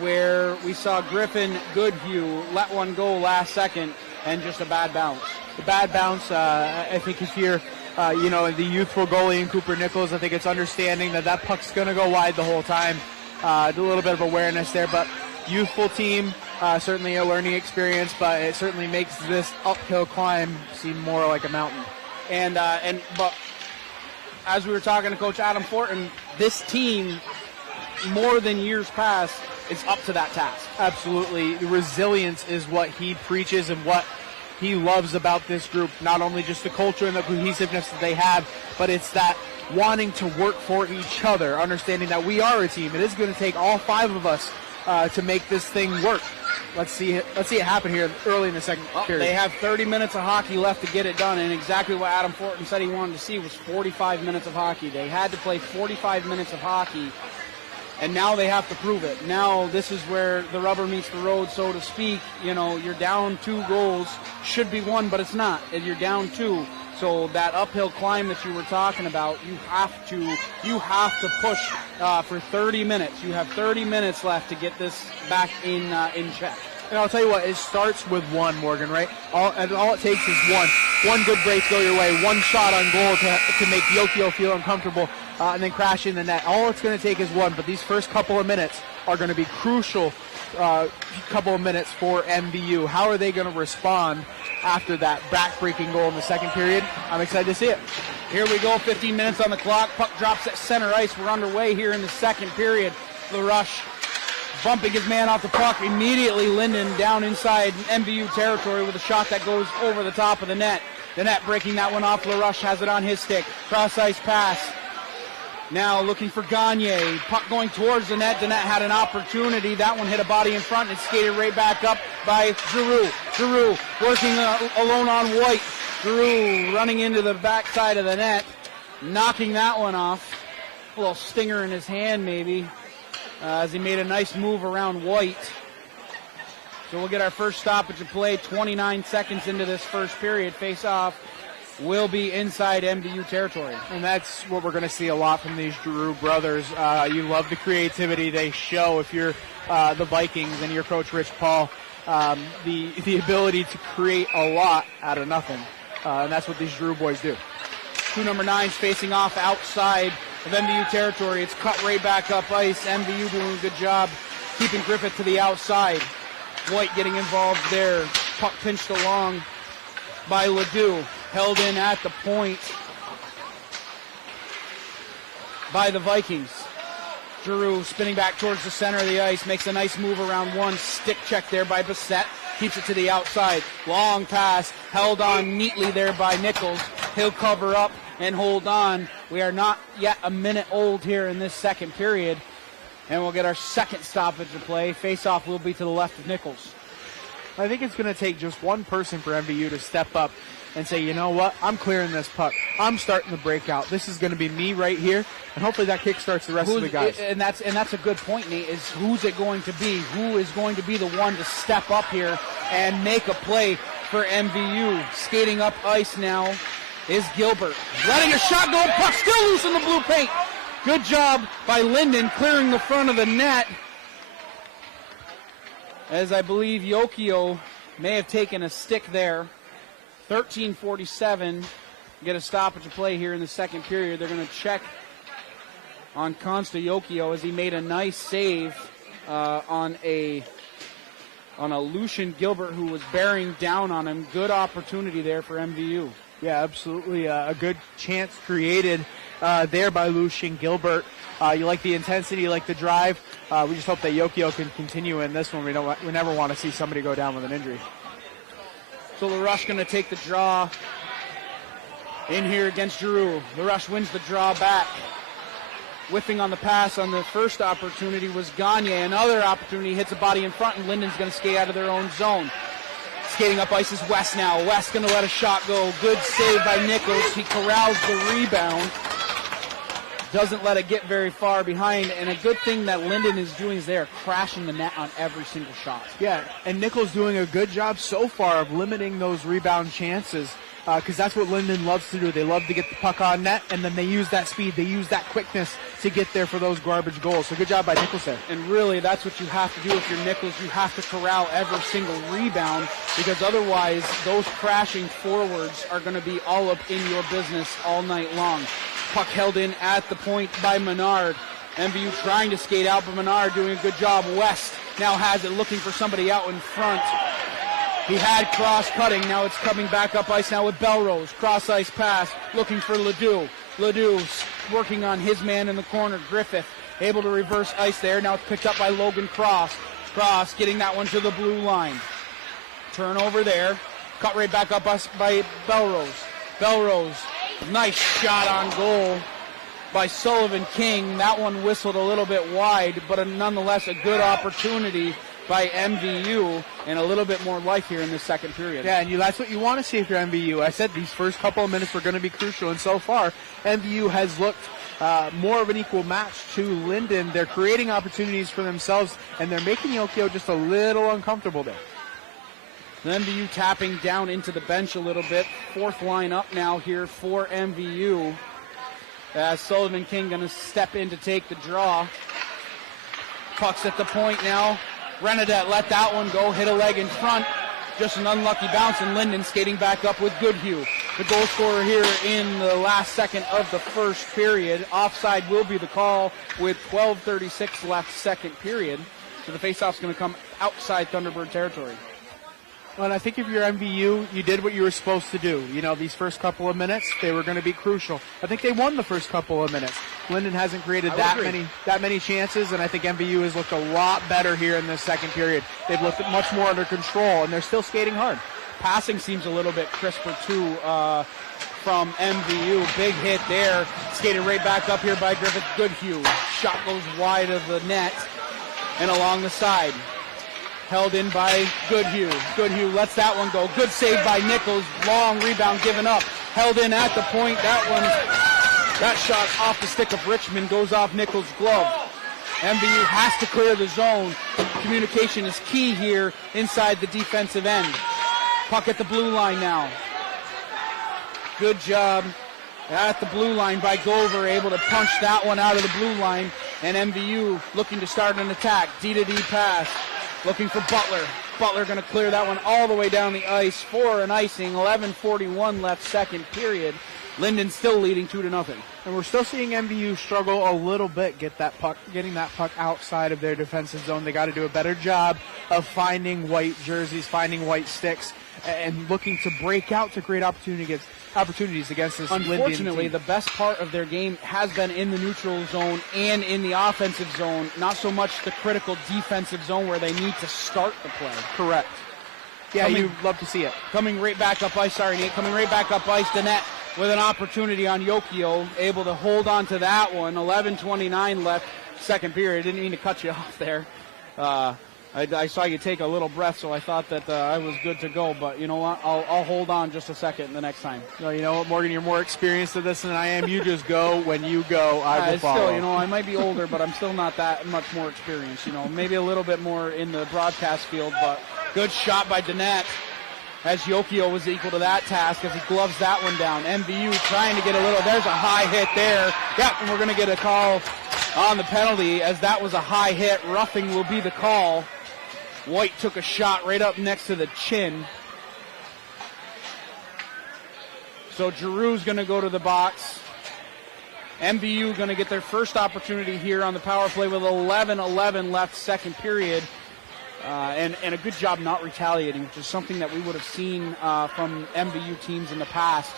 where we saw Griffin Goodhue let one go last second, and just a bad bounce. The bad bounce, I think if you're, the youthful goalie in Cooper Nichols, I think it's understanding that puck's going to go wide the whole time. A little bit of awareness there, but youthful team, certainly a learning experience, but it certainly makes this uphill climb seem more like a mountain. But as we were talking to Coach Adam Fortin, this team, more than years past, is up to that task. Absolutely. The resilience is what he preaches and what he loves about this group. Not only just the culture and the cohesiveness that they have, but it's that wanting to work for each other, understanding that we are a team. It is going to take all five of us to make this thing work. Let's see it happen here early in the second period. They have 30 minutes of hockey left to get it done, and exactly what Adam Fortin said he wanted to see was 45 minutes of hockey. They had to play 45 minutes of hockey, and now they have to prove it. Now this is where the rubber meets the road, so to speak. You're down 2 goals, should be 1, but it's not. And you're down 2. So that uphill climb that you were talking about, you have to push for 30 minutes. You have 30 minutes left to get this back in check. And I'll tell you what, it starts with 1, Morgan, right? All it takes is 1. 1 good break go your way, 1 shot on goal to make Yokio feel uncomfortable, and then crash in the net. All it's going to take is 1, but these first couple of minutes are going to be crucial couple of minutes for MVU. How are they going to respond after that back-breaking goal in the second period? I'm excited to see it. Here we go, 15 minutes on the clock. Puck drops at center ice. We're underway here in the second period. The rush bumping his man off the puck. Immediately Lyndon down inside MVU territory with a shot that goes over the top of the net. The net breaking that one off. LaRush has it on his stick. Cross-ice pass. Now looking for Gagne. Puck going towards the net. The net had an opportunity. That one hit a body in front and skated right back up by Giroux. Giroux working alone on White. Giroux running into the backside of the net. Knocking that one off. A little stinger in his hand maybe. As he made a nice move around White. So we'll get our first stoppage of play. 29 seconds into this first period. Face off will be inside MVU territory. And that's what we're going to see a lot from these Giroux brothers. You love the creativity they show if you're the Vikings and you're Coach Rich Paul. The ability to create a lot out of nothing. And that's what these Giroux boys do. 2 number 9s facing off outside of MVU territory. It's cut right back up ice. MVU doing a good job keeping Griffith to the outside. White getting involved there. Puck pinched along by Ledoux. Held in at the point by the Vikings. Giroux spinning back towards the center of the ice. Makes a nice move around 1. Stick check there by Bissett. Keeps it to the outside. Long pass. Held on neatly there by Nichols. He'll cover up and hold on. We are not yet a minute old here in this second period. And we'll get our second stoppage of play. Face-off will be to the left of Nichols. I think it's going to take just one person for MVU to step up and say, you know what, I'm clearing this puck. I'm starting the breakout. This is going to be me right here, and hopefully that kick starts the rest of the guys. And that's a good point, Nate, is who's it going to be? Who is going to be the one to step up here and make a play for MVU? Skating up ice now is Gilbert. Letting a shot go, puck still loose in the blue paint. Good job by Lyndon clearing the front of the net, as I believe Yokio may have taken a stick there. 13:47, get a stoppage of play here in the second period. They're going to check on Consta Yokio as he made a nice save on a Lucian Gilbert who was bearing down on him. Good opportunity there for MVU. Yeah, absolutely. A good chance created there by Lucian Gilbert. You like the intensity, you like the drive. We just hope that Yokio can continue in this one. We never want to see somebody go down with an injury. So LaRush going to take the draw in here against Giroux. LaRush wins the draw back. Whiffing on the pass on the first opportunity was Gagne. Another opportunity hits a body in front, and Lyndon's going to skate out of their own zone. Skating up ice is West now. West going to let a shot go. Good save by Nichols. He corrals the rebound. Doesn't let it get very far behind. And a good thing that Lyndon is doing is they are crashing the net on every single shot. Yeah, and Nichols doing a good job so far of limiting those rebound chances, because that's what Lyndon loves to do. They love to get the puck on net, and then they use that speed, they use that quickness to get there for those garbage goals. So good job by Nichols there. And really, that's what you have to do if you're Nichols. You have to corral every single rebound, because otherwise those crashing forwards are going to be all up in your business all night long. Puck held in at the point by Menard. MVU trying to skate out, but Menard doing a good job. West now has it, looking for somebody out in front. He had cross-cutting. Now it's coming back up ice now with Belrose. Cross-ice pass, looking for Ledoux. Ledoux's working on his man in the corner. Griffith able to reverse ice there. Now it's picked up by Logan Cross. Cross getting that one to the blue line. Turnover there. Cut right back up us by Belrose. Belrose, nice shot on goal by Sullivan King. That one whistled a little bit wide, but nonetheless a good opportunity by MVU and a little bit more life here in the second period. Yeah, and that's what you want to see if you're MVU. I said these first couple of minutes were going to be crucial, and so far MVU has looked more of an equal match to Lyndon. They're creating opportunities for themselves, and they're making Yokio just a little uncomfortable there. MVU tapping down into the bench a little bit. Fourth line up now here for MVU. As Sullivan King going to step in to take the draw. Puck's at the point now. Renadette let that one go, hit a leg in front. Just an unlucky bounce, and Lyndon skating back up with Goodhue. The goal scorer here in the last second of the first period. Offside will be the call with 12:36 left second period. So the faceoff's going to come outside Thunderbird territory. Well, and I think if you're MVU, you did what you were supposed to do. You know, these first couple of minutes, they were going to be crucial. I think they won the first couple of minutes. Lyndon hasn't created that many chances, and I think MVU has looked a lot better here in this second period. They've looked much more under control, and they're still skating hard. Passing seems a little bit crisper, too, from MVU. Big hit there. Skated right back up here by Griffith Goodhue. Shot goes wide of the net and along the side. Held in by Goodhue. Goodhue lets that one go. Good save by Nichols. Long rebound given up. Held in at the point. That shot off the stick of Richmond goes off Nichols' glove. MVU has to clear the zone. Communication is key here inside the defensive end. Puck at the blue line now. Good job at the blue line by Gover, able to punch that one out of the blue line. And MVU looking to start an attack. D-to-D pass. Looking for Butler. Butler going to clear that one all the way down the ice for an icing. 11:41 left second period. Lyndon still leading 2-0. And we're still seeing MVU struggle a little bit getting that puck outside of their defensive zone. They got to do a better job of finding white jerseys, finding white sticks, and looking to break out to create opportunities against this Lyndon team. Unfortunately, the best part of their game has been in the neutral zone and in the offensive zone, not so much the critical defensive zone where they need to start the play. Correct. Yeah, you'd love to see it. Coming right back up ice, coming right back up ice, Danette with an opportunity on Yokio, able to hold on to that one. 11:29 left second period. Didn't mean to cut you off there. I saw you take a little breath, so I thought that I was good to go. But you know what? I'll hold on just a second the next time. No, you know what, Morgan? You're more experienced at this than I am. You just go. When you go, I will follow. Still, I might be older, but I'm still not that much more experienced. Maybe a little bit more in the broadcast field. But good shot by Danette, as Yokio was equal to that task as he gloves that one down. MVU trying to get a little. There's a high hit there. Yep, and we're going to get a call on the penalty as that was a high hit. Roughing will be the call. White took a shot right up next to the chin. So Giroux's going to go to the box. MVU going to get their first opportunity here on the power play with 11:11 left second period. And a good job not retaliating, which is something that we would have seen from MVU teams in the past.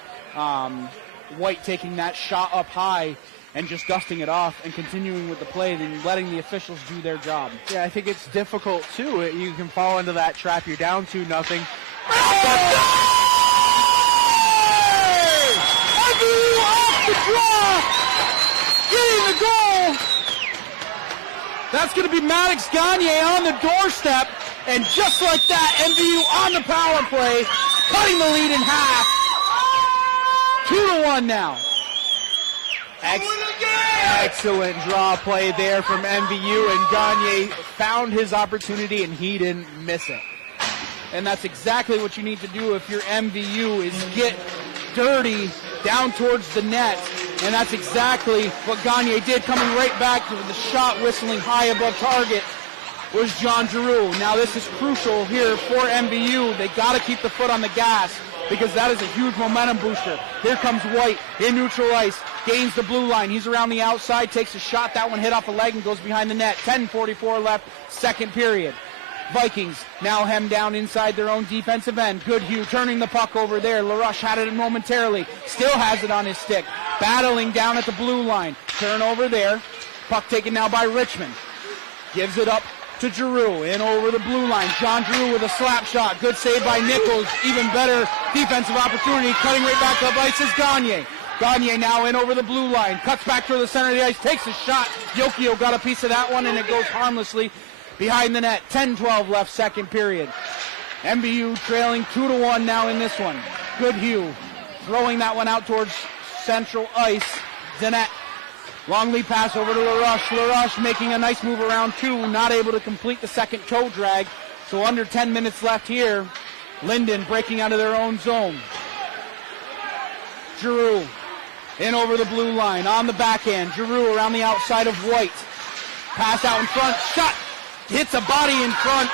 White taking that shot up high and just dusting it off and continuing with the play and letting the officials do their job. Yeah, I think it's difficult, too. You can fall into that trap. You're down 2-0. MVU off the draw! Getting the goal! That's going to be Maddox Gagne on the doorstep. And just like that, MVU on the power play, cutting the lead in half. 2-1 now. Excellent draw play there from MVU, and Gagne found his opportunity and he didn't miss it. And that's exactly what you need to do if you're MVU, is get dirty down towards the net. And that's exactly what Gagne did, coming right back to the shot, whistling high above target, was John Giroux. Now this is crucial here for MVU. They got to keep the foot on the gas, because that is a huge momentum booster. Here comes White in neutral ice, gains the blue line. He's around the outside, takes a shot. That one hit off a leg and goes behind the net. 10:44 left, second period. Vikings now hemmed down inside their own defensive end. Goodhue turning the puck over there. LaRush had it momentarily. Still has it on his stick. Battling down at the blue line. Turnover there. Puck taken now by Richmond. Gives it up to Giroux, in over the blue line. John Giroux with a slap shot. Good save by Nichols. Even better defensive opportunity. Cutting right back up ice is Gagne. Gagne now in over the blue line. Cuts back to the center of the ice. Takes a shot. Yokio got a piece of that one, and it goes harmlessly behind the net. 10-12 left, second period. MVU trailing 2-1 now in this one. Goodhue throwing that one out towards central ice. Danette. Long lead pass over to LaRush. LaRush making a nice move around two, not able to complete the second toe drag. So under 10 minutes left here. Lyndon breaking out of their own zone. Giroux in over the blue line on the backhand. Giroux around the outside of White. Pass out in front. Shot. Hits a body in front.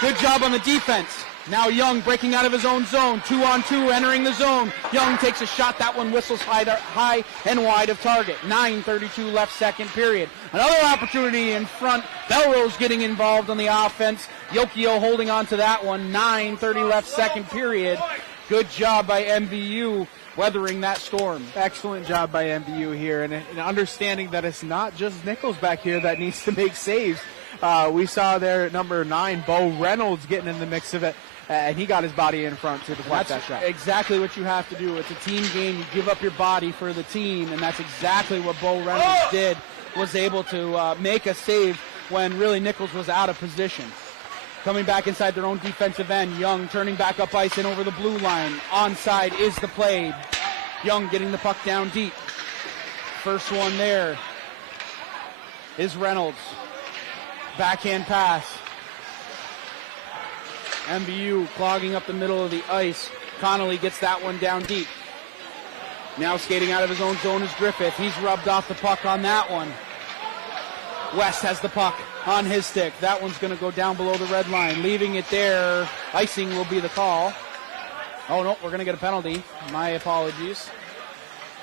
Good job on the defense. Now Young breaking out of his own zone. 2-on-2 entering the zone. Young takes a shot. That one whistles high and wide of target. 9:32 left, second period. Another opportunity in front. Belrose getting involved on the offense. Yokio holding on to that one. 9:30 left, second period. Good job by MVU weathering that storm. Excellent job by MVU here, and understanding that it's not just Nichols back here that needs to make saves. We saw there at number 9, Bo Reynolds getting in the mix of it, and he got his body in front to deflect that shot. Exactly what you have to do. It's a team game. You give up your body for the team, and that's exactly what Bo Reynolds did, was able to make a save when really Nichols was out of position. Coming back inside their own defensive end, Young turning back up ice and over the blue line. Onside is the play. Young getting the puck down deep. First one there is Reynolds. Backhand pass. MVU clogging up the middle of the ice. Connolly gets that one down deep. Now skating out of his own zone is Griffith. He's rubbed off the puck on that one. West has the puck on his stick. That one's going to go down below the red line. Leaving it there. Icing will be the call. Oh, no, we're going to get a penalty. My apologies.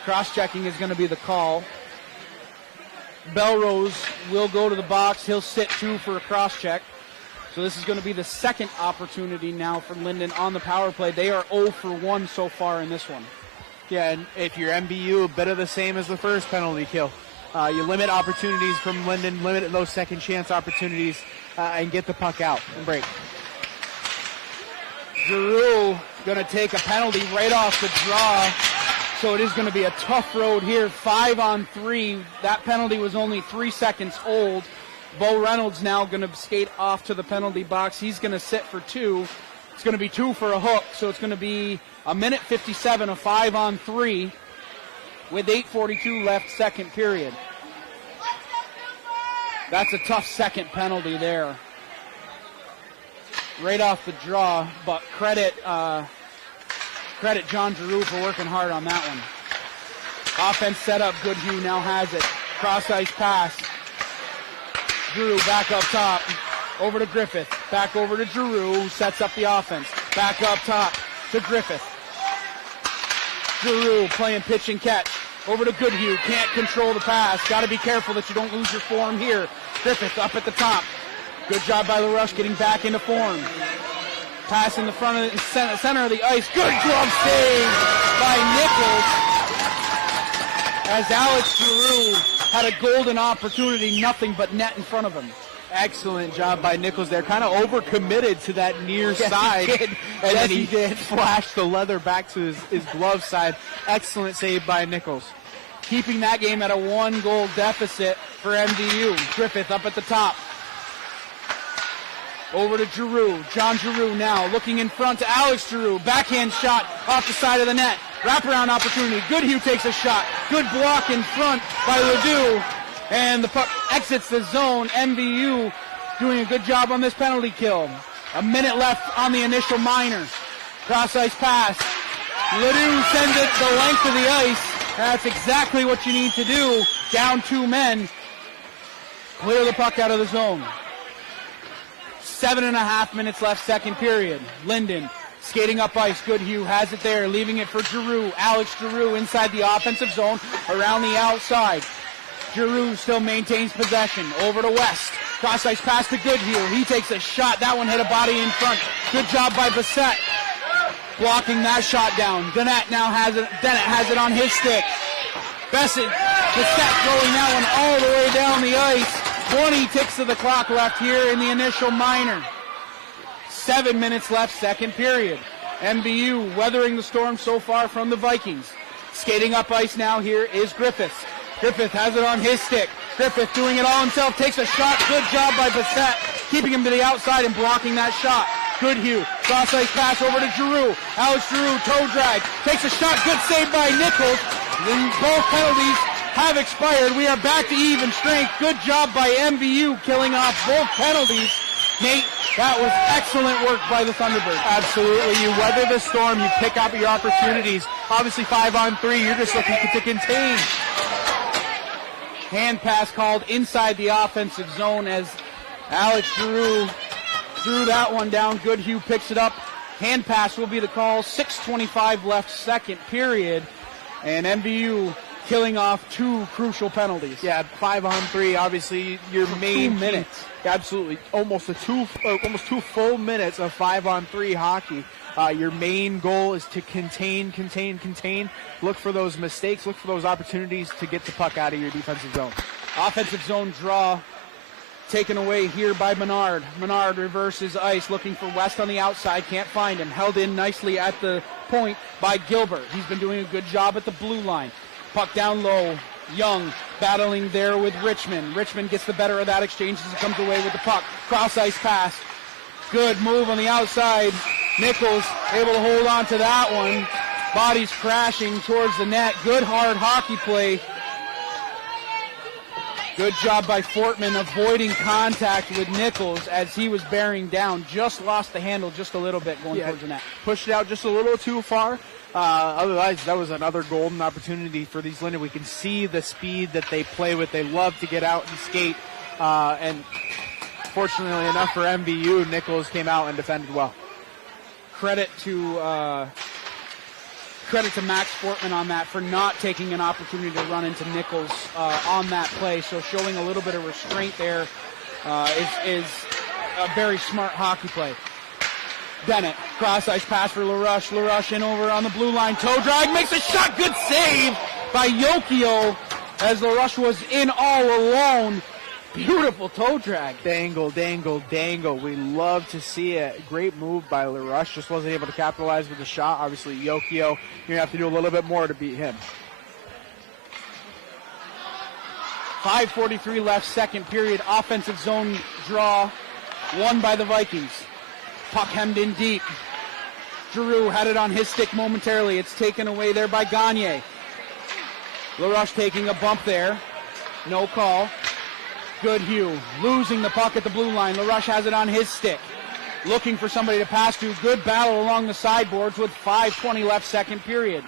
Cross-checking is going to be the call. Belrose will go to the box. He'll sit two for a cross-check. So this is going to be the second opportunity now for Lyndon on the power play. They are 0 for 1 so far in this one. Yeah, and if you're MVU, a bit of the same as the first penalty kill. You limit opportunities from Lyndon, limit those second chance opportunities, and get the puck out and break. Giroux going to take a penalty right off the draw. So it is going to be a tough road here. 5-on-3. That penalty was only 3 seconds old. Bo Reynolds now going to skate off to the penalty box. He's going to sit for 2. It's going to be 2 for a hook. So it's going to be a minute 57, a 5-on-3 with 8:42 left, second period. That's a tough second penalty there. Right off the draw, but credit John Giroux for working hard on that one. Offense set up. Goodhue now has it. Cross ice pass. Giroux back up top. Over to Griffith. Back over to Giroux. Sets up the offense. Back up top to Griffith. Giroux playing pitch and catch. Over to Goodhue. Can't control the pass. Got to be careful that you don't lose your form here. Griffith up at the top. Good job by LaRush getting back into form. Pass in the front of the center of the ice. Good glove save by Nichols. As Alex Giroux had a golden opportunity, nothing but net in front of him. Excellent job by Nichols there. Kind of overcommitted to that near side. He did. And then he did flash the leather back to his glove side. Excellent save by Nichols. Keeping that game at a 1-goal deficit for MVU. Griffith up at the top. Over to Giroux. John Giroux now looking in front to Alex Giroux. Backhand shot off the side of the net. Wraparound opportunity. Goodhue takes a shot. Good block in front by Ledoux. And the puck exits the zone. MVU doing a good job on this penalty kill. A minute left on the initial minor. Cross ice pass. Ledoux sends it the length of the ice. That's exactly what you need to do. Down 2 men. Clear the puck out of the zone. 7.5 minutes left, second period. Lyndon skating up ice. Goodhue has it there, leaving it for Giroux. Alex Giroux inside the offensive zone, around the outside. Giroux still maintains possession. Over to West. Cross ice pass to Goodhue. He takes a shot. That one hit a body in front. Good job by Bissett, blocking that shot down. Dennett now has it. Dennett has it on his stick. Bissett throwing that one all the way down the ice. 20 ticks of the clock left here in the initial minor. 7 minutes left, second period. MVU weathering the storm so far from the Vikings. Skating up ice now here is Griffiths. Griffith has it on his stick. Griffith doing it all himself, takes a shot. Good job by Bissett, keeping him to the outside and blocking that shot. Goodhue, cross ice pass over to Giroux. Alex Giroux, toe drag, takes a shot. Good save by Nichols. Then both penalties have expired. We are back to even strength. Good job by MVU killing off both penalties. Nate, that was excellent work by the Thunderbirds. Absolutely. You weather the storm. You pick up your opportunities. Obviously 5-on-3. You're just looking to contain. Hand pass called inside the offensive zone as Alex Giroux threw that one down. Goodhue picks it up. Hand pass will be the call. 6:25 left, second period. And MVU killing off 2 crucial penalties. Yeah, 5-on-3. Obviously, your main 2 minutes. Absolutely, almost 2 full minutes of 5-on-3 hockey. Your main goal is to contain. Look for those mistakes. Look for those opportunities to get the puck out of your defensive zone. Offensive zone draw taken away here by Menard. Menard reverses ice, looking for West on the outside. Can't find him. Held in nicely at the point by Gilbert. He's been doing a good job at the blue line. Puck down low. Young battling there with Richmond. Richmond gets the better of that exchange as he comes away with the puck. Cross ice pass. Good move on the outside. Nichols able to hold on to that one. Bodies crashing towards the net. Good hard hockey play. Good job by Fortman avoiding contact with Nichols as he was bearing down. Just lost the handle just a little bit going towards the net. Pushed it out just a little too far. Otherwise, that was another golden opportunity for these Lyndon. We can see the speed that they play with. They love to get out and skate. And fortunately enough for MVU, Nichols came out and defended well. Credit to Max Fortman on that for not taking an opportunity to run into Nichols on that play. So showing a little bit of restraint there is a very smart hockey play. Bennett, cross ice pass for LaRush. LaRush in over on the blue line. Toe drag, makes a shot. Good save by Yokio as LaRush was in all alone. Beautiful toe drag. Dangle. We love to see it. Great move by LaRush. Just wasn't able to capitalize with the shot. Obviously, Yokio, you're going to have to do a little bit more to beat him. 5:43 left, second period. Offensive zone draw won by the Vikings. Puck hemmed in deep. Giroux had it on his stick momentarily. It's taken away there by Gagne. LaRush taking a bump there. No call. Goodhue losing the puck at the blue line. LaRush has it on his stick. Looking for somebody to pass to. Good battle along the sideboards with 5:20 left, second period.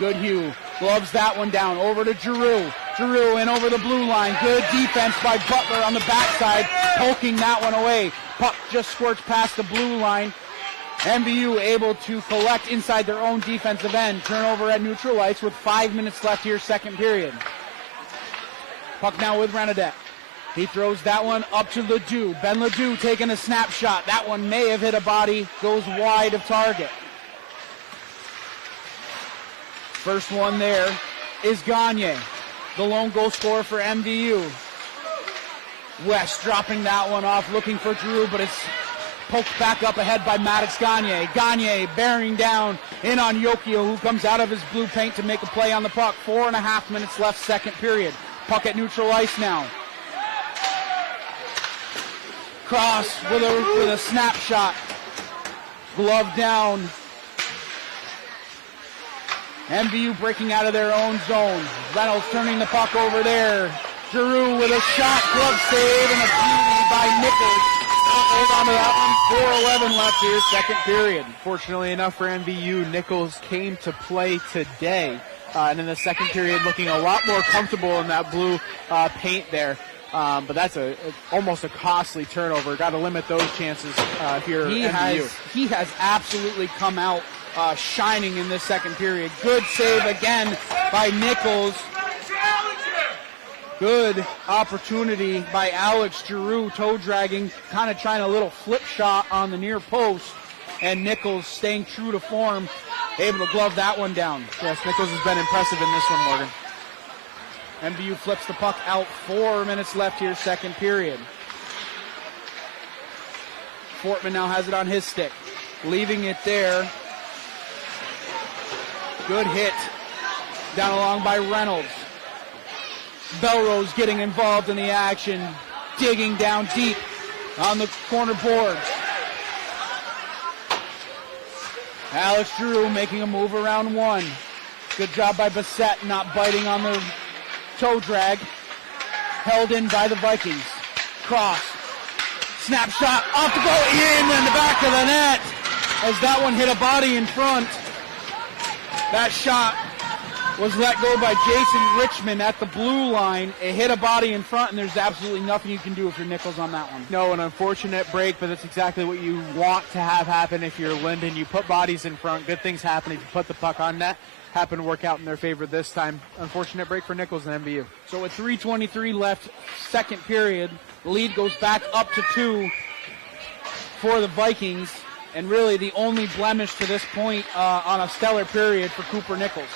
Goodhue gloves that one down. Over to Giroux. Giroux in over the blue line. Good defense by Butler on the backside, poking that one away. Puck just squirts past the blue line. MVU able to collect inside their own defensive end. Turnover at neutral ice with 5 minutes left here, second period. Puck now with Renaudet. He throws that one up to Ledoux. Ben Ledoux taking a snapshot. That one may have hit a body, goes wide of target. First one there is Gagne, the lone goal scorer for MVU. West dropping that one off, looking for Giroux, but it's poked back up ahead by Maddox Gagne. Gagne bearing down in on Yokio, who comes out of his blue paint to make a play on the puck. 4.5 minutes left, second period. Puck at neutral ice now. Cross with a snapshot. Glove down. MVU breaking out of their own zone. Reynolds turning the puck over there. Giroux with a shot, glove save, and a beauty by Nichols. Hold on to that one. 4:11 left here, second period. Fortunately enough for MVU, Nichols came to play today. And in the second period, looking a lot more comfortable in that blue paint there. But that's almost a costly turnover. Got to limit those chances here at MVU. He has absolutely come out shining in this second period. Good save again by Nichols. Good opportunity by Alex Giroux, toe dragging, kind of trying a little flip shot on the near post. And Nichols staying true to form, able to glove that one down. Yes, Nichols has been impressive in this one, Morgan. MVU flips the puck out. 4 minutes left here, second period. Fortman now has it on his stick. Leaving it there. Good hit. Down along by Reynolds. Belrose getting involved in the action. Digging down deep on the corner boards. Alex Giroux making a move around one. Good job by Bassett, not biting on the toe drag. Held in by the Vikings. Cross. Snapshot off the goal, in the back of the net. As that one hit a body in front. That shot was let go by Jason Richmond at the blue line. It hit a body in front, and there's absolutely nothing you can do if you're Nichols on that one. No, an unfortunate break, but that's exactly what you want to have happen if you're Lyndon. You put bodies in front, good things happen. If you put the puck on net, happen to work out in their favor this time. Unfortunate break for Nichols and MVU. So with 3:23 left, second period, the lead goes back up to 2 for the Vikings, and really the only blemish to this point on a stellar period for Cooper Nichols.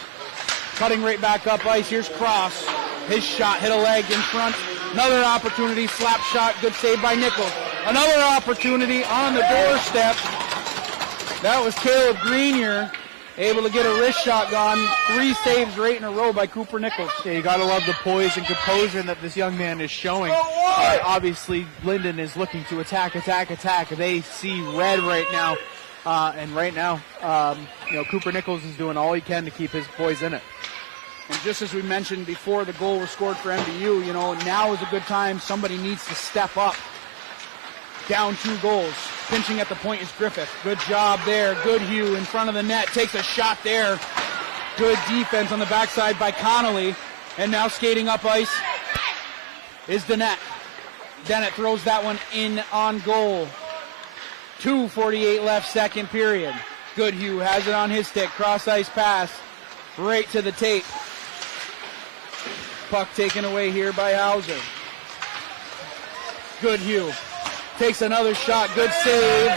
Cutting right back up ice. Here's Cross. His shot hit a leg in front. Another opportunity. Slap shot. Good save by Nichols. Another opportunity on the doorstep. That was Caleb Greenier able to get a wrist shot gone. 3 saves right in a row by Cooper Nichols. Yeah, you got to love the poise and composure that this young man is showing. Obviously, Lyndon is looking to attack. They see red right now. And right now, Cooper Nichols is doing all he can to keep his boys in it. And just as we mentioned before the goal was scored for MVU, now is a good time. Somebody needs to step up. Down 2 goals. Pinching at the point is Griffith. Good job there. Goodhue in front of the net. Takes a shot there. Good defense on the backside by Connolly. And now skating up ice is Dennett. Dennett throws that one in on goal. 2:48 left, second period. Goodhue has it on his stick. Cross ice pass right to the tape. Puck taken away here by Hauser. Goodhue takes another shot. Good save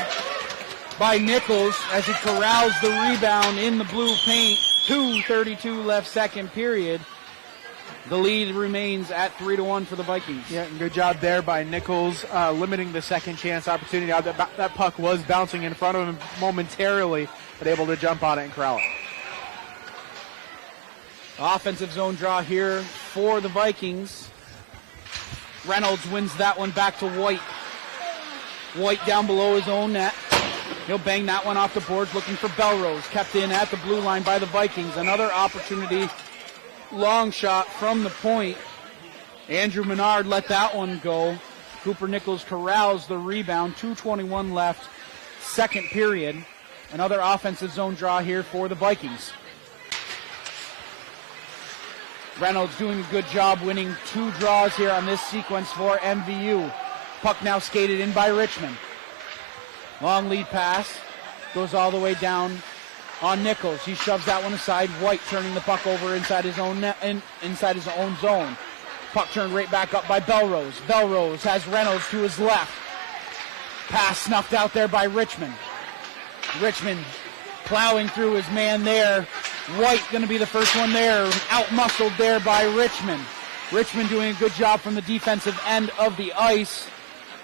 by Nichols as he corrals the rebound in the blue paint. 2:32 left, second period. The lead remains at 3-1 for the Vikings. Yeah, and good job there by Nichols, limiting the second chance opportunity. That puck was bouncing in front of him momentarily, but able to jump on it and corral it. Offensive zone draw here for the Vikings. Reynolds wins that one back to White. White down below his own net. He'll bang that one off the boards, looking for Belrose. Kept in at the blue line by the Vikings. Another opportunity. Long shot from the point. Andrew Menard let that one go. Cooper Nichols corrals the rebound. 2:21 left, second period. Another offensive zone draw here for the Vikings. Reynolds doing a good job winning 2 draws here on this sequence for MVU. Puck now skated in by Richmond. Long lead pass. Goes all the way down on Nichols. He shoves that one aside. White turning the puck over inside his own net, inside his own zone. Puck turned right back up by Belrose. Belrose has Reynolds to his left. Pass snuffed out there by Richmond. Richmond plowing through his man there. White going to be the first one there. Out-muscled there by Richmond. Richmond doing a good job from the defensive end of the ice,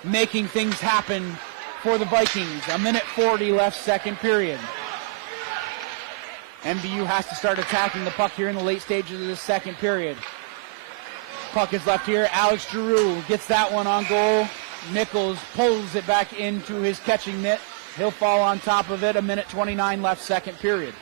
making things happen for the Vikings. 1:40 left, second period. MVU has to start attacking the puck here in the late stages of the second period. Puck is left here. Alex Giroux gets that one on goal. Nichols pulls it back into his catching mitt. He'll fall on top of it. 1:29 left, second period.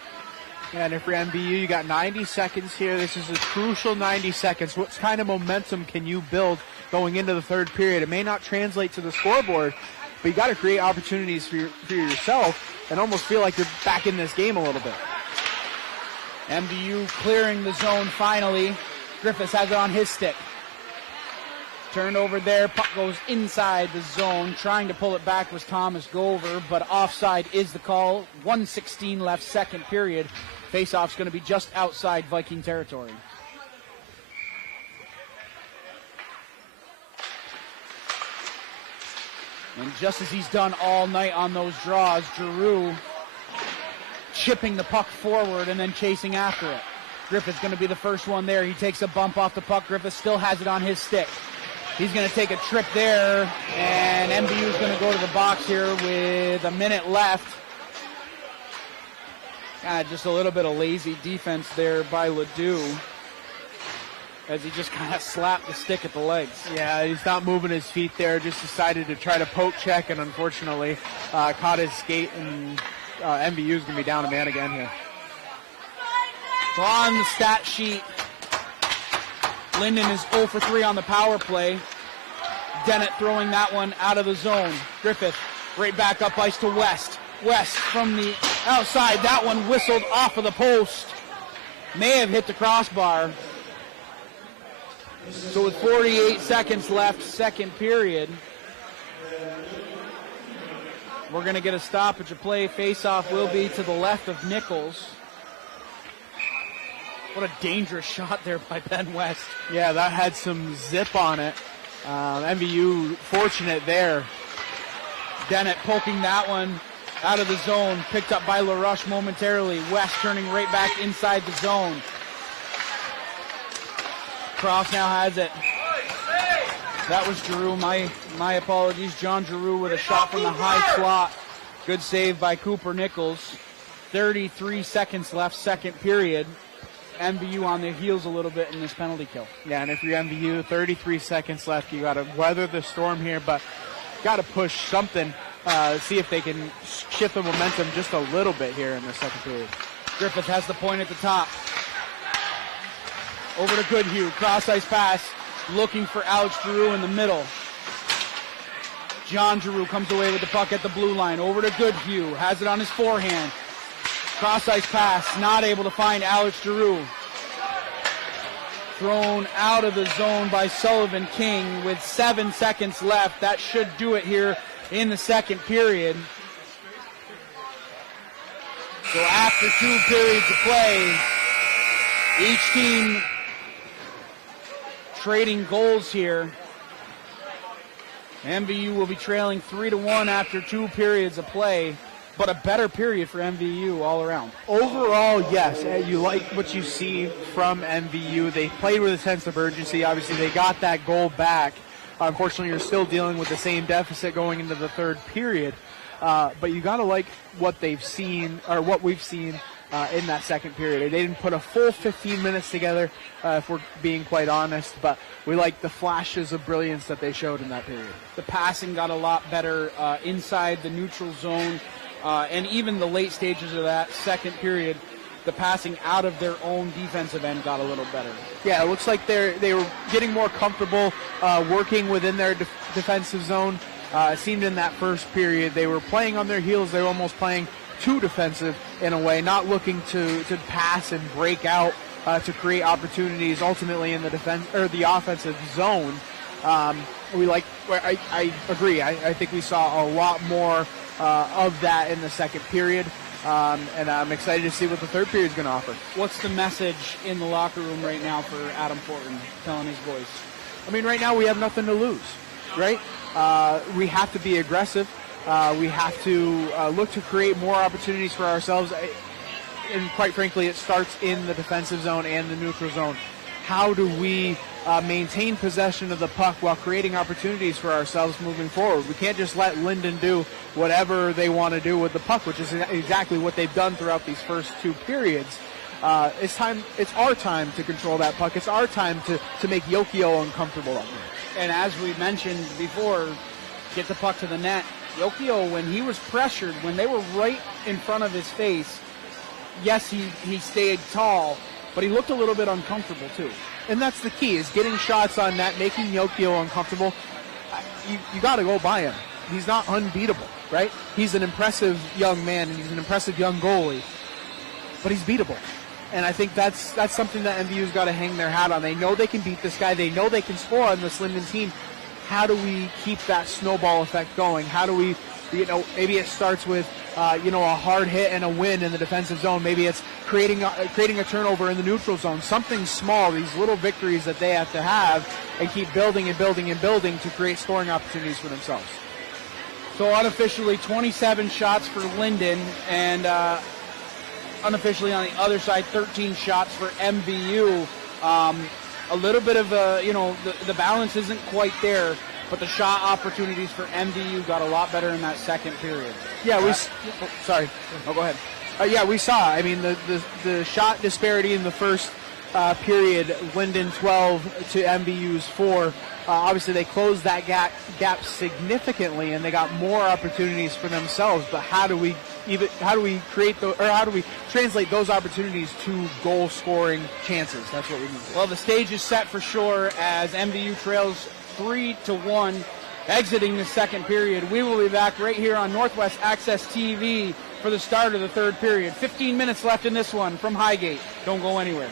And if you're MVU, you got 90 seconds here. This is a crucial 90 seconds. What kind of momentum can you build going into the third period? It may not translate to the scoreboard, but you got to create opportunities for yourself and almost feel like you're back in this game a little bit. MVU clearing the zone finally. Griffiths has it on his stick. Turned over there, puck goes inside the zone. Trying to pull it back was Thomas Gover, but offside is the call. 1:16 left, second period. Faceoff's going to be just outside Viking territory. And just as he's done all night on those draws, Giroux chipping the puck forward and then chasing after it. Griffith's going to be the first one there. He takes a bump off the puck. Griffith still has it on his stick. He's going to take a trip there, and MVU is going to go to the box here with a minute left. Just a little bit of lazy defense there by Ledoux as he just kind of slapped the stick at the legs. Yeah, he's not moving his feet there, just decided to try to poke check, and unfortunately caught his skate, and MVU is going to be down a man again here. So on the stat sheet, Lyndon is 0 for 3 on the power play. Dennett throwing that one out of the zone. Griffith right back up ice to West. West from the outside. That one whistled off of the post. May have hit the crossbar. So with 48 seconds left, second period, we're going to get a stoppage of play. Face-off will be to the left of Nichols. What a dangerous shot there by Ben West. Yeah, that had some zip on it. MVU fortunate there. Dennett poking that one out of the zone. Picked up by LaRush momentarily. West turning right back inside the zone. Cross now has it. That was Giroux. My apologies. John Giroux with a shot from the high slot. Good save by Cooper Nichols. 33 seconds left, second period. MVU on their heels a little bit in this penalty kill. Yeah, and if you're MVU, 33 seconds left. You got to weather the storm here, but got to push something, see if they can shift the momentum just a little bit here in the second period. Griffith has the point at the top. Over to Goodhue, cross-ice pass, looking for Alex Giroux in the middle. John Giroux comes away with the puck at the blue line. Over to Goodhue, has it on his forehand. Cross-ice pass, not able to find Alex Giroux. Thrown out of the zone by Sullivan King with 7 seconds left. That should do it here in the second period. So after 2 periods of play, each team trading goals here. MVU will be trailing 3-1 after 2 periods of play. But a better period for MVU all around. Overall, yes. You like what you see from MVU. They played with a sense of urgency. Obviously, they got that goal back. Unfortunately, you're still dealing with the same deficit going into the third period. But you got to like what they've seen, or what we've seen in that second period. They didn't put a full 15 minutes together, if we're being quite honest. But we like the flashes of brilliance that they showed in that period. The passing got a lot better inside the neutral zone. And even the late stages of that second period, the passing out of their own defensive end got a little better. Yeah, it looks like they were getting more comfortable working within their defensive zone. It seemed in that first period they were playing on their heels. They were almost playing too defensive in a way, not looking to pass and break out to create opportunities ultimately in the defense or the offensive zone. I agree. I think we saw a lot more of that in the second period, and I'm excited to see what the third period is going to offer. What's the message in the locker room right now for Adam Fortin telling his boys? I mean, right now we have nothing to lose, right? We have to be aggressive. We have to look to create more opportunities for ourselves, and quite frankly, it starts in the defensive zone and the neutral zone. How do we maintain possession of the puck while creating opportunities for ourselves moving forward? We can't just let Lyndon do whatever they want to do with the puck, which is exactly what they've done throughout these first 2 periods. It's our time to control that puck. It's our time to make Yokio uncomfortable up there. And as we mentioned before, get the puck to the net. Yokio, when he was pressured, when they were right in front of his face, yes, he stayed tall, but he looked a little bit uncomfortable too. And that's the key, is getting shots on net, making Yokio uncomfortable. You got to go by him. He's not unbeatable, right? He's an impressive young man, and he's an impressive young goalie, but he's beatable. And I think that's something that MVU's got to hang their hat on. They know they can beat this guy. They know they can score on this Lyndon team. How do we keep that snowball effect going? How do we, maybe it starts with, a hard hit and a win in the defensive zone. Maybe it's creating a turnover in the neutral zone. Something small, these little victories that they have to have, and keep building and building and building to create scoring opportunities for themselves. So unofficially, 27 shots for Lyndon, and unofficially on the other side, 13 shots for MVU. A little bit of the balance isn't quite there, but the shot opportunities for MVU got a lot better in that second period. Yeah, sorry. Oh, go ahead. We saw. I mean, the shot disparity in the first period, Lyndon 12 to MVU's 4. Obviously, they closed that gap significantly, and they got more opportunities for themselves. But how do we translate those opportunities to goal scoring chances? That's what we need. Well, the stage is set for sure as MVU trails 3-1, exiting the second period. We will be back right here on Northwest Access TV for the start of the third period. 15 minutes left in this one from Highgate. Don't go anywhere.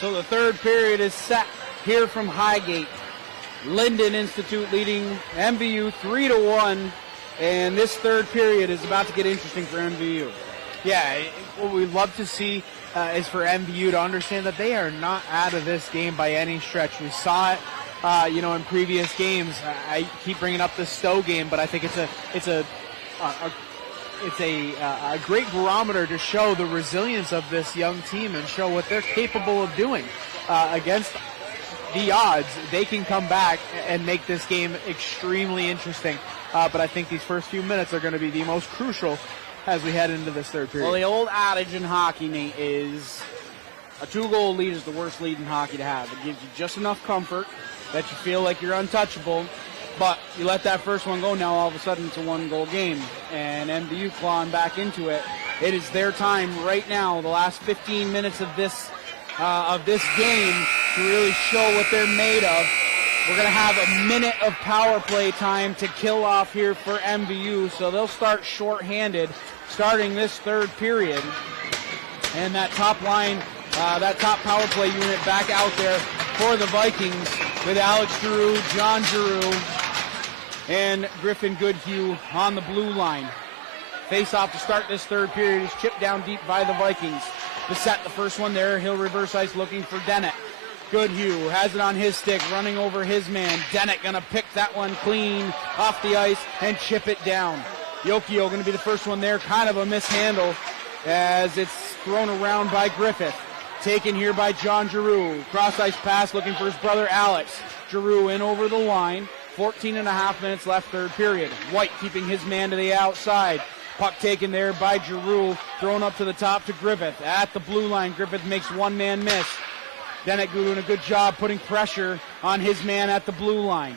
So the third period is set here from Highgate. Lyndon Institute leading MVU 3-1, and this third period is about to get interesting for MVU. Yeah, what we'd love to see is for MVU to understand that they are not out of this game by any stretch. We saw it, in previous games. I keep bringing up the Stowe game, but I think it's a great barometer to show the resilience of this young team and show what they're capable of doing against the odds. They can come back and make this game extremely interesting. But I think these first few minutes are going to be the most crucial as we head into this third period. Well, the old adage in hockey, Nate, is a 2-goal lead is the worst lead in hockey to have. It gives you just enough comfort that you feel like you're untouchable, but you let that first one go, now all of a sudden it's a 1-goal game. And MVU clawing back into it. It is their time right now, the last 15 minutes of this game, to really show what they're made of. We're going to have a minute of power play time to kill off here for MVU, so they'll start shorthanded starting this third period. And that top line, that top power play unit back out there for the Vikings with Alex Giroux, John Giroux, and Griffin Goodhue on the blue line. Face-off to start this third period is chipped down deep by the Vikings. Beset the first one there. He'll reverse ice looking for Dennett. Goodhue has it on his stick, running over his man. Dennett going to pick that one clean off the ice and chip it down. Yokio going to be the first one there. Kind of a mishandle as it's thrown around by Griffith. Taken here by John Giroux. Cross-ice pass looking for his brother Alex. Giroux in over the line. 14 and a half minutes left third period. White keeping his man to the outside. Puck taken there by Giroux. Thrown up to the top to Griffith. At the blue line, Griffith makes one man miss. Dennett doing a good job putting pressure on his man at the blue line.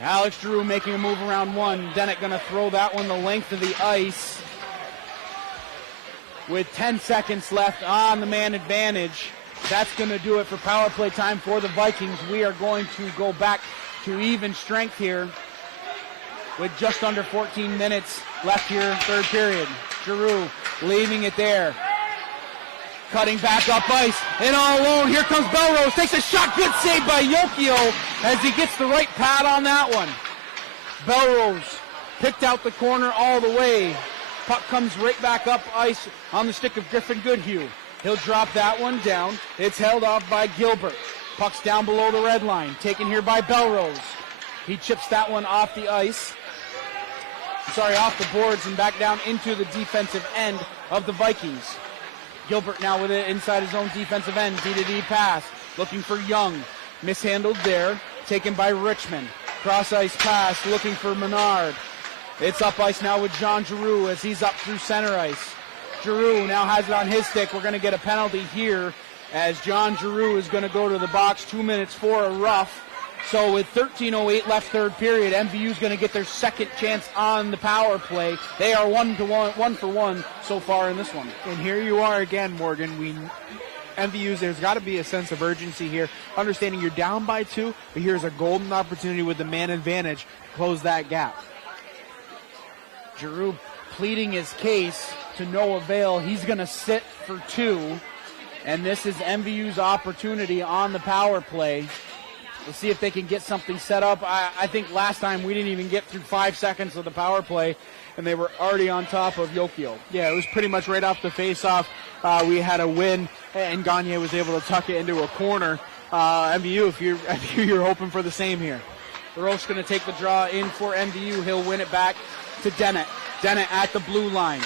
Alex Giroux making a move around one. Dennett going to throw that one the length of the ice with 10 seconds left on the man advantage. That's going to do it for power play time for the Vikings. We are going to go back to even strength here with just under 14 minutes left here, third period. Giroux leaving it there. Cutting back up ice, and all alone, here comes Belrose, takes a shot, good save by Yokio as he gets the right pad on that one. Belrose picked out the corner all the way. Puck comes right back up ice on the stick of Griffin Goodhue. He'll drop that one down. It's held off by Gilbert. Puck's down below the red line, taken here by Belrose. He chips that one off the ice. Off the boards and back down into the defensive end of the Vikings. Gilbert now with it inside his own defensive end. D-to-D pass. Looking for Young. Mishandled there. Taken by Richmond. Cross-ice pass. Looking for Menard. It's up ice now with John Giroux as he's up through center ice. Giroux now has it on his stick. We're going to get a penalty here as John Giroux is going to go to the box. 2 minutes for a rough. So with 13:08 left third period, MVU is going to get their second chance on the power play. They are 1 for 1 so far in this one. And here you are again, Morgan. MVU's, there's got to be a sense of urgency here. Understanding you're down by 2, but here's a golden opportunity with the man advantage to close that gap. Giroux pleading his case to no avail. He's going to sit for 2, and this is MVU's opportunity on the power play. We'll see if they can get something set up. I think last time we didn't even get through 5 seconds of the power play, and they were already on top of Yokio. Yeah, it was pretty much right off the face-off. We had a win, and Gagne was able to tuck it into a corner. MVU, if you're hoping for the same here. LaRoche going to take the draw in for MVU. He'll win it back to Dennett. Dennett at the blue line.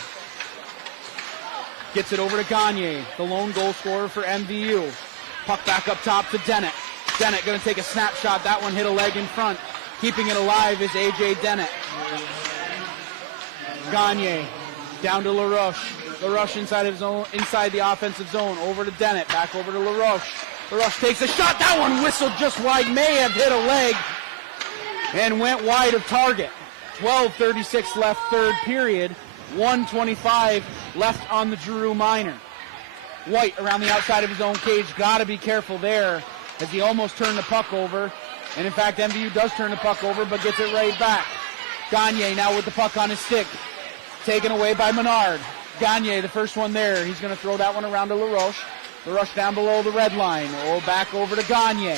Gets it over to Gagne, the lone goal scorer for MVU. Puck back up top to Dennett. Dennett going to take a snapshot. That one hit a leg in front. Keeping it alive is A.J. Dennett. Gagne down to LaRoche. LaRoche inside the offensive zone. Over to Dennett. Back over to LaRoche. LaRoche takes a shot. That one whistled just wide. May have hit a leg and went wide of target. 12:36 left third period. 1:25 left on the Giroux minor. White around the outside of his own cage. Got to be careful there as he almost turned the puck over. And in fact, MVU does turn the puck over, but gets it right back. Gagne now with the puck on his stick. Taken away by Menard. Gagne, the first one there. He's going to throw that one around to LaRoche. LaRoche down below the red line. Back over to Gagne.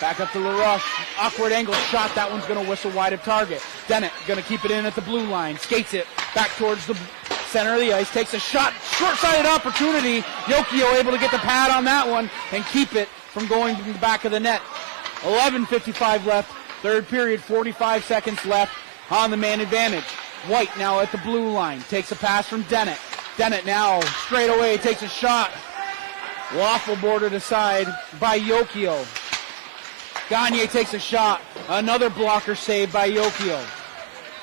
Back up to LaRoche. Awkward angle shot. That one's going to whistle wide of target. Dennett going to keep it in at the blue line. Skates it back towards the center of the ice. Takes a shot. Short-sided opportunity. Yokio able to get the pad on that one and keep it from going to the back of the net. 11:55 left. Third period. 45 seconds left on the man advantage. White now at the blue line. Takes a pass from Dennett. Dennett now straight away takes a shot. Waffle boarded aside by Yokio. Gagne takes a shot. Another blocker saved by Yokio.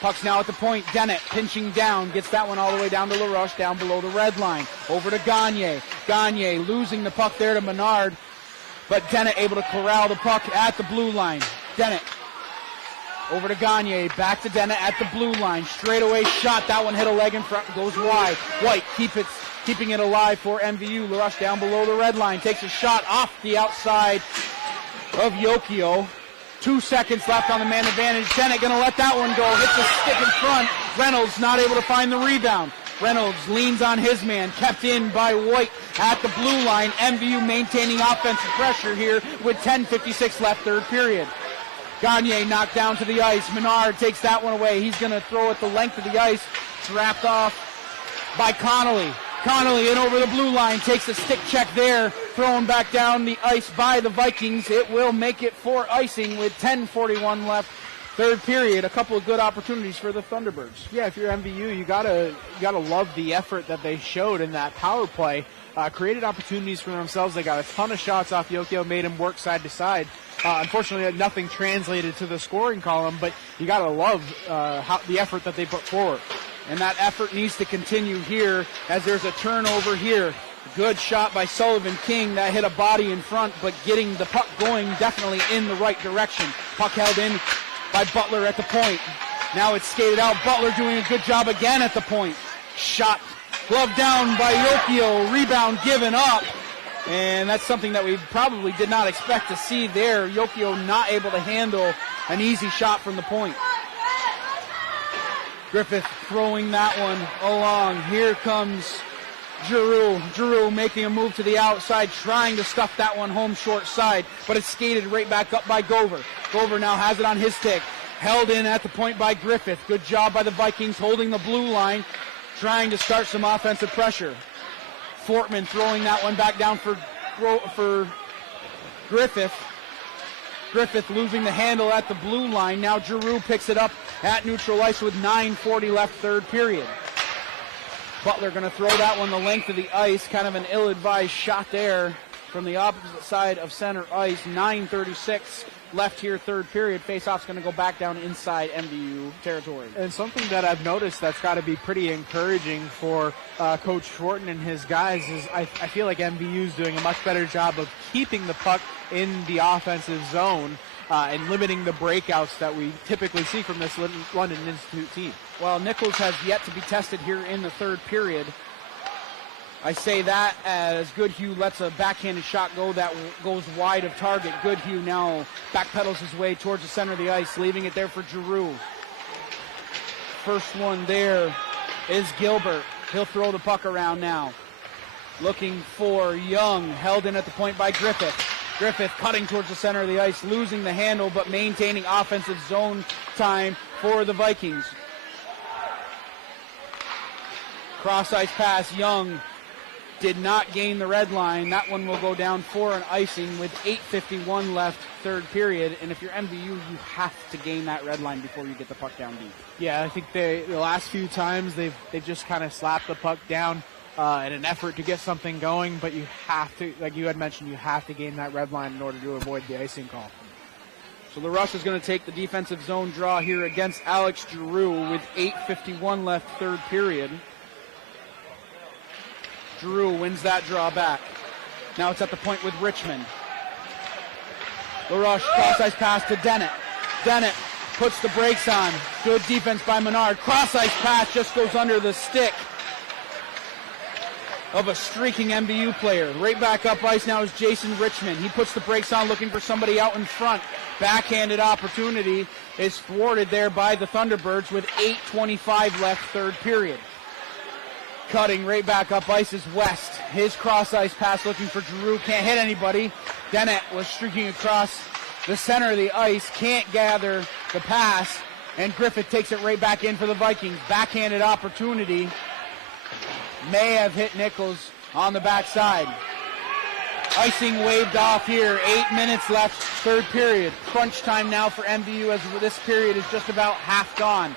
Puck's now at the point. Dennett pinching down. Gets that one all the way down to LaRoche, down below the red line. Over to Gagne. Gagne losing the puck there to Menard. But Dennett able to corral the puck at the blue line. Dennett over to Gagne. Back to Dennett at the blue line. Straight away shot. That one hit a leg in front. Goes wide. White keeping it alive for MVU. LaRoche down below the red line. Takes a shot off the outside of Yokio. 2 seconds left on the man advantage. Dennett going to let that one go. Hits a stick in front. Reynolds not able to find the rebound. Reynolds leans on his man. Kept in by White at the blue line. MVU maintaining offensive pressure here with 10:56 left, third period. Gagne knocked down to the ice. Menard takes that one away. He's going to throw it the length of the ice. Trapped off by Connolly. Connolly in over the blue line, takes a stick check there, thrown back down the ice by the Vikings. It will make it for icing with 10:41 left, third period. A couple of good opportunities for the Thunderbirds. Yeah, if you're MVU, you gotta love the effort that they showed in that power play. Created opportunities for themselves. They got a ton of shots off Yokio, made him work side to side. Unfortunately, nothing translated to the scoring column, but you gotta love the effort that they put forward. And that effort needs to continue here as there's a turnover here. Good shot by Sullivan King. That hit a body in front, but getting the puck going definitely in the right direction. Puck held in by Butler at the point. Now it's skated out. Butler doing a good job again at the point. Shot, glove down by Yokio. Rebound given up. And that's something that we probably did not expect to see there. Yokio not able to handle an easy shot from the point. Griffith throwing that one along. Here comes Giroux. Giroux making a move to the outside, trying to stuff that one home short side, but it's skated right back up by Gover. Gover now has it on his stick. Held in at the point by Griffith. Good job by the Vikings holding the blue line, trying to start some offensive pressure. Fortman throwing that one back down for Griffith. Griffith losing the handle at the blue line. Now Giroux picks it up at neutral ice with 9:40 left, third period. Butler going to throw that one the length of the ice. Kind of an ill-advised shot there from the opposite side of center ice. 9:36 left here, third period. Face-off's going to go back down inside MVU territory. And something that I've noticed that's got to be pretty encouraging for Coach Schwarten and his guys is I feel like MVU's doing a much better job of keeping the puck in the offensive zone and limiting the breakouts that we typically see from this London Institute team. Well, Nichols has yet to be tested here in the third period. I say that as Goodhue lets a backhanded shot go that goes wide of target. Goodhue now backpedals his way towards the center of the ice, leaving it there for Giroux. First one there is Gilbert. He'll throw the puck around now. Looking for Young, held in at the point by Griffith. Griffith cutting towards the center of the ice, losing the handle, but maintaining offensive zone time for the Vikings. Cross-ice pass, Young did not gain the red line. That one will go down for an icing with 8:51 left, third period. And if you're MVU, you have to gain that red line before you get the puck down deep. Yeah, I think the last few times they've just kind of slapped the puck down in an effort to get something going, but you have to, like you had mentioned, you have to gain that red line in order to avoid the icing call. So LaRoche is going to take the defensive zone draw here against Alex Giroux with 8:51 left, third period. Giroux wins that draw back. Now it's at the point with Richmond. LaRoche cross-ice pass to Dennett. Dennett puts the brakes on. Good defense by Menard. Cross-ice pass just goes under the stick of a streaking MVU player. Right back up ice now is Jason Richmond. He puts the brakes on looking for somebody out in front. Backhanded opportunity is thwarted there by the Thunderbirds with 8:25 left, third period. Cutting right back up ice is West. his cross ice pass looking for Giroux. Can't hit anybody. Dennett was streaking across the center of the ice. Can't gather the pass. And Griffith takes it right back in for the Vikings. Backhanded opportunity. May have hit Nichols on the backside. Icing waved off here. 8 minutes left, third period. Crunch time now for MVU as this period is just about half gone.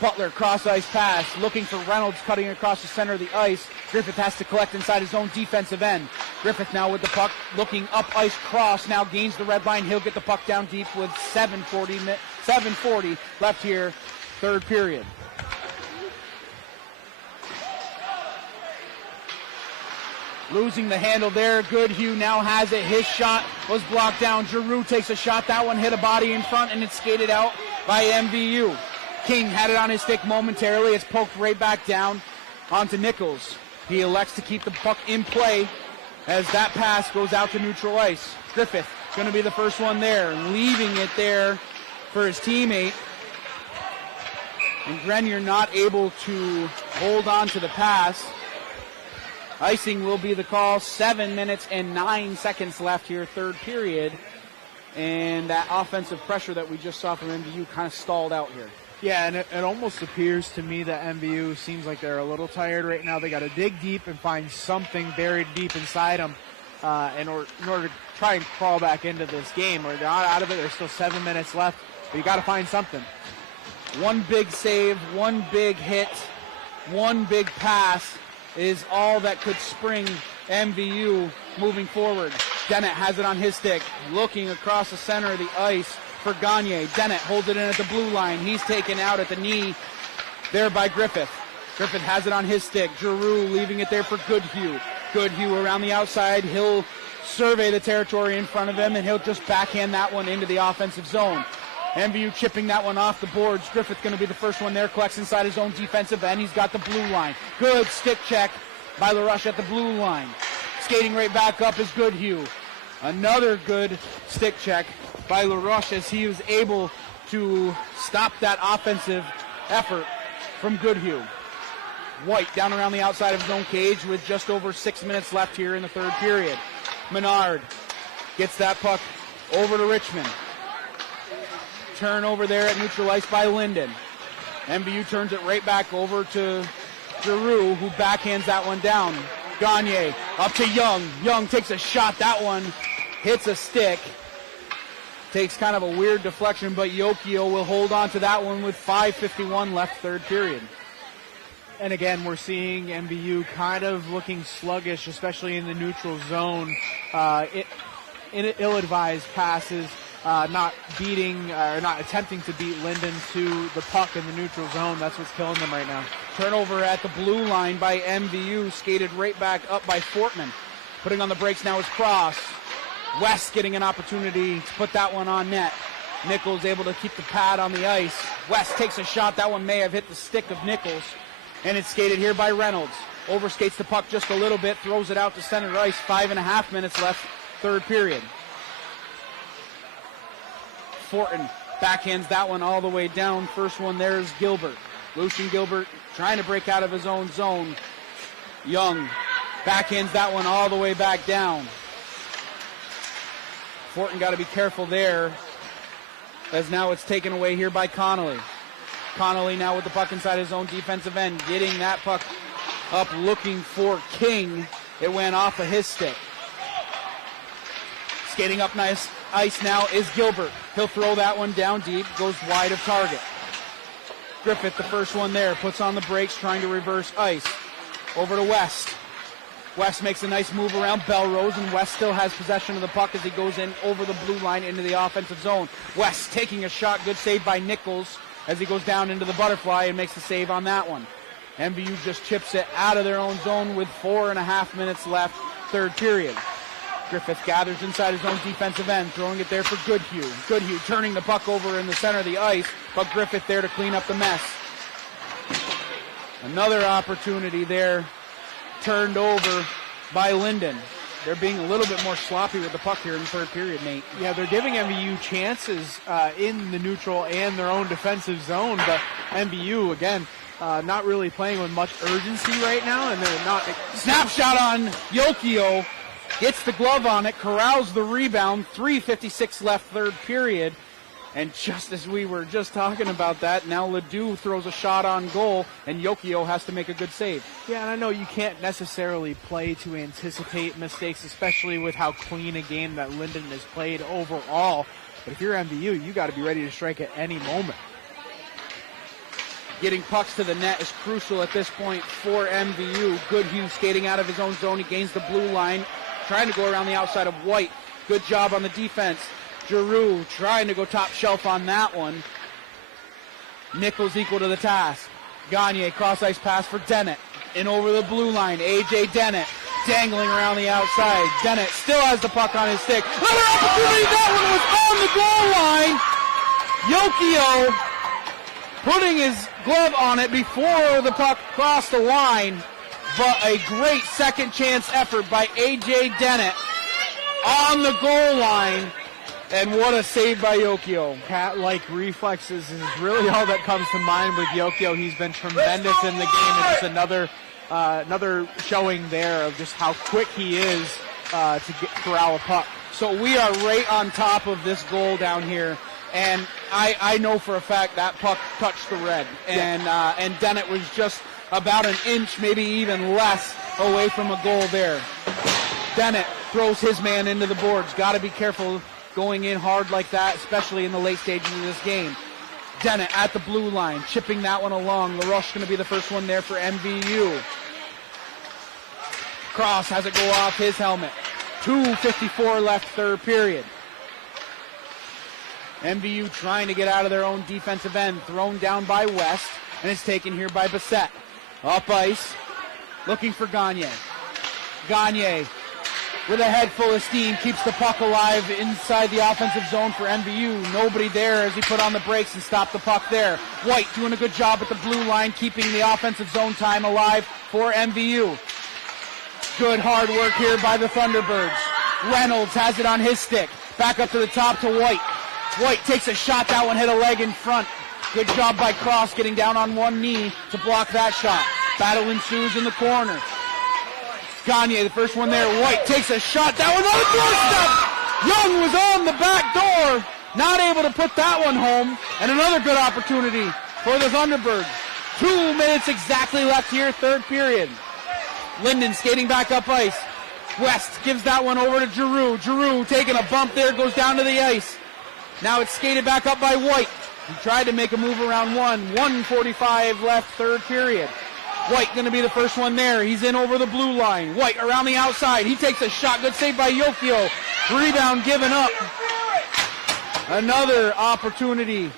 Butler cross ice pass, looking for Reynolds cutting across the center of the ice. Griffith has to collect inside his own defensive end. Griffith now with the puck, looking up ice cross, now gains the red line. He'll get the puck down deep with 7:40 left here, third period. Losing the handle there. Goodhue now has it. His shot was blocked down. Giroux takes a shot. That one hit a body in front, and it's skated out by MVU. King had it on his stick momentarily. It's poked right back down onto Nichols. He elects to keep the puck in play as that pass goes out to neutral ice. Griffith going to be the first one there, leaving it there for his teammate. And Grenier not able to hold on to the pass. Icing will be the call. 7 minutes and 9 seconds left here, third period. And that offensive pressure that we just saw from MVU kind of stalled out here. Yeah, and it almost appears to me that MVU seems like they're a little tired right now. They got to dig deep and find something buried deep inside them in order to try and crawl back into this game. Or they're not out of it. There's still 7 minutes left, but you got to find something. One big save, one big hit, one big pass is all that could spring MVU moving forward. Dennett has it on his stick, looking across the center of the ice for Gagne. Dennett holds it in at the blue line. He's taken out at the knee there by Griffith. Griffith has it on his stick. Giroux leaving it there for Goodhue. Goodhue around the outside. He'll survey the territory in front of him, and he'll just backhand that one into the offensive zone. MVU chipping that one off the boards. Griffith going to be the first one there. Collects inside his own defensive end. He's got the blue line. Good stick check by LaRush at the blue line. Skating right back up is Goodhue. Another good stick check by LaRush as he was able to stop that offensive effort from Goodhue. White down around the outside of his own cage with just over 6 minutes left here in the third period. Menard gets that puck over to Richmond. Turnover there at neutral ice by Lyndon. MVU turns it right back over to Giroux, who backhands that one down. Gagne up to Young. Young takes a shot. That one hits a stick. Takes kind of a weird deflection, but Yokio will hold on to that one with 5:51 left, third period. And again, we're seeing MVU kind of looking sluggish, especially in the neutral zone. Ill-advised passes, not attempting to beat Lyndon to the puck in the neutral zone. That's what's killing them right now. Turnover at the blue line by MVU, skated right back up by Fortman. Putting on the brakes now is Cross. West getting an opportunity to put that one on net. Nichols able to keep the pad on the ice. West takes a shot. That one may have hit the stick of Nichols. And it's skated here by Reynolds. Overskates the puck just a little bit, throws it out to center ice. 5.5 minutes left, third period. Fortin backhands that one all the way down. First one there is Gilbert. Lucian Gilbert trying to break out of his own zone. Young backhands that one all the way back down. Fortin got to be careful there, as now it's taken away here by Connolly. Connolly now with the puck inside his own defensive end, getting that puck up, looking for King. It went off of his stick. Skating up nice ice now is Gilbert. He'll throw that one down deep, goes wide of target. Griffith, the first one there, puts on the brakes, trying to reverse ice. Over to West. West makes a nice move around Belrose, and West still has possession of the puck as he goes in over the blue line into the offensive zone. West taking a shot, good save by Nichols as he goes down into the butterfly and makes the save on that one. MVU just chips it out of their own zone with 4.5 minutes left, third period. Griffith gathers inside his own defensive end, throwing it there for Goodhue. Goodhue turning the puck over in the center of the ice, but Griffith there to clean up the mess. Another opportunity there, turned over by Lyndon. They're being a little bit more sloppy with the puck here in the third period, Nate. Yeah, they're giving MVU chances in the neutral and their own defensive zone, but MVU, again, not really playing with much urgency right now, and they're not. Snapshot on Yokio. Gets the glove on it, corrals the rebound. 3:56 left, third period. And just as we were just talking about that, now Ledoux throws a shot on goal, and Yokio has to make a good save. Yeah, and I know you can't necessarily play to anticipate mistakes, especially with how clean a game that Lyndon has played overall. But if you're MVU, you got to be ready to strike at any moment. Getting pucks to the net is crucial at this point for MVU. Goodhue skating out of his own zone. He gains the blue line, trying to go around the outside of White. Good job on the defense. Giroux trying to go top shelf on that one. Nichols equal to the task. Gagne, cross-ice pass for Dennett. In over the blue line, A.J. Dennett dangling around the outside. Dennett still has the puck on his stick. Another opportunity, that one was on the goal line. Yokio putting his glove on it before the puck crossed the line. But a great second chance effort by A.J. Dennett on the goal line. And what a save by Yokio. Cat-like reflexes is really all that comes to mind with Yokio. He's been tremendous in the game, and just another showing there of just how quick he is to corral a puck. So we are right on top of this goal down here, and I know for a fact that puck touched the red, and Dennett was just about an inch, maybe even less, away from a goal there. Dennett throws his man into the boards. Got to be careful going in hard like that, especially in the late stages of this game. Dennett at the blue line, chipping that one along. LaRoche going to be the first one there for MVU. Cross has it go off his helmet. 2:54 left, third period. MVU trying to get out of their own defensive end, thrown down by West, and it's taken here by Bissett. Up ice, looking for Gagne. Gagne, with a head full of steam, keeps the puck alive inside the offensive zone for MVU. Nobody there as he put on the brakes and stopped the puck there. White doing a good job at the blue line, keeping the offensive zone time alive for MVU. Good hard work here by the Thunderbirds. Reynolds has it on his stick. Back up to the top to White. White takes a shot. That one hit a leg in front. Good job by Cross getting down on one knee to block that shot. Battle ensues in the corner. Gagne, the first one there. White takes a shot. That was on the doorstep. Young was on the back door. Not able to put that one home. And another good opportunity for the Thunderbirds. 2 minutes exactly left here, third period. Lyndon skating back up ice. West gives that one over to Giroux. Giroux taking a bump there, goes down to the ice. Now it's skated back up by White. He tried to make a move around 1:45 left, third period. White going to be the first one there. He's in over the blue line. White around the outside. He takes a shot. Good save by Yokio. Rebound given up. Another opportunity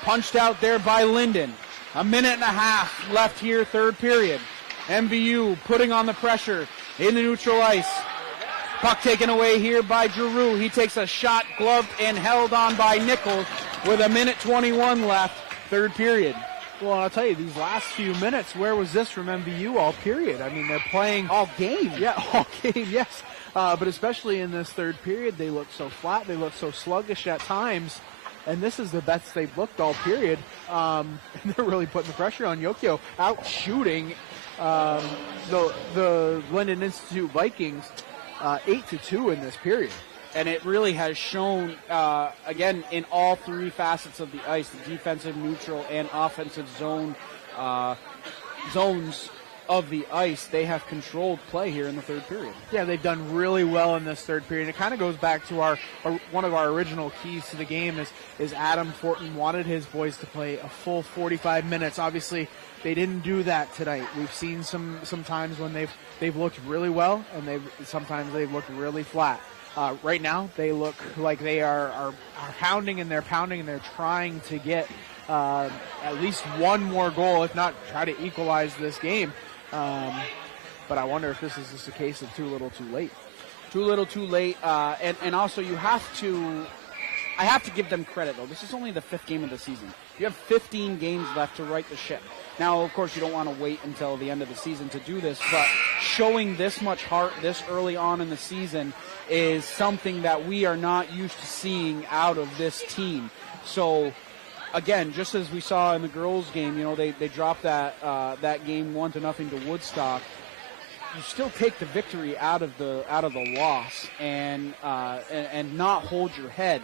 punched out there by Lyndon. A minute and a half left here, third period. MVU putting on the pressure in the neutral ice. Puck taken away here by Giroux. He takes a shot, gloved and held on by Nichols with a minute 21 left, third period. Well, I'll tell you, these last few minutes, where was this from MVU all period? I mean, they're playing all game. Yeah, all game, yes. But especially in this third period, they look so flat. They look so sluggish at times. And this is the best they've looked all period. And they're really putting the pressure on Yokio, out shooting the Lyndon Institute Vikings 8-2 in this period. And it really has shown, again, in all three facets of the ice, the defensive, neutral, and offensive zones of the ice, they have controlled play here in the third period. Yeah, they've done really well in this third period. It kind of goes back to our one of our original keys to the game is Adam Fortin wanted his boys to play a full 45 minutes. Obviously, they didn't do that tonight. We've seen some times when they've looked really well, and sometimes they've looked really flat. Right now, they look like they are pounding and they're trying to get at least one more goal, if not try to equalize this game. But I wonder if this is just a case of too little, too late. Too little, too late. And also, I have to give them credit, though. This is only the 5th game of the season. You have 15 games left to right the ship. Now, of course, you don't want to wait until the end of the season to do this, but showing this much heart this early on in the season is something that we are not used to seeing out of this team. So again, just as we saw in the girls' game, they dropped that game 1-0 to Woodstock. You still take the victory out of the loss and not hold your head.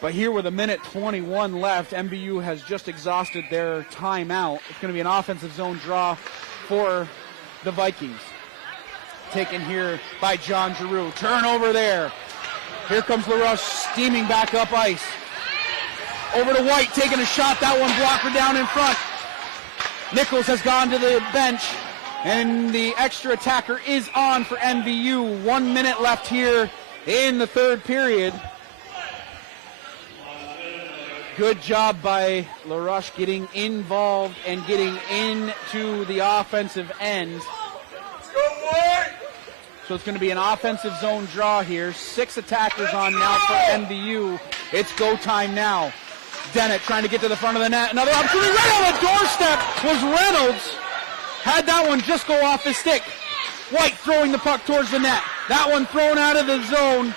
But here with 1:21 left, MVU has just exhausted their timeout. It's going to be an offensive zone draw for the Vikings. Taken here by John Giroux. Turnover there. Here comes LaRush steaming back up ice. Over to White, taking a shot. That one blocker down in front. Nichols has gone to the bench, and the extra attacker is on for MVU. 1 minute left here in the third period. Good job by LaRush getting involved and getting into the offensive end. So it's going to be an offensive zone draw here. 6 attackers on now for MVU. It's go time now. Dennett trying to get to the front of the net. Another opportunity right on the doorstep was Reynolds. Had that one just go off his stick. White throwing the puck towards the net. That one thrown out of the zone.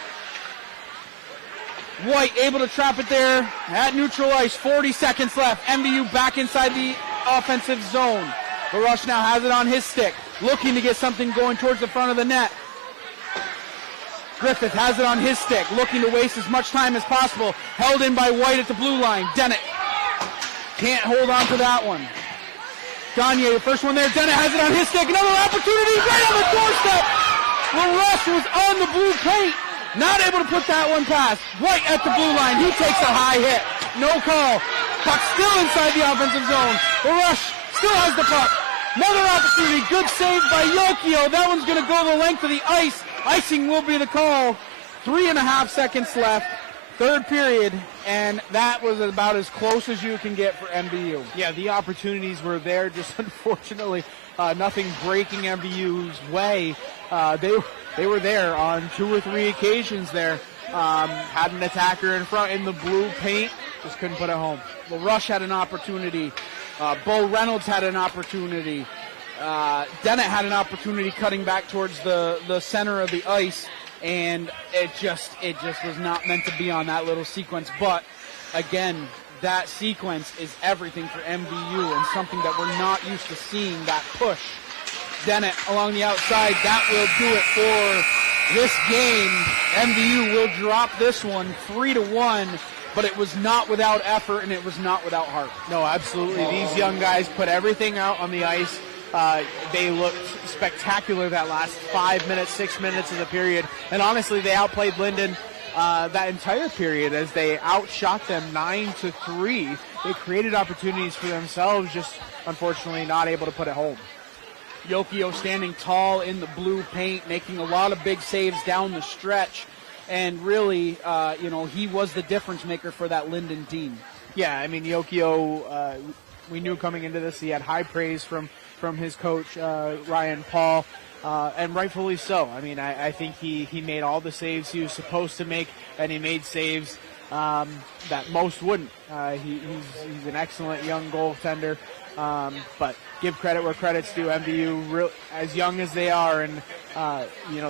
White able to trap it there at neutral ice. 40 seconds left. MVU back inside the offensive zone. LaRush now has it on his stick, looking to get something going towards the front of the net. Griffith has it on his stick, looking to waste as much time as possible. Held in by White at the blue line. Dennett can't hold on to that one. Gagne, the first one there. Dennett has it on his stick. Another opportunity right on the doorstep. LaRush was on the blue paint. Not able to put that one past. White at the blue line. He takes a high hit. No call. Puck still inside the offensive zone. LaRush still has the puck. Another opportunity. Good save by Yokio. That one's going to go the length of the ice. Icing will be the call. 3.5 seconds left. Third period, and that was about as close as you can get for MVU. Yeah, the opportunities were there. Just unfortunately, nothing breaking MVU's way. They were there on 2 or 3 occasions there. Had an attacker in front in the blue paint. Just couldn't put it home. LaRush had an opportunity. Bo Reynolds had an opportunity. Dennett had an opportunity cutting back towards the center of the ice, and it just was not meant to be on that little sequence. But again, that sequence is everything for MVU and something that we're not used to seeing, that push. Dennett along the outside, that will do it for this game. MVU will drop this one 3-1. But it was not without effort, and it was not without heart. No, absolutely. These young guys put everything out on the ice. They looked spectacular that last 5 minutes, 6 minutes of the period. And honestly, they outplayed Lyndon that entire period as they outshot them 9-3. They created opportunities for themselves, just unfortunately not able to put it home. Yokio standing tall in the blue paint, making a lot of big saves down the stretch. And really, he was the difference maker for that Lyndon team. Yeah, I mean, Yokio, we knew coming into this he had high praise from his coach, Ryan Paul, and rightfully so. I mean, I think he made all the saves he was supposed to make, and he made saves that most wouldn't. He's an excellent young goaltender, but give credit where credit's due. MVU, as young as they are, and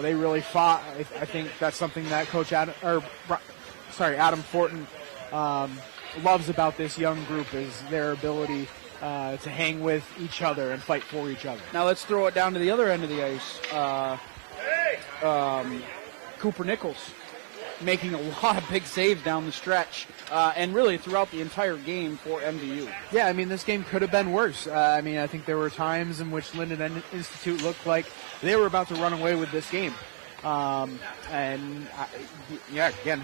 they really fought. I think that's something that Coach Adam Fortin loves about this young group, is their ability to hang with each other and fight for each other. Now let's throw it down to the other end of the ice. Cooper Nichols making a lot of big saves down the stretch, and really throughout the entire game for MVU. Yeah, I mean, this game could have been worse. I think there were times in which Lyndon Institute looked like they were about to run away with this game. Again,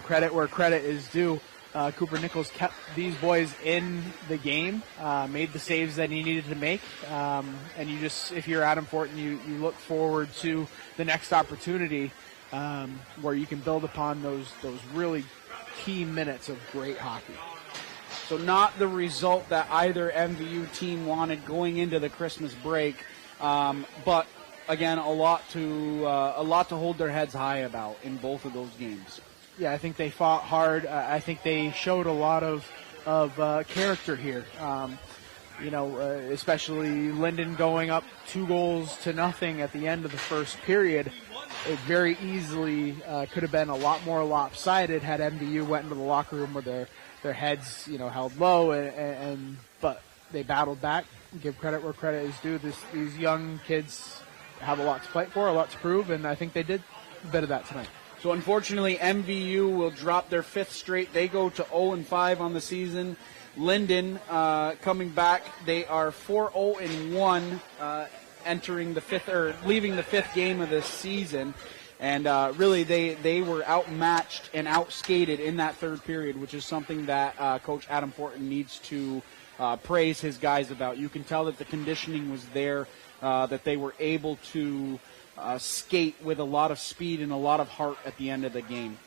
credit where credit is due. Cooper Nichols kept these boys in the game, made the saves that he needed to make, and if you're Adam Fortin, you look forward to the next opportunity where you can build upon those really key minutes of great hockey. So not the result that either MVU team wanted going into the Christmas break, but again, a lot to hold their heads high about in both of those games. Yeah, I think they fought hard. I think they showed a lot of character here. Especially Lyndon going up 2-0 at the end of the first period. It very easily could have been a lot more lopsided had MVU went into the locker room with their heads, held low, but they battled back. Give credit where credit is due. These young kids have a lot to fight for, a lot to prove, and I think they did a bit of that tonight. So unfortunately, MVU will drop their 5th straight. They go to 0-5 on the season. Lyndon coming back. They are 4-0-1, entering the 5th or leaving the 5th game of the season. And really, they were outmatched and outskated in that 3rd period, which is something that Coach Adam Fortin needs to praise his guys about. You can tell that the conditioning was there, that they were able to skate with a lot of speed and a lot of heart at the end of the game.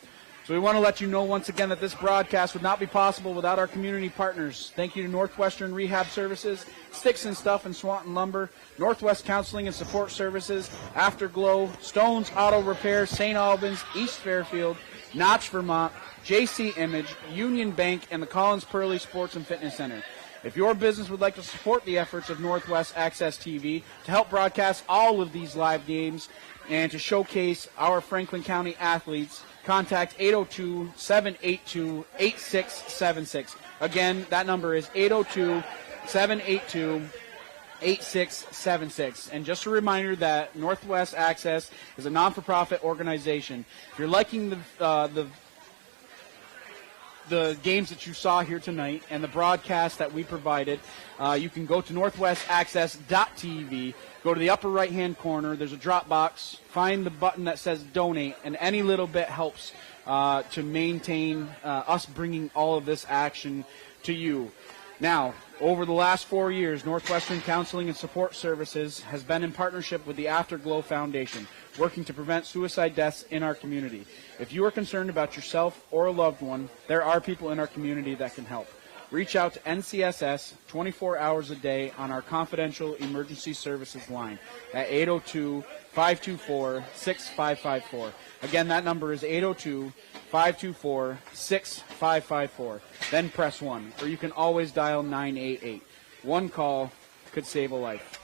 So we want to let you know once again that this broadcast would not be possible without our community partners. Thank you to Northwestern Rehab Services, Sticks and Stuff and Swanton Lumber, Northwest Counseling and Support Services, Afterglow, Stones Auto Repair, St. Albans, East Fairfield, Notch, Vermont, JC Image, Union Bank, and the Collins Purley Sports and Fitness Center. If your business would like to support the efforts of Northwest Access TV to help broadcast all of these live games and to showcase our Franklin County athletes, contact 802-782-8676. Again, that number is 802-782-8676. And just a reminder that Northwest Access is a non-for-profit organization. If you're liking the games that you saw here tonight and the broadcast that we provided, you can go to northwestaccess.tv, go to the upper right-hand corner. There's a drop box. Find the button that says donate, and any little bit helps to maintain us bringing all of this action to you. Now, over the last 4 years, Northwestern Counseling and Support Services has been in partnership with the Afterglow Foundation, working to prevent suicide deaths in our community. If you are concerned about yourself or a loved one, there are people in our community that can help. Reach out to NCSS 24 hours a day on our confidential emergency services line at 802-524-6554. Again, that number is 802-524-6554. Then press 1, or you can always dial 988. One call could save a life.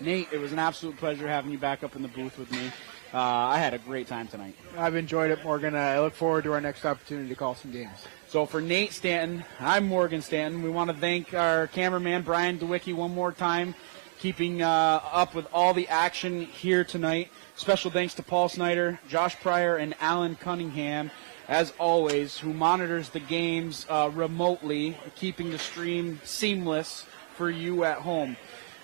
Nate, it was an absolute pleasure having you back up in the booth with me. I had a great time tonight. I've enjoyed it, Morgan. I look forward to our next opportunity to call some games. So for Nate Stanton, I'm Morgan Stanton. We want to thank our cameraman, Brian DeWicki, one more time, keeping up with all the action here tonight. Special thanks to Paul Snyder, Josh Pryor, and Alan Cunningham, as always, who monitors the games remotely, keeping the stream seamless for you at home.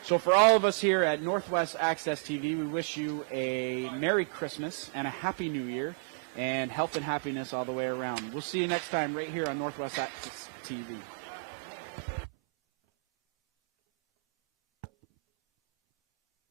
So for all of us here at Northwest Access TV, we wish you a Merry Christmas and a Happy New Year, and health and happiness all the way around. We'll see you next time right here on Northwest Access TV.